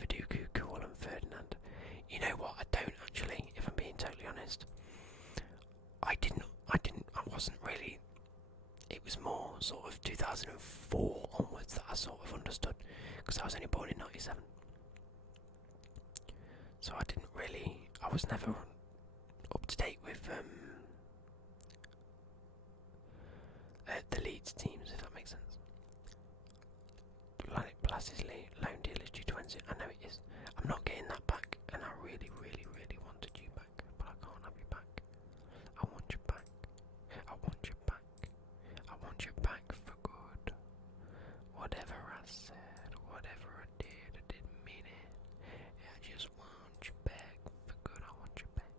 Viduku, Kuhl and Ferdinand? You know what? I don't actually, if I'm being totally honest. I wasn't really. It was more sort of 2004 onwards that I sort of understood, because I was only born in 97. So I was never up to date with the Leeds teams, if that makes sense. Blas's loan deal is due to end soon. I know it is. I'm not getting that back, and I really, really, really wanted you back, but I can't have you back. I want you back. I want you back. I want you back for good. Whatever I said, whatever I did, I didn't mean it. I just want you back for good. I want you back.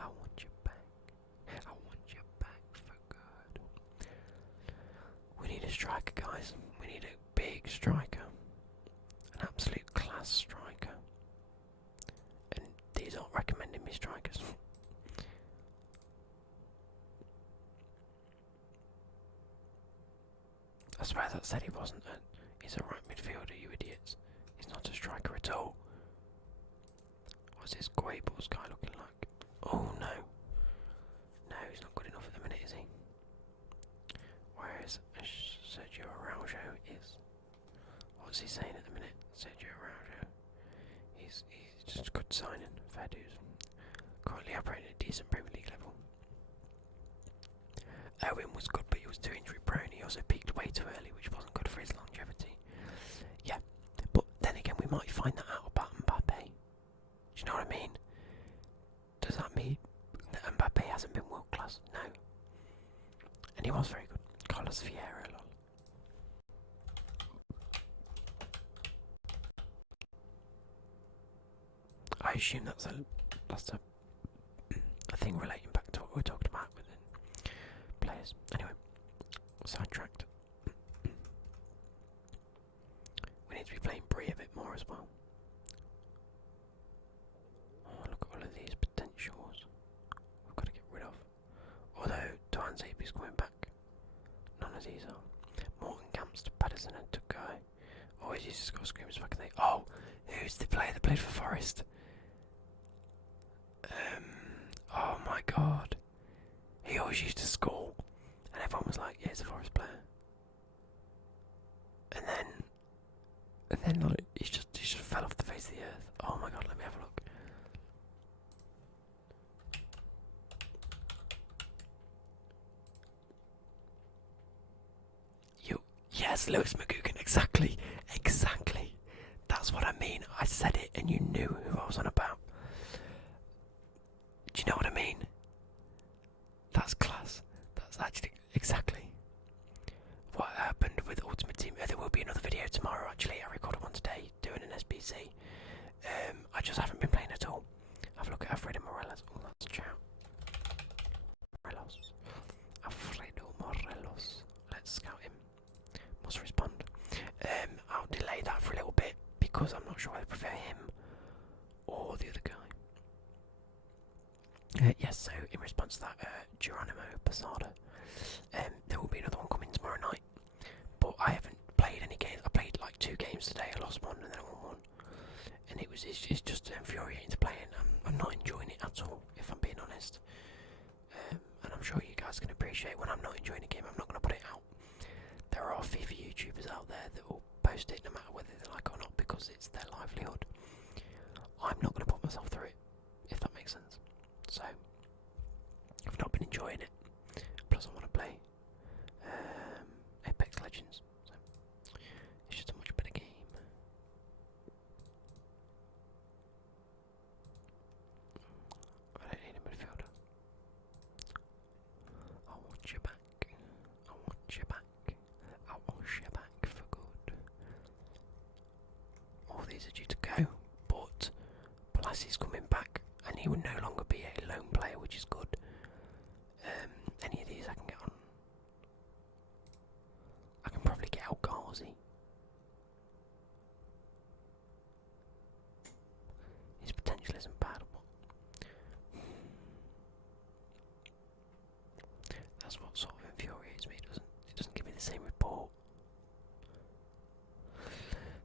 I want you back. I want you back for good. We need a striker, guys. We need a big striker. An absolute class striker. And these aren't recommending me strikers. I swear that said he wasn't he's a right midfielder, you idiots. He's not a striker at all. What's this Guables guy looking like? Oh no. No, he's not good enough at the minute, is he? Whereas Sergio Araujo is. What's he saying at the minute? Sergio Araujo. He's just a good signing, fair dues. Currently operating at a decent Premier League level. Owen was good, but he was too injury prone. He also peaked way too early, which wasn't good for his longevity. Yeah, but then again, we might find that out about Mbappe. Do you know what I mean? Does that mean that Mbappe hasn't been world class? No. And he was very good. Carlos Vieira, lol. I assume that's a thing relating back to what we were talking about with the players. Anyway, sidetracked. We need to be playing Brie a bit more as well. Oh, look at all of these potentials we've got to get rid of. Although Duan Zapi's coming back. None of these are. Morton Gamst, Patterson and Tukai. Always used to score screamers back in the. Oh, who's the player that played for Forest? Oh my god. He always used to score. And everyone was like, yeah, he's a Forest player. And then like, he just fell off the face of the earth. Oh my god, let me have a look. Yes, Lewis McGugan, exactly. That's what I mean. I said it and you knew who I was on about. Do you know what I mean? That's class. That's actually exactly what happened with Ultimate Team. There will be another video tomorrow, actually. I recorded one today doing an SBC. I just haven't been playing at all. Have a look at Alfredo Morelos. Oh, that's Chow. Alfredo Morelos. Let's scout him. Must respond. I'll delay that for a little bit because I'm not sure I prefer him or the other guy. Yes, so in response to that, Geronimo Posada, there will be another one coming tomorrow night, but I haven't played any games. I played like 2 games today. I lost one and then I won one, and it's just infuriating to play, and I'm not enjoying it at all, if I'm being honest. And I'm sure you guys can appreciate when I'm not enjoying a game, I'm not going to put it out. there are FIFA YouTubers out there that will post it no matter whether they like it or not because it's their livelihood. I'm not going to put myself through it, if that makes sense. So, I've not been enjoying it. Plus, I want to play Apex Legends. So, it's just a much better game. I don't need a midfielder. I want you back. I want you back. I want you back for good. All these are due to go, but Bolasie coming back, and he would no longer be a lone player, which is good. Any of these I can get on. I can probably get out Ghazi. His potential isn't bad, but that's what sort of infuriates me. It doesn't give me the same report.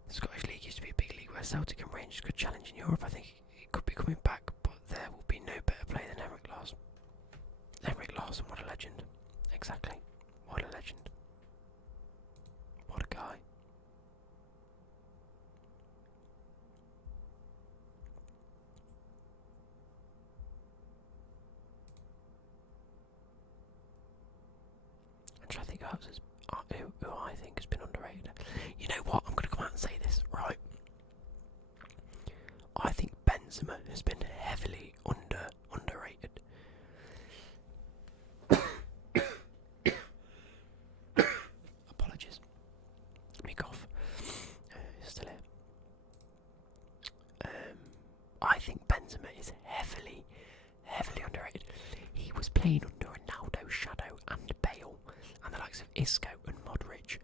The Scottish League used to be a big league where Celtic and Rangers could challenge in Europe. I think it could be coming back, but there will be no better player than Henrik Larsson. Henrik Larsson, what a legend. Exactly. What a legend. What a guy. I'm trying to think who I think has been underrated. You know what? I'm going to come out and say this, right? I think Benzema has been heavily underrated. Apologies. Me cough. Still here. I think Benzema is heavily underrated. He was playing under Ronaldo, Shadow and Bale and the likes of Isco and Modric,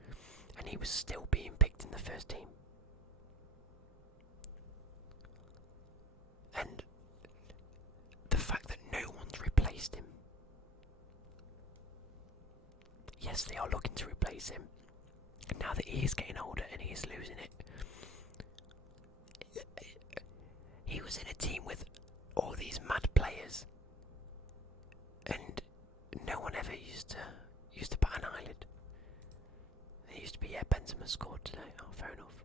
and he was still being picked in the first team. And the fact that no one's replaced him. Yes, they are looking to replace him. And now that he is getting older and he is losing it. He was in a team with all these mad players. And no one ever used to bat an eyelid. It used to be, yeah, Benzema scored today. Oh, fair enough.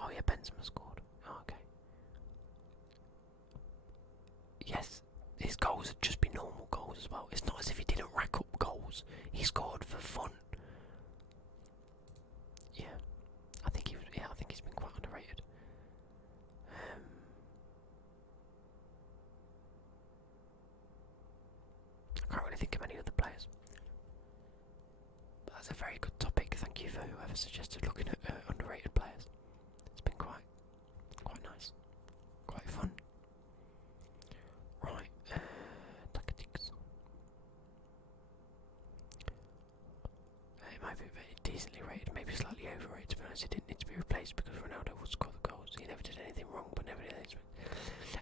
Oh yeah, Benzema scored. Oh, okay. Yes, his goals would just be normal goals as well. It's not as if he didn't rack up goals. He scored for fun. Yeah, I think he's been quite underrated. I can't really think of any other players. But that's a very good topic. Thank you for whoever suggested looking at underrated players. It's been quite nice, quite fun. Right, tactics. It might be decently rated, maybe slightly overrated. To be honest, it didn't need to be replaced because Ronaldo would score the goals. He never did anything wrong, but never did anything.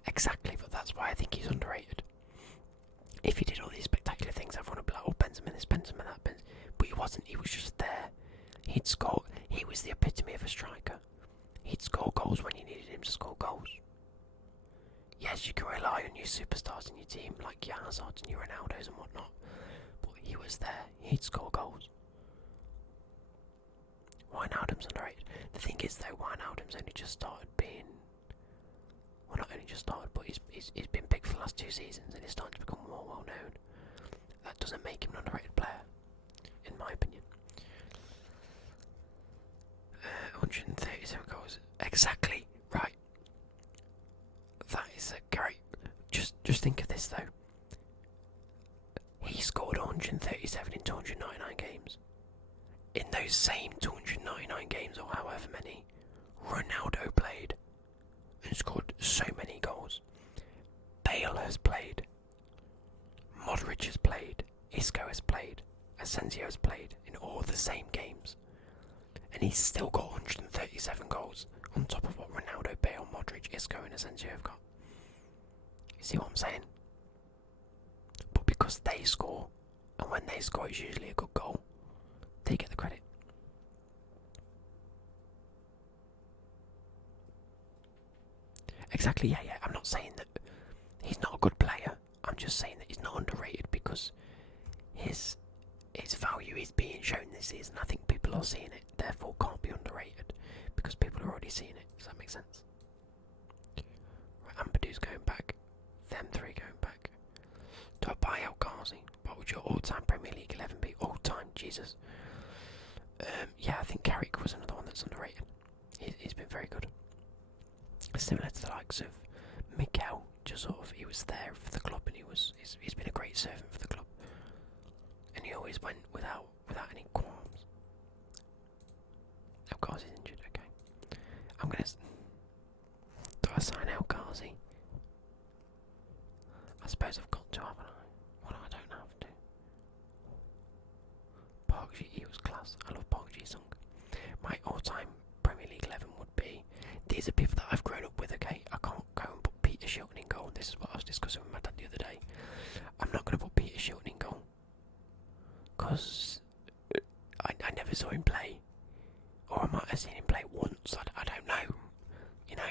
Exactly, but that's why I think he's underrated. If he did all these spectacular things, everyone would be like, oh, Benzema this, Benzema that, Benzema. But he wasn't, he was just there. He'd score, he was the epitome of a striker. He'd score goals when you needed him to score goals. Yes, you can rely on your superstars in your team, like your Hazards and your Ronaldos and whatnot. But he was there, he'd score goals. Wijnaldum's underrated. The thing is though, Wijnaldum's only just started being... Well, not only just started, but he's been picked for the last 2 seasons and he's starting to become more well known. That doesn't make him an underrated player, in my opinion. 137 goals. Exactly, right. That is a great... Just think of this though. He scored 137 in 299 games. In those same 299 games, or however many, Ronaldo played and scored so many goals. Bale has played. Modric has played. Isco has played. Asensio has played in all the same games. And he's still got 137 goals on top of what Ronaldo, Bale, Modric, Isco and Asensio have got. You see what I'm saying? But because they score, and when they score it's usually a good goal, they get the credit. Exactly, yeah. I'm not saying that he's not a good player. I'm just saying that he's not underrated because his value is being shown this season. I think people people are seeing it, therefore can't be underrated because people are already seeing it. Does that make sense? Right, Ampadu's going back. Them three going back. Do I buy El Ghazi? What would your all-time Premier League 11 be? All-time, Jesus. Yeah, I think Carrick was another one that's underrated. He's been very good. Similar to the likes of Miguel, just sort of, he was there for the club and he's been a great servant for the club. And he always went without any qualms. El Ghazi's injured, okay. I'm gonna... Do I sign El Ghazi? I suppose I've got to, haven't I? Well, I don't have to. Park Ji, he was class. I love Park Ji Sung. My all-time Premier League 11 would be... These are people that I've grown up with, okay? I can't go and put Peter Shilton in goal. This is what I was discussing with my dad the other day. I'm not going to put Peter Shilton in goal. Because I never saw him play. Or I might have seen him play once. I don't know. You know?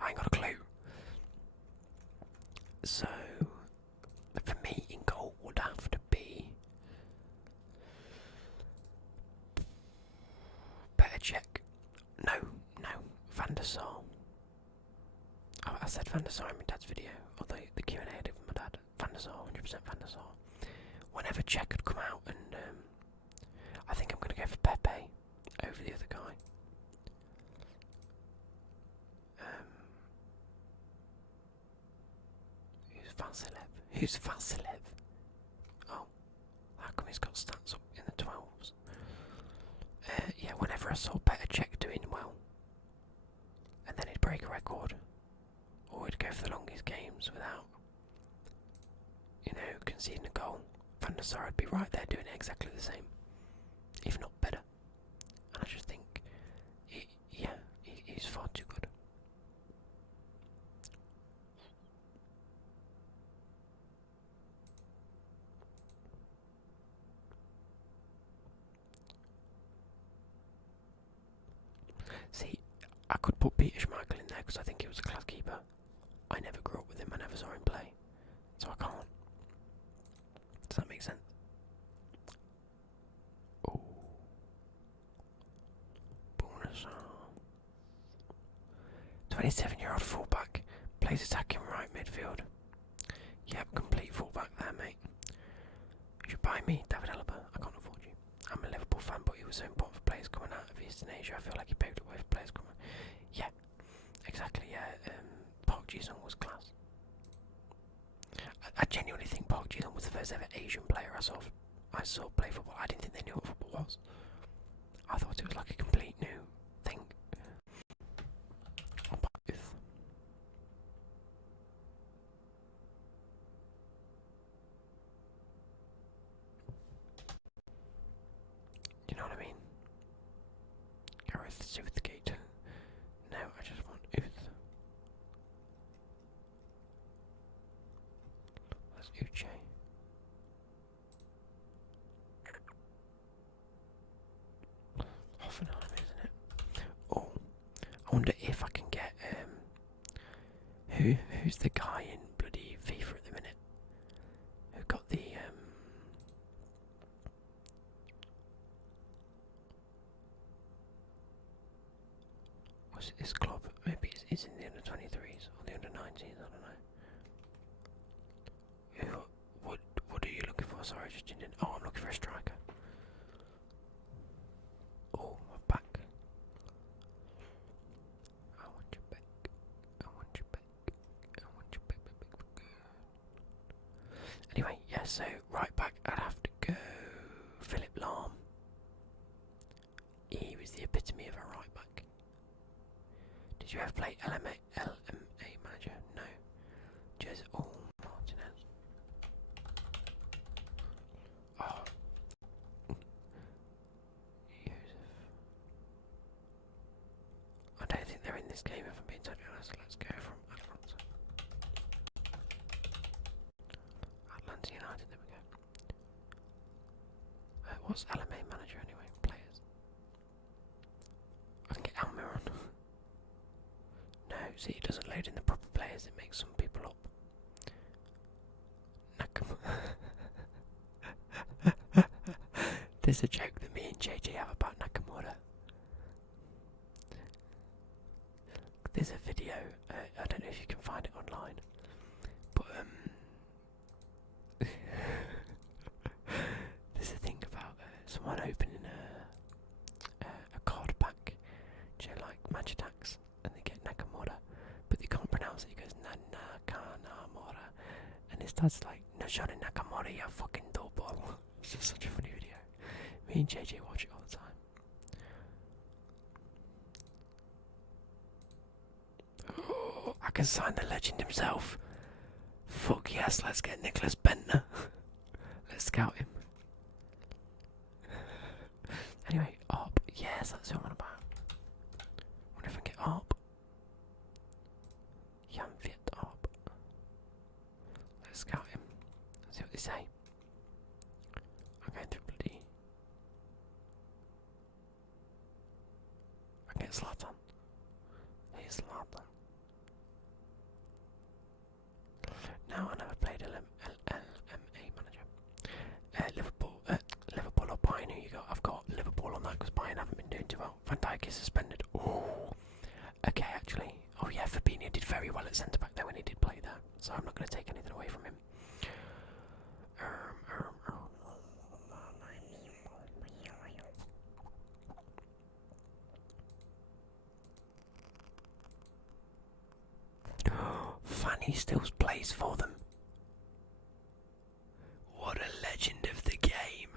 I ain't got a clue. So, for me, in goal would have to be... Better check. No, Van der Sar. I said Van der Sar in my dad's video, or the Q&A I did with my dad. Van der Sar, 100% Van der Sar. Whenever Czech had come out, and I think I'm going to go for Pepe over the other guy. Who's Vasilev? Oh, how come he's got stats up in the 12s? Yeah, whenever I saw Petr Cech doing well, and then he'd break a record, or he'd go for the longest games without, conceding a goal, Van der Sar would be right there doing exactly the same, if not better. And I just think, he's far too good. See, I could put Peter Schmeichel in there because I think he was a class keeper. I never grew up with him, I never saw him play, so I can't. Does that make sense? Oh, bonus. 27-year-old fullback plays attacking right midfield. Yep, complete fullback there, mate. You should buy me, David Alaba. I can't afford you. I'm a Liverpool fan, but he was so important for players coming out of Eastern Asia. I feel like he paved the way for players coming. Yeah, exactly. Yeah, Park Ji-sung was class. I genuinely think Park Ji-sung was the first ever Asian player I saw play football. I didn't think they knew what football was. I thought it was like a complete new thing. You know what I mean? Gareth Southgate. No, I just want Uth. That's Uche. Hoffenheim, isn't it? Oh, I wonder if I can get who's the guy in bloody FIFA at the minute? Who got the was it this club? Maybe it's in the under 23s or the under 19s, I don't know. What are you looking for? Sorry, I just didn't. Oh, I'm looking for a striker. Oh, my back. I want you back. I want you back. I want you back. Anyway, yeah, so right back, I'd have to go Philip Lahm. He was the epitome of a right back. Did you ever play LMA Manager? No. Just Martinez. Oh. Joseph. I don't think they're in this game if I'm being totally honest. Let's go from Atlanta. Atlanta United, there we go. What's LMA Manager anyway? Players. I can get Almiron. No, see, it doesn't load in the proper players, it makes some people up. Nakama. There's a joke that me and JJ have about there's a video. I don't know if you can find it online, but there's a thing about someone opening a card pack, like Match Attacks, and they get Nakamura, but they can't pronounce it. He goes Nakamura, and it starts like Nojani Nakamura, you fucking doughball. It's just such a funny video. Me and JJ watch it all the time. Oh, I can sign the legend himself. Fuck yes, let's get Nicholas Bentner. Let's scout him. Anyway, ARP. Yes, that's what I'm on about. Wonder if I can get ARP. Janviet ARP. Let's scout him. Let's see what they say. I'm going through bloody. I can get Zlatan. Here's Zlatan. Now I never played LMA manager. Liverpool or Bayern, who you got? I've got Liverpool on that because Bayern haven't been doing too well. Van Dijk is suspended. Oh, okay, actually. Oh yeah, Fabinho did very well at centre back there when he did play there, so I'm not going to take anything away from him. Fanny still plays for them. What a legend of the game.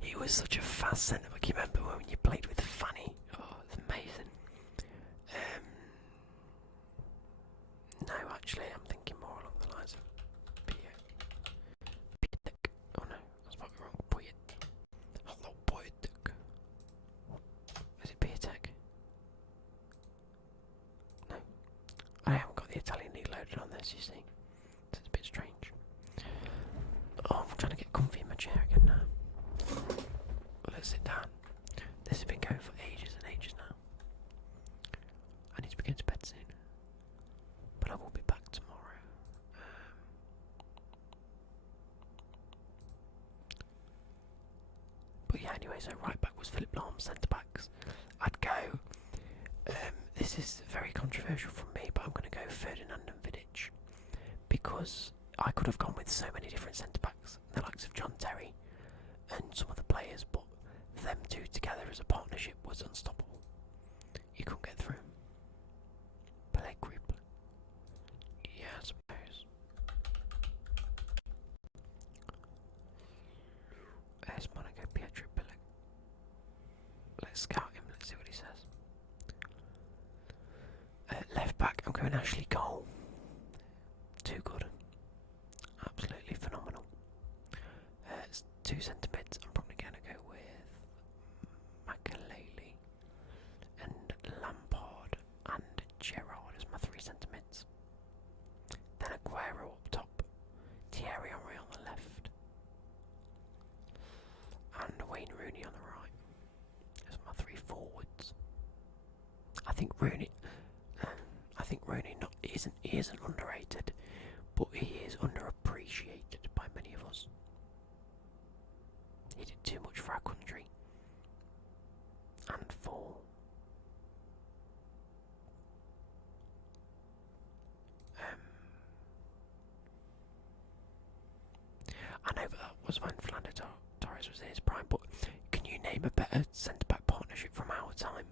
He was such a fast centre back. You remember when you played with Fanny? Oh, it's amazing. No, actually, I'm thinking more along the lines of Piatek. Oh no, that's probably wrong. Piatek. Hello, Piatek. Is it Piatek? No. I haven't got the Italian league loaded on this, you see. So it's a bit strange. Oh, I'm trying to get comfy in my chair again now. Let's sit down. This has been going for ages and ages now. I need to be going to bed soon. But I will be back tomorrow. But yeah, anyway, so right back was Philip Lahm, centre backs. I'd go. This is very controversial from me, but I'm going to go Ferdinand and Vidic because I could have gone with so many different centre backs, the likes of John Terry and some other players, but them two together as a partnership was unstoppable. You couldn't get through. Pellegrini. Yeah, I suppose. There's Monaco Pietro Pellegrini. Let's scout him, let's see what he says. Left back, I'm going Ashley Cole. Too good. Absolutely phenomenal. It's two centre mids. I'm probably going to go with Makaleli and Lampard and Gerrard as my three centre mids. Then Aguero up top, Thierry Henry on the left, and Wayne Rooney on the right as my three forwards. I think Rooney isn't underrated, but he is underappreciated by many of us. He did too much for our country and for I know that was when Fernando Torres was in his prime, but can you name a better centre back partnership from our time?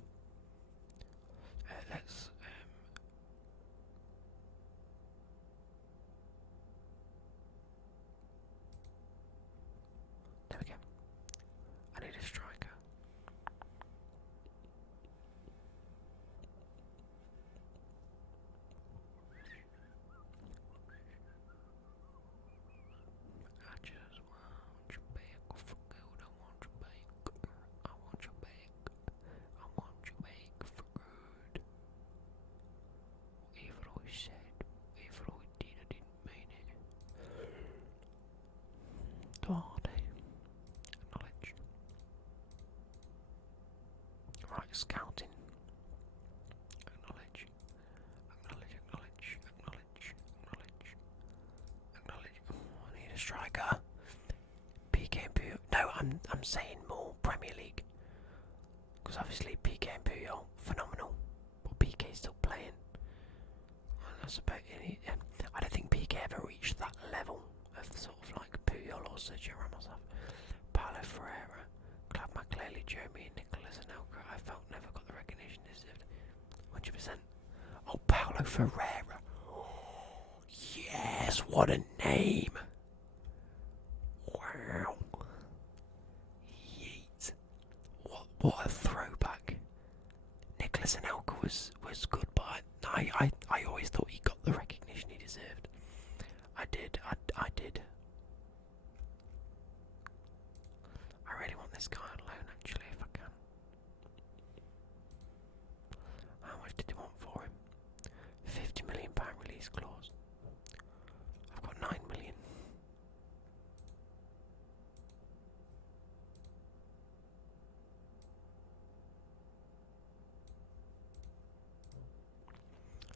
Let's there we go. I need a striker. I just want you back for good. I want you back. I want you back. I want you back for good. Whatever I said, whatever I did, I didn't mean it. Duarte. Acknowledge. Right, scouting. Acknowledge. Acknowledge, acknowledge, acknowledge, acknowledge. Acknowledge. Oh, I need a striker. PK and Puyol. No, I'm saying more Premier League. Because obviously PK and Puyol, phenomenal. But PK is still playing. suppose I don't think Piqué ever reached that level of sort of like Puyol or Sergio Ramos have. Paulo Ferreira, Claude McClelly, Jeremy and Nicholas Anelka, I felt never got the recognition deserved. 100%. Oh, Paulo Ferreira. Yes, what a name. Wow. Yeet. What a throwback. Nicholas Anelka was good, but I always thought he got the recognition he deserved. I did. I really want this guy on loan, actually, if I can. How much did he want for him? £50 million release clause. I've got 9 million.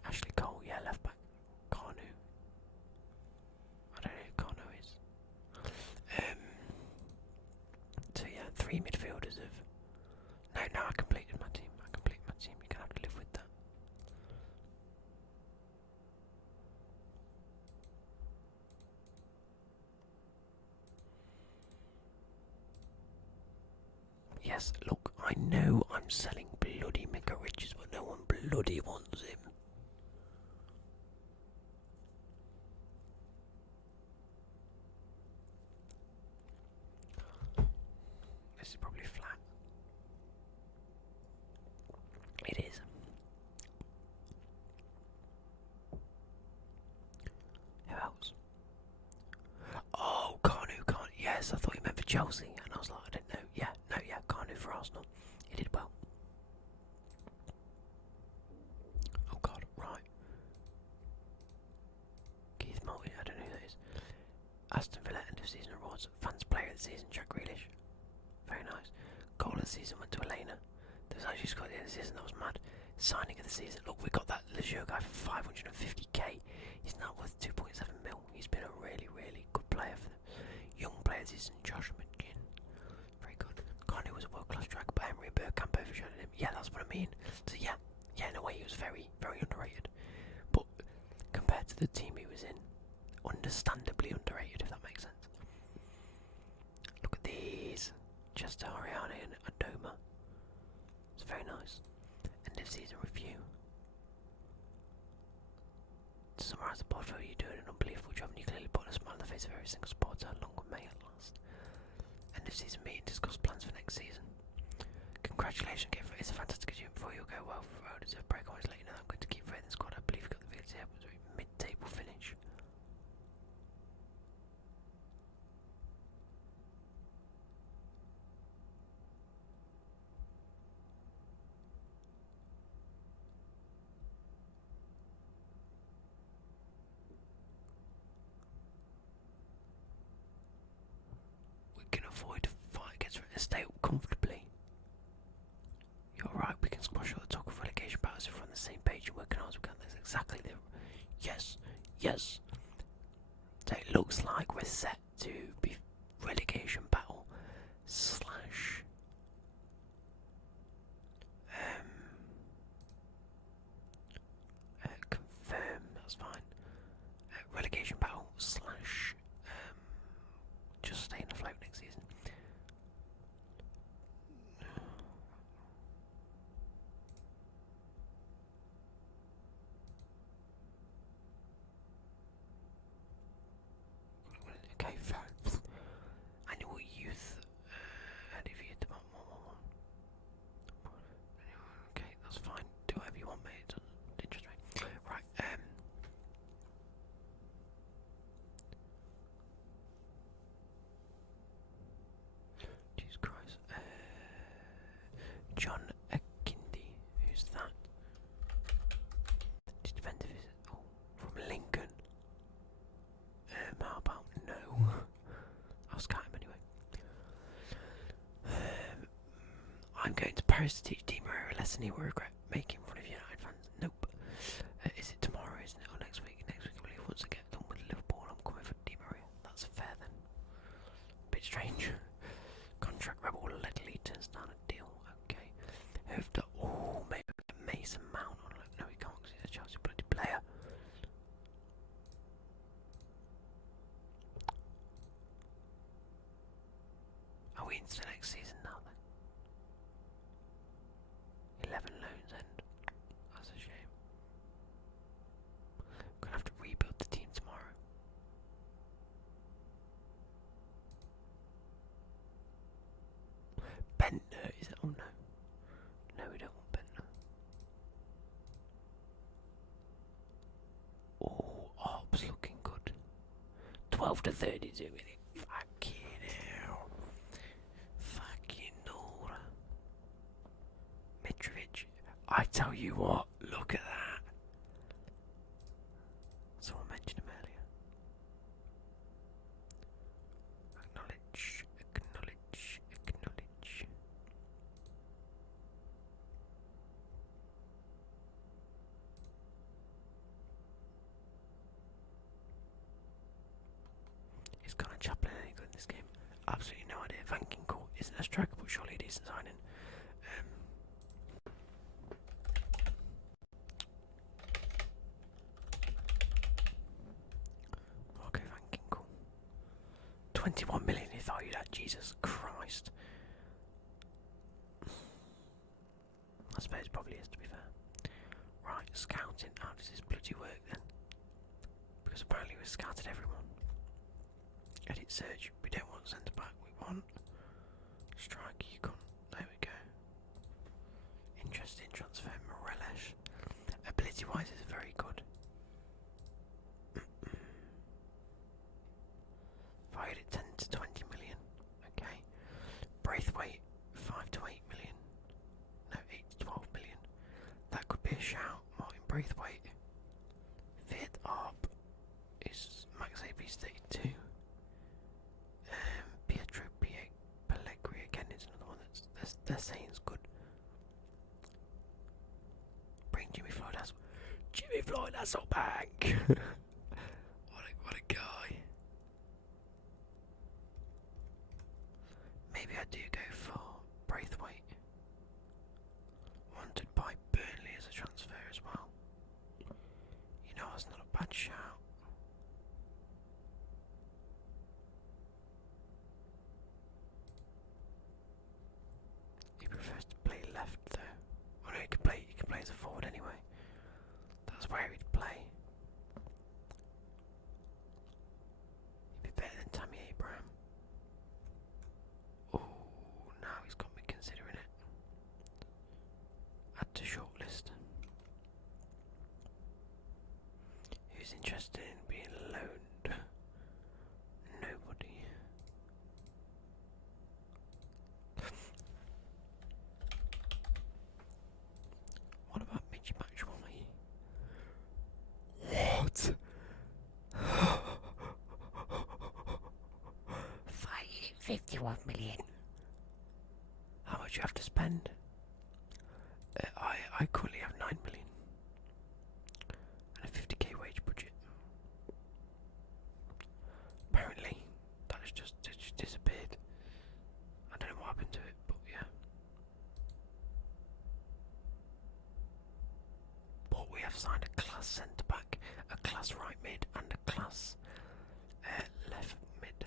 Ashley Cole, yeah, left back. Carnu. I don't know who Carnu is. So yeah, 3 midfielders of... No, I completed my team. You're gonna have to live with that. Yes, look, I know I'm selling bloody Mika Richards, but no one bloody wants him. This is probably flat. It is. Who else? Oh, Carnu. Yes, I thought you meant for Chelsea, and I was like, I didn't know. Yeah, Carnu for Arsenal. He did well. Oh God, right. Keith Martin, I don't know who that is. Aston Villa end of season awards. Fans player of the season, Jack Grealish. Very nice. Goal of the season went to Elena. There was actually scored at the end of the season, that was mad. Signing of the season. Look, we got that Lejeune guy for 550k. He's now worth 2.7 mil. He's been a really, really good player for them. Young players is Josh McGinn. Very good. Carney was a world-class striker, but Emery Bergkamp overshadowed him. Yeah, that's what I mean. So yeah, in a way he was very, very underrated. But compared to the team he was in, understandably underrated, if that makes sense. Look at these. Chester, Ariane and Adoma. It's very nice. End of season review. To summarise the portfolio, you're doing an unbelievable job and you clearly put a smile on the face of every single supporter. Long may it last. End of season meeting, discuss plans for next season. Congratulations, it's a fantastic achievement before you'll go well for a deserved break. I always let you know that I'm going to keep faith in the squad. I believe you've got the ability to help us with mid-table finish. We can afford to fight against it and stay up comfortably. You're right, we can squash all the talk of relegation battles if we're on the same page and working hard as we can. That's exactly the... Yes. So it looks like we're set to be relegation battle slash confirm, that's fine. Relegation battle slash just staying afloat next season. Okay, fair. Annual youth. Okay, that's fine. Do whatever you want, mate. It doesn't interest me. Right, Jesus Christ. John Akindi. Who's that? Defensive is from Lincoln. How about no? I'll scout him anyway. I'm going to Paris to teach Di Maria a lesson he will regret making in front of United fans. Nope. Is it tomorrow, isn't it? Or next week? Next week, I believe. Once I get done with Liverpool, I'm coming for Di Maria. That's fair then. Bit strange. Contract rebel Ledley turns down a deal. Okay. Hoofed up. Oh, maybe Mason Mount. No, he can't because he's a Chelsea bloody player. we into the next season now then? 11 loans end. That's a shame. Gonna have to rebuild the team tomorrow. Bentner, is it? Oh no. No, we don't want Bentner. Oh, Orb's looking good. 12 to 32 with it. Fucking hell. Fucking no. Mitrovic. I tell you what, look at that. Someone mentioned him earlier. Acknowledge, acknowledge, acknowledge. Is Connor Chaplin any good in this game? Absolutely no idea. Van Ginkel isn't a striker, but surely a decent signing. Okay, Van Ginkel. 21 million he valued at. Jesus Christ. I suppose it probably is, to be fair. Right, scouting. How does this bloody work then? Because apparently we've scouted everyone. Edit search. We don't want centre back. We want striker. You can. There we go. Interesting transfer. Morelos. Ability wise is very good. Valued at 10 to 20 million. Okay. Braithwaite 5 to 8 million. No, 8 to 12 million. That could be a shout. Martin Braithwaite. Fit up is max AP's 32. Pietro Pellegrini again is another one that's they're saying is good. Bring Jimmy Floyd Hasselbank back. what a guy. Maybe I do go for Braithwaite. Wanted by Burnley as a transfer as well. You know, that's not a bad shout. He prefers to play left though. Oh no, he can play as a forward anyway. That's where he'd play. He'd be better than Tammy Abraham. Oh, now he's got me considering it. Add to shortlist. Who's interested in being loaned? Nobody. What about Mitchy Batshuayi? What? 51 million. How much you have to spend? I currently have 9 million and a 50k wage budget. Apparently, that has just disappeared. I don't know what happened to it, but yeah. But we have signed a class centre back, a class right mid, and a class left mid.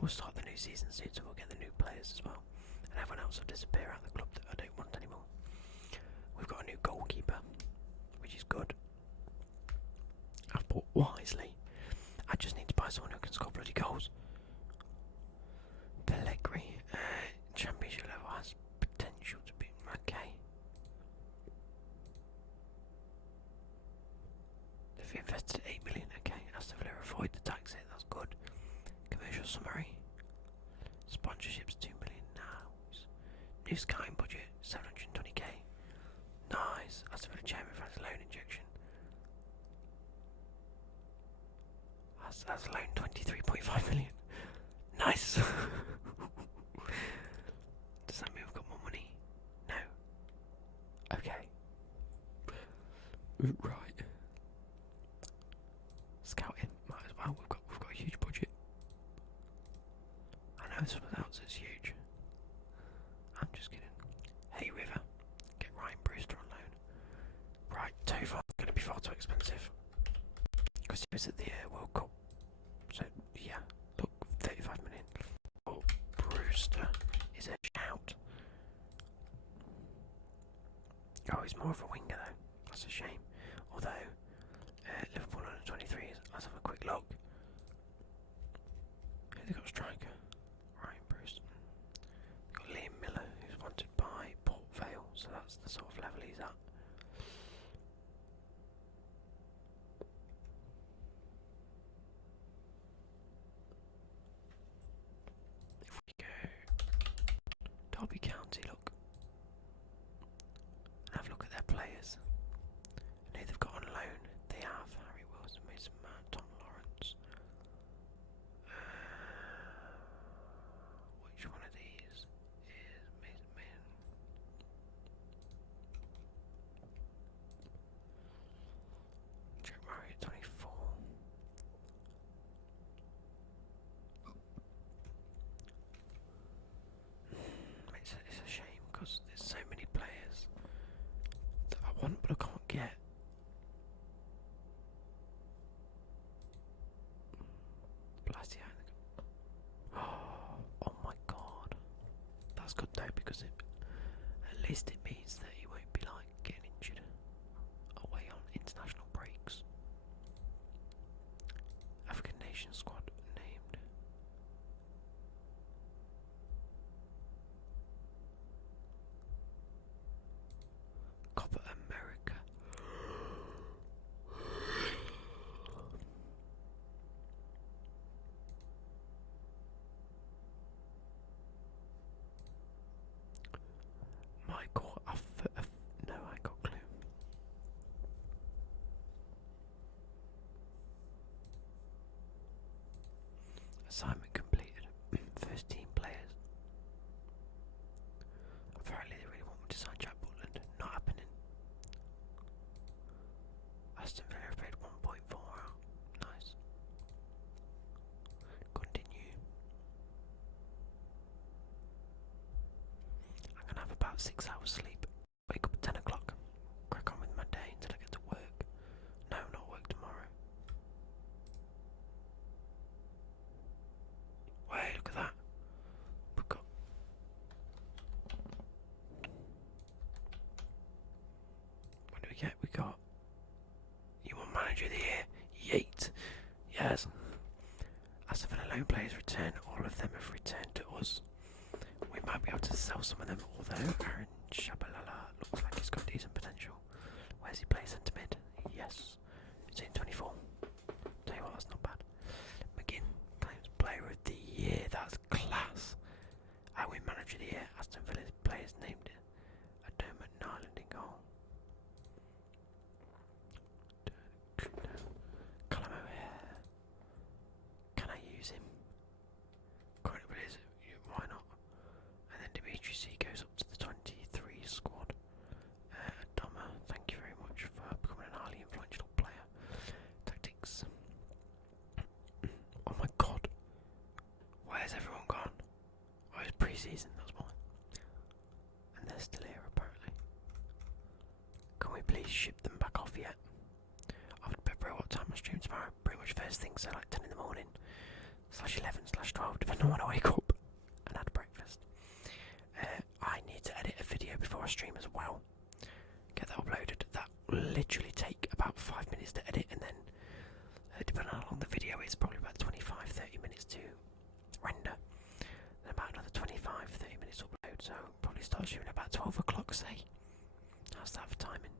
We'll start the new season soon, so we'll get the new players as well. And everyone else will disappear out of the club that I don't want anymore. We've got a new goalkeeper, which is good. I've bought wisely. I just need to buy someone who can score bloody goals. Pellegrini, championship level has potential to be okay. They've invested 8 million, okay. Aston Villa avoid the tax hit, that's good. Commercial summary. Sponsorships 2 million now. New Sky budget 720k. Nice. Aston Villa chairman for his loan injection. That's a loan 23.5 million. Nice. Does that mean we've got more money? No. Okay. Right. Scouting, might as well. We've got a huge budget. I know someone else is huge. I'm just kidding. Hey River, get Ryan Brewster on loan. Right, Tovar gonna be far too expensive. Because he was at the World Cup. So, yeah. Look, 35 million. Oh, Brewster is a shout. Oh, he's more of a winger though. That's a shame. Although, Liverpool under 23s. Let's have a quick look. Who they got a striker? Ryan Brewster. Got Liam Miller, who's wanted by Port Vale. So that's the sort of level he's at. If we go Derby County, look. And have a look at their players. And who they've got on loan. They have Harry Wilson, Mason Mount, Tom Lawrence. Which one of these is Mason Mount? Jack Murray at 24. It's a shame because there's so many players that I want but I can't get. Bloody hell. Oh my god. That's good though because at least it means that he won't be like getting injured away on international breaks. African Nation squad named. Copa America. Michael, no, I got a clue. Assignment completed. First team players. Apparently they really want me to sign Jack Butland. Not happening. Aston Villa have paid 1.4 out. Nice. Continue. I'm gonna have about 6 hours sleep. Wake up at 10 o'clock. Crack on with my day until I get to work. No, not work tomorrow. Wait, look at that. We've got. What do we get? We got. You want manager of the year? Yeet. Yes. As for the loan players return, all of them have returned to us. We might be able to sell some of them, although Aaron Shabalala looks like he's got decent potential. Where's he play centre mid? Yes. It's in 24. Tell you what, that's not bad. McGinn claims player of the year. That's class. I win manager of the year. Aston Villa's players named it. Dermot Nyland in goal. Callum O'Hare. Can I use him? Currently, why not? And then Dimitri C goes up to the 23 squad. Doma, thank you very much for becoming an highly influential player. Tactics. Oh my god. Where's everyone gone? Oh, it's pre-season, that's why. And they're still here apparently. Can we please ship them back off yet? After February, what time I stream tomorrow? Pretty much first thing, so like 10 in the morning. /11/12, depending on when I wake up and had breakfast. I need to edit a video before I stream as well. Get that uploaded. That will literally take about 5 minutes to edit, and then depending on how long the video is, probably about 25-30 minutes to render. Then about another 25-30 minutes to upload, so probably start shooting about 12 o'clock, say. How's that for timing?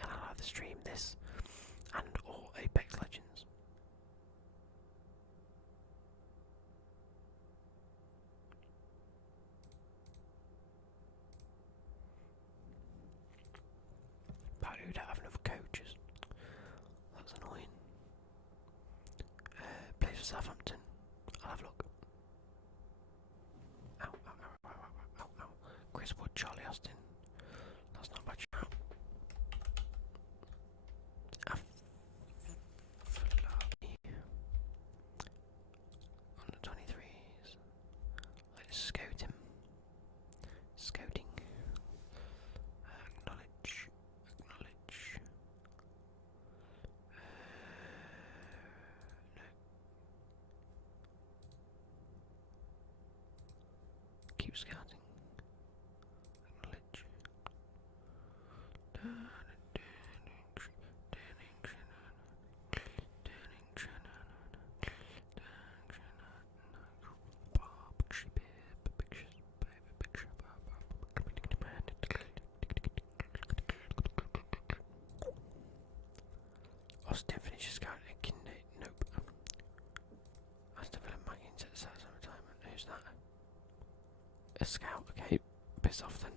And I'll either stream this and or Apex Legends. Apparently we don't have enough coaches. That's annoying. Plays for Southampton. I'll have a look. Ow, ow, ow, ow, ow, ow, ow. Chris Wood, Charlie Austin. That's not much out. On the 23s. Let's scout him. youth scouting. Acknowledge. Austin finishes scouting at Kinder. Nope. Aston Villa Mackins at the retirement. Who's that? A scout. Okay, piss off then.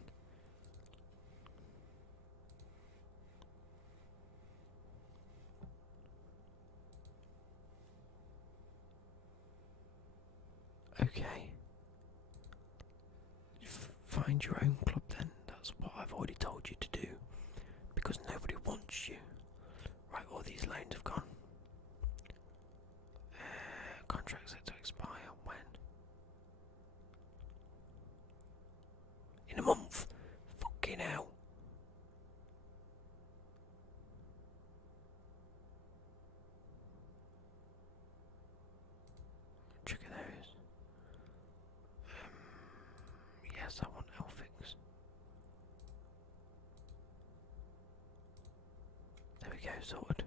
Okay. Find your own club then. That's what I've already told you to do. Because nobody wants you. Right, all these loans have gone. Contracts set to expire when? In a month. Fucking hell. Trigger those. Yes, I want Elfix. There we go, sorted.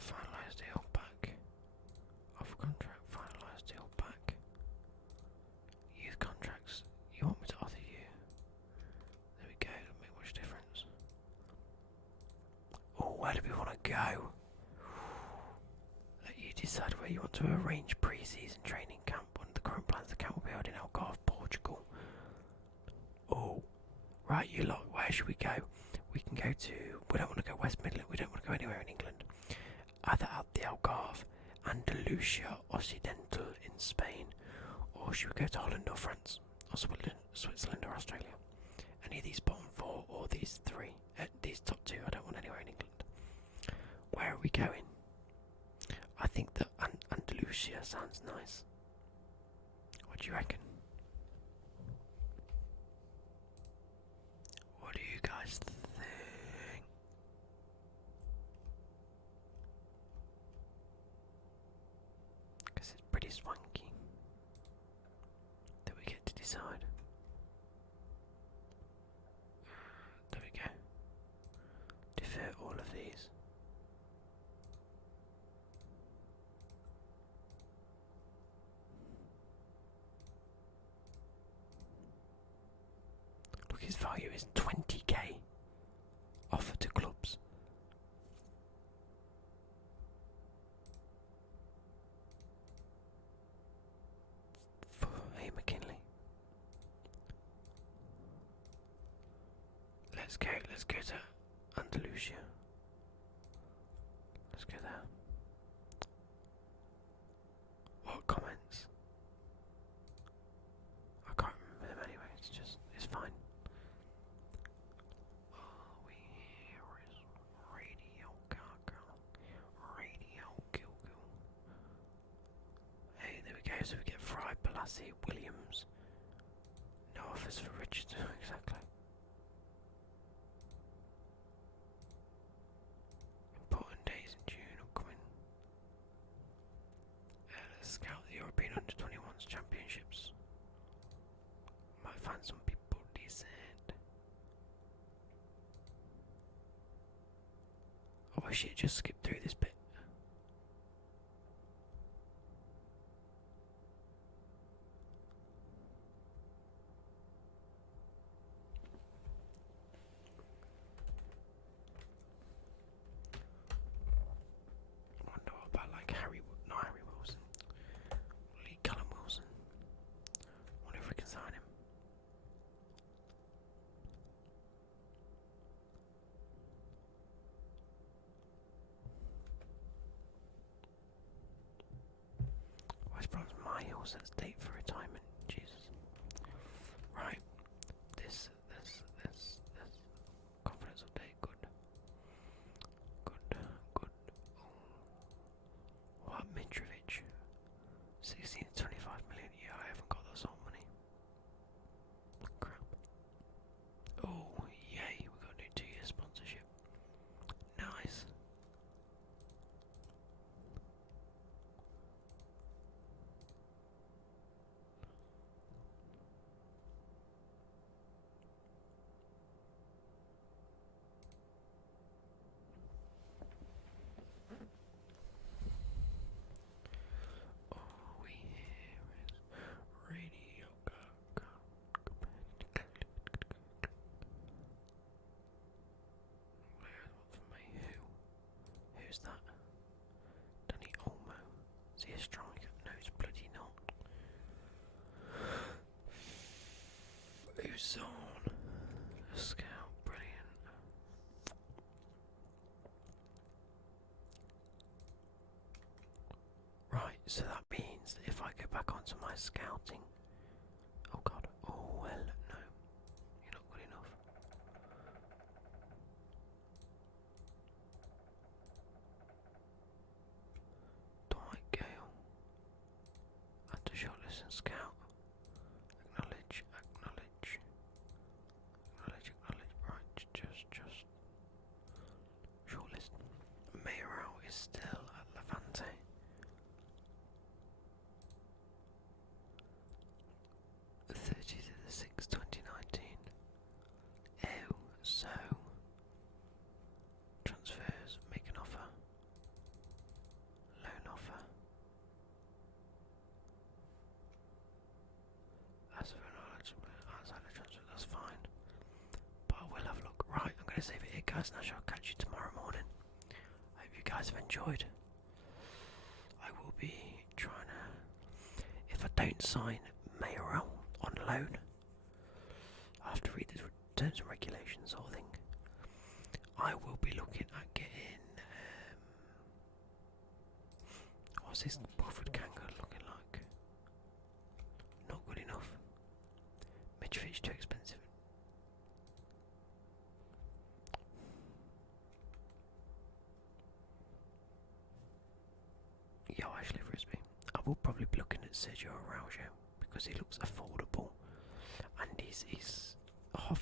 Finalise deal back. Off contract, finalise deal back. Youth contracts, you want me to offer you? There we go, doesn't make much difference. Oh, where do we want to go? Let you decide where you want to arrange pre-season training camp. One of the current plans, the camp will be held in Algarve, Portugal. Oh, right, you lot, where should we go? We can go to, we don't want to go West Midland, we don't want to go anywhere in England. Either at the Algarve, Andalusia, Occidental in Spain, or should we go to Holland or France, or Switzerland or Australia? Any of these bottom four or these three, these top two, I don't want anywhere in England. Where are we going? I think that Andalusia sounds nice. What do you reckon? What do you guys think? Because it's pretty swanky that we get to decide. There we go. Defer all of these. Look, his value is 20k. Offer to clubs. Hey McKinley. Let's go to Andalusia. Let's go there. What comments? I can't remember them anyway, it's fine. We here is Radio Gaga. Radio Gilgil. Hey, there we go, so we get Fry, Balassi, Williams. No offers for Richard, exactly. Important days in June upcoming. Let's scout the European Under-21s Championships. Might find some people decent. I wish it just skipped through this bit. I wonder what about like Harry Wilson. Lee Callum Wilson. Wonder if we can sign him. West Brom's Miles sets date for retirement. Jesus. Right. This. Confidence update. Good. What Mitrovic? 16 to 25 million. Yeah, I haven't got that sort of money. Crap. Oh, yay. We got a new 2-year sponsorship. Nice. Who's that? Danny Olmo. Is he a striker? No, he's bloody not. Who's on? A scout, brilliant. Right, so that means that if I go back onto my scouting. Oh god, oh well, no. You're not good enough. Dwight Gale. Add to shortlist and scout. Acknowledge, acknowledge. Acknowledge, acknowledge. Right, just. Shortlist. Mayoral is still at Levante. 30th of the 6th, 2019. Oh, so transfers, make an offer, loan offer. As of outside the transfer, that's fine. But I will have a look. Right, I'm going to save it here, guys, and I shall catch you tomorrow morning. I hope you guys have enjoyed. I will be trying to. If I don't sign Mayoral on loan, I have to read the terms and regulations sort of thing. I will be looking at getting what's this Wilfred Kanga looking like? Not good enough. Mitrovic too expensive. Yo, Ashley Frisbee. I will probably be looking at Sergio Araujo because he looks affordable and he's half